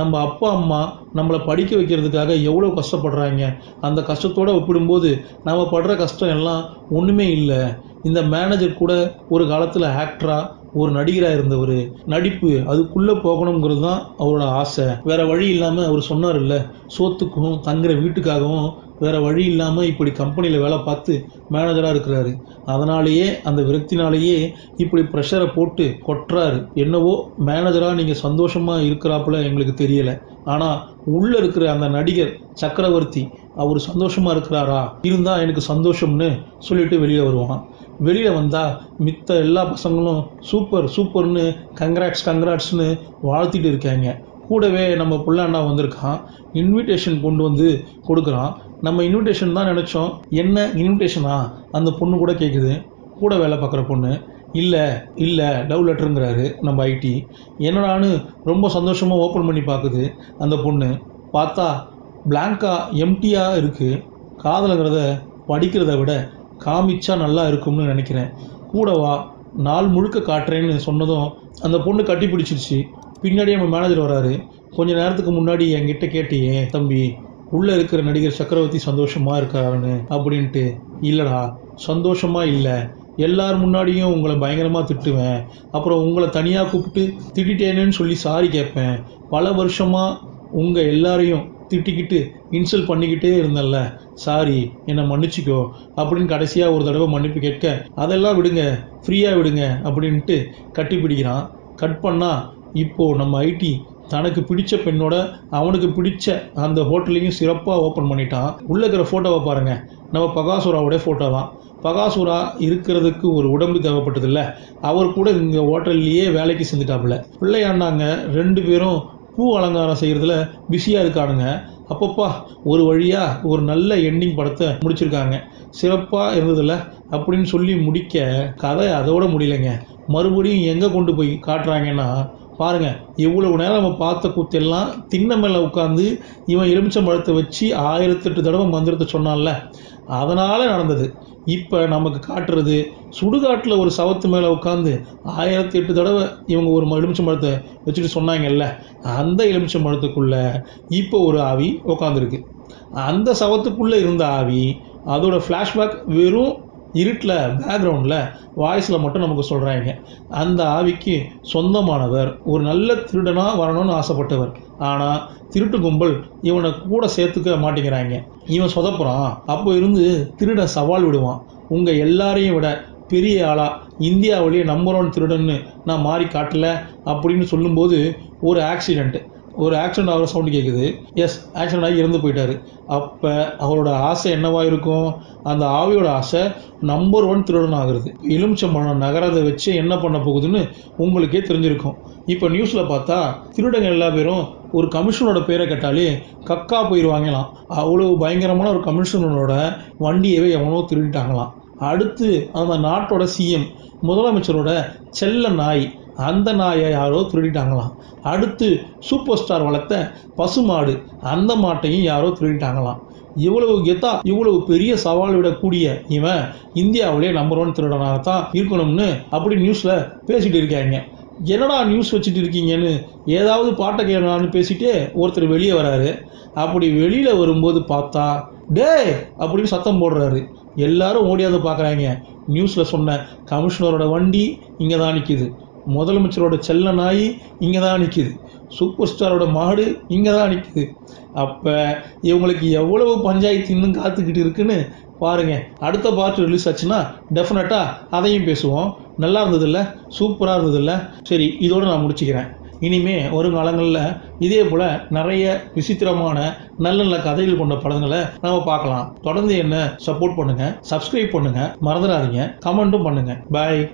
நம்ம அப்பா அம்மா நம்மளை படிக்க வைக்கிறதுக்காக எவ்வளோ கஷ்டப்படுறாங்க. அந்த கஷ்டத்தோடு ஒப்பிடும்போது நம்ம படுற கஷ்டம் எல்லாம் ஒன்றுமே இல்லை. இந்த மேனேஜர் கூட ஒரு காலத்தில் ஆக்டராக ஒரு நடிகராக இருந்தவர். நடிப்பு அதுக்குள்ளே போகணுங்கிறது தான் அவரோட ஆசை. வேறு வழி இல்லாமல் அவர் சொன்னார் இல்லை, சோத்துக்கும் தங்குற வீட்டுக்காகவும் வேறு வழி இல்லாமல் இப்படி கம்பெனியில் வேலை பார்த்து மேனேஜராக இருக்கிறாரு. அதனாலேயே அந்த விரக்தினாலேயே இப்படி ப்ரெஷரை போட்டு கொட்டுறாரு. என்னவோ மேனேஜராக நீங்கள் சந்தோஷமாக இருக்கிறாப்புல எங்களுக்கு தெரியலை. ஆனால் உள்ளே இருக்கிற அந்த நடிகர் சக்கரவர்த்தி அவர் சந்தோஷமாக இருக்கிறாரா, இருந்தால் எனக்கு சந்தோஷம்னு சொல்லிட்டு வெளியில் வருவான். வெளியில் வந்தால் மித்த எல்லா பசங்களும் சூப்பர் சூப்பர்னு கங்க்ராட்ஸ்னு வாழ்த்திட்டு இருக்காங்க. கூடவே நம்ம புள்ளாண்டா வந்திருக்கான், இன்விடேஷன் கொண்டு வந்து கொடுக்குறான். நம்ம இன்விடேஷன் தான் நினச்சோம், என்ன இன்விடேஷனா அந்த பொண்ணு கூட கேட்குது, கூட வேலை பார்க்குற பொண்ணு. இல்லை லவ் லெட்டருங்கிறாரு நம்ம ஐடி. என்னடான்னு ரொம்ப சந்தோஷமாக ஓப்பன் பண்ணி பார்க்குது அந்த பொண்ணு. பார்த்தா பிளாங்காக எம்டியாக இருக்குது. காதலுங்கிறத படிக்கிறத விட காமிச்சா நல்லா இருக்கும்னு நினைக்கிறேன், கூட வா, நாள் முழுக்க காட்டுறேன்னு சொன்னதும் அந்த பொண்ணு கட்டி பிடிச்சிருச்சு. பின்னாடியே நம்ம மேனேஜர் வராரு. கொஞ்ச நேரத்துக்கு முன்னாடி என்கிட்ட கேட்டியே தம்பி, உள்ளே இருக்கிற நடிகர் சக்கரவர்த்தி சந்தோஷமாக இருக்காருன்னு அப்படின்ட்டு. இல்லைடா, சந்தோஷமாக இல்லை, எல்லார் முன்னாடியும் உங்களை பயங்கரமாக திட்டுவேன், அப்புறம் உங்களை தனியாக கூப்பிட்டு திட்டிட்டேனேன்னு சொல்லி சாரி கேட்பேன், பல வருஷமாக உங்கள் எல்லாரையும் திட்டிக்கிட்டு இன்சல்ட் பண்ணிக்கிட்டே இருந்தேன்ல, சாரி, என்னை மன்னிச்சிக்கோ அப்படின்னு கடைசியாக ஒரு தடவை மன்னிப்பு கேட்க, அதெல்லாம் விடுங்க, ஃப்ரீயாக விடுங்க அப்படின்ட்டு கட்டி பிடிக்கிறான். கட் பண்ணால் இப்போது நம்ம ஐடி தனக்கு பிடிச்ச பெண்ணோட அவனுக்கு பிடிச்ச அந்த ஹோட்டலையும் சிறப்பாக ஓப்பன் பண்ணிட்டான். உள்ளே இருக்கிற ஃபோட்டோவை பாருங்கள், நம்ம பகாசுராவோடைய ஃபோட்டோ தான். பகாசுரா இருக்கிறதுக்கு ஒரு உடம்பு தேவைப்பட்டதில்ல, அவர் கூட இந்த ஹோட்டல்லையே வேலைக்கு செஞ்சுட்டாப்புல. பிள்ளையாண்டாங்க 2 பேரும் பூ அலங்காரம் செய்கிறதுல பிஸியாக இருக்கானுங்க. அப்பப்பா, ஒரு வழியாக ஒரு நல்ல எண்டிங் படத்தை முடிச்சிருக்காங்க, சிறப்பாக இருந்ததில்ல அப்படின்னு சொல்லி முடிக்க கதை அதோட முடியலைங்க. மறுபடியும் எங்கே கொண்டு போய் காட்டுறாங்கன்னா பாருங்க, இவ்வளவு நேரம் நம்ம பார்த்த கூத்தெல்லாம் திண்ணை மேலே உட்காந்து இவன் எலுமிச்சம்பழத்தை வச்சு 1008 தடவை மந்திரத்தை சொன்னான்ல, அதனால் நடந்தது. இப்போ நமக்கு காட்டுறது சுடுகாட்டில் ஒரு சவத்து மேலே உட்காந்து 1008 தடவை இவங்க ஒரு எலுமிச்சம்பழத்தை வச்சுட்டு சொன்னாங்கல்ல, அந்த எலுமிச்சம்பழத்துக்குள்ளே இப்போ ஒரு ஆவி உட்காந்துருக்கு. அந்த சவத்துக்குள்ளே இருந்த ஆவி அதோட ஃப்ளாஷ்பேக் வெறும் இருட்டில் பேக்ரவுண்டில் வாய்ஸில் மட்டும் நமக்கு சொல்கிறாங்க. அந்த ஆவிக்கு சொந்தமானவர் ஒரு நல்ல திருடனாக வரணும்னு ஆசைப்பட்டவர். ஆனால் திருட்டு கும்பல் இவனை கூட சேர்த்துக்க மாட்டேங்கிறாங்க. இவன் சொதப்புறான். அப்போ இருந்து திருடன் சவால் விடுவான், உங்கள் எல்லாரையும் விட பெரிய ஆளாக இந்தியாவிலேயே நம்பர் 1 திருடன்னு நான் மாறி காட்டல அப்படின்னு சொல்லும்போது ஒரு ஆக்சிடெண்ட் ஆகிற சவுண்டு கேட்குது. எஸ், ஆக்சிடென்ட் ஆகி இறந்து போயிட்டார். அப்போ அவரோட ஆசை என்னவாக இருக்கும்? அந்த ஆவியோட ஆசை நம்பர் 1 திருடன் ஆகுறது. எலுமிச்சம்பழம் நகரத்தை வச்சு என்ன பண்ண போகுதுன்னு உங்களுக்கே தெரிஞ்சிருக்கும். இப்போ நியூஸில் பார்த்தா திருடங்க எல்லா பேரும் ஒரு கமிஷனரோட பேரை கேட்டாலே கக்கா போயிடுவாங்களாம். அவ்வளோ பயங்கரமான ஒரு கமிஷனரோட வண்டியவே எவனோ திருடிட்டாங்களாம். அடுத்து அந்த நாட்டோட சிஎம் முதலமைச்சரோட செல்ல நாய், அந்த நாயை யாரோ திருடிட்டாங்களாம். அடுத்து சூப்பர் ஸ்டார் வளர்த்த பசுமாடு, அந்த மாட்டையும் யாரோ திருடிட்டாங்களாம். இவ்வளவு கெத்தா இவ்வளவு பெரிய சவால் விடக்கூடிய இவன் இந்தியாவிலே நம்பர் 1 திருடனாகத்தான் இருக்கணும்னு அப்படி நியூஸில் பேசிகிட்டு இருக்காங்க. என்னடா நியூஸ் வச்சுட்டு இருக்கீங்கன்னு ஏதாவது பாட்டை கேட்கலான்னு பேசிட்டு ஒருத்தர் வெளியே வராரு. அப்படி வெளியில் வரும்போது பார்த்தா டே அப்படின்னு சத்தம் போடுறாரு. எல்லாரும் ஓடியாவது பார்க்குறாங்க. நியூஸில் சொன்ன கமிஷனரோட வண்டி இங்கே தான் நிற்கிது, முதலமைச்சரோட செல்ல நாய் இங்கே தான் நிற்கிது, சூப்பர் ஸ்டாரோட மாடு இங்கே தான் நிற்கிது. அப்போ இவங்களுக்கு எவ்வளவு பஞ்சாயத்து இன்னும் காத்துக்கிட்டு இருக்குன்னு பாருங்கள். அடுத்த பார்ட் ரிலீஸ் ஆச்சுன்னா டெஃபினட்டாக அதையும் பேசுவோம். நல்லா இருந்ததில்ல, சூப்பராக இருந்ததில்ல. சரி, இதோடு நான் முடிச்சுக்கிறேன். இனிமேல் வருங்காலங்களில் இதே போல் நிறைய விசித்திரமான நல்ல நல்ல கதைகள் கொண்ட படங்களை நம்ம பார்க்கலாம். தொடர்ந்து என்ன சப்போர்ட் பண்ணுங்கள், சப்ஸ்கிரைப் பண்ணுங்கள், மறந்துடாதீங்க, கமெண்ட்டும் பண்ணுங்கள். பாய்.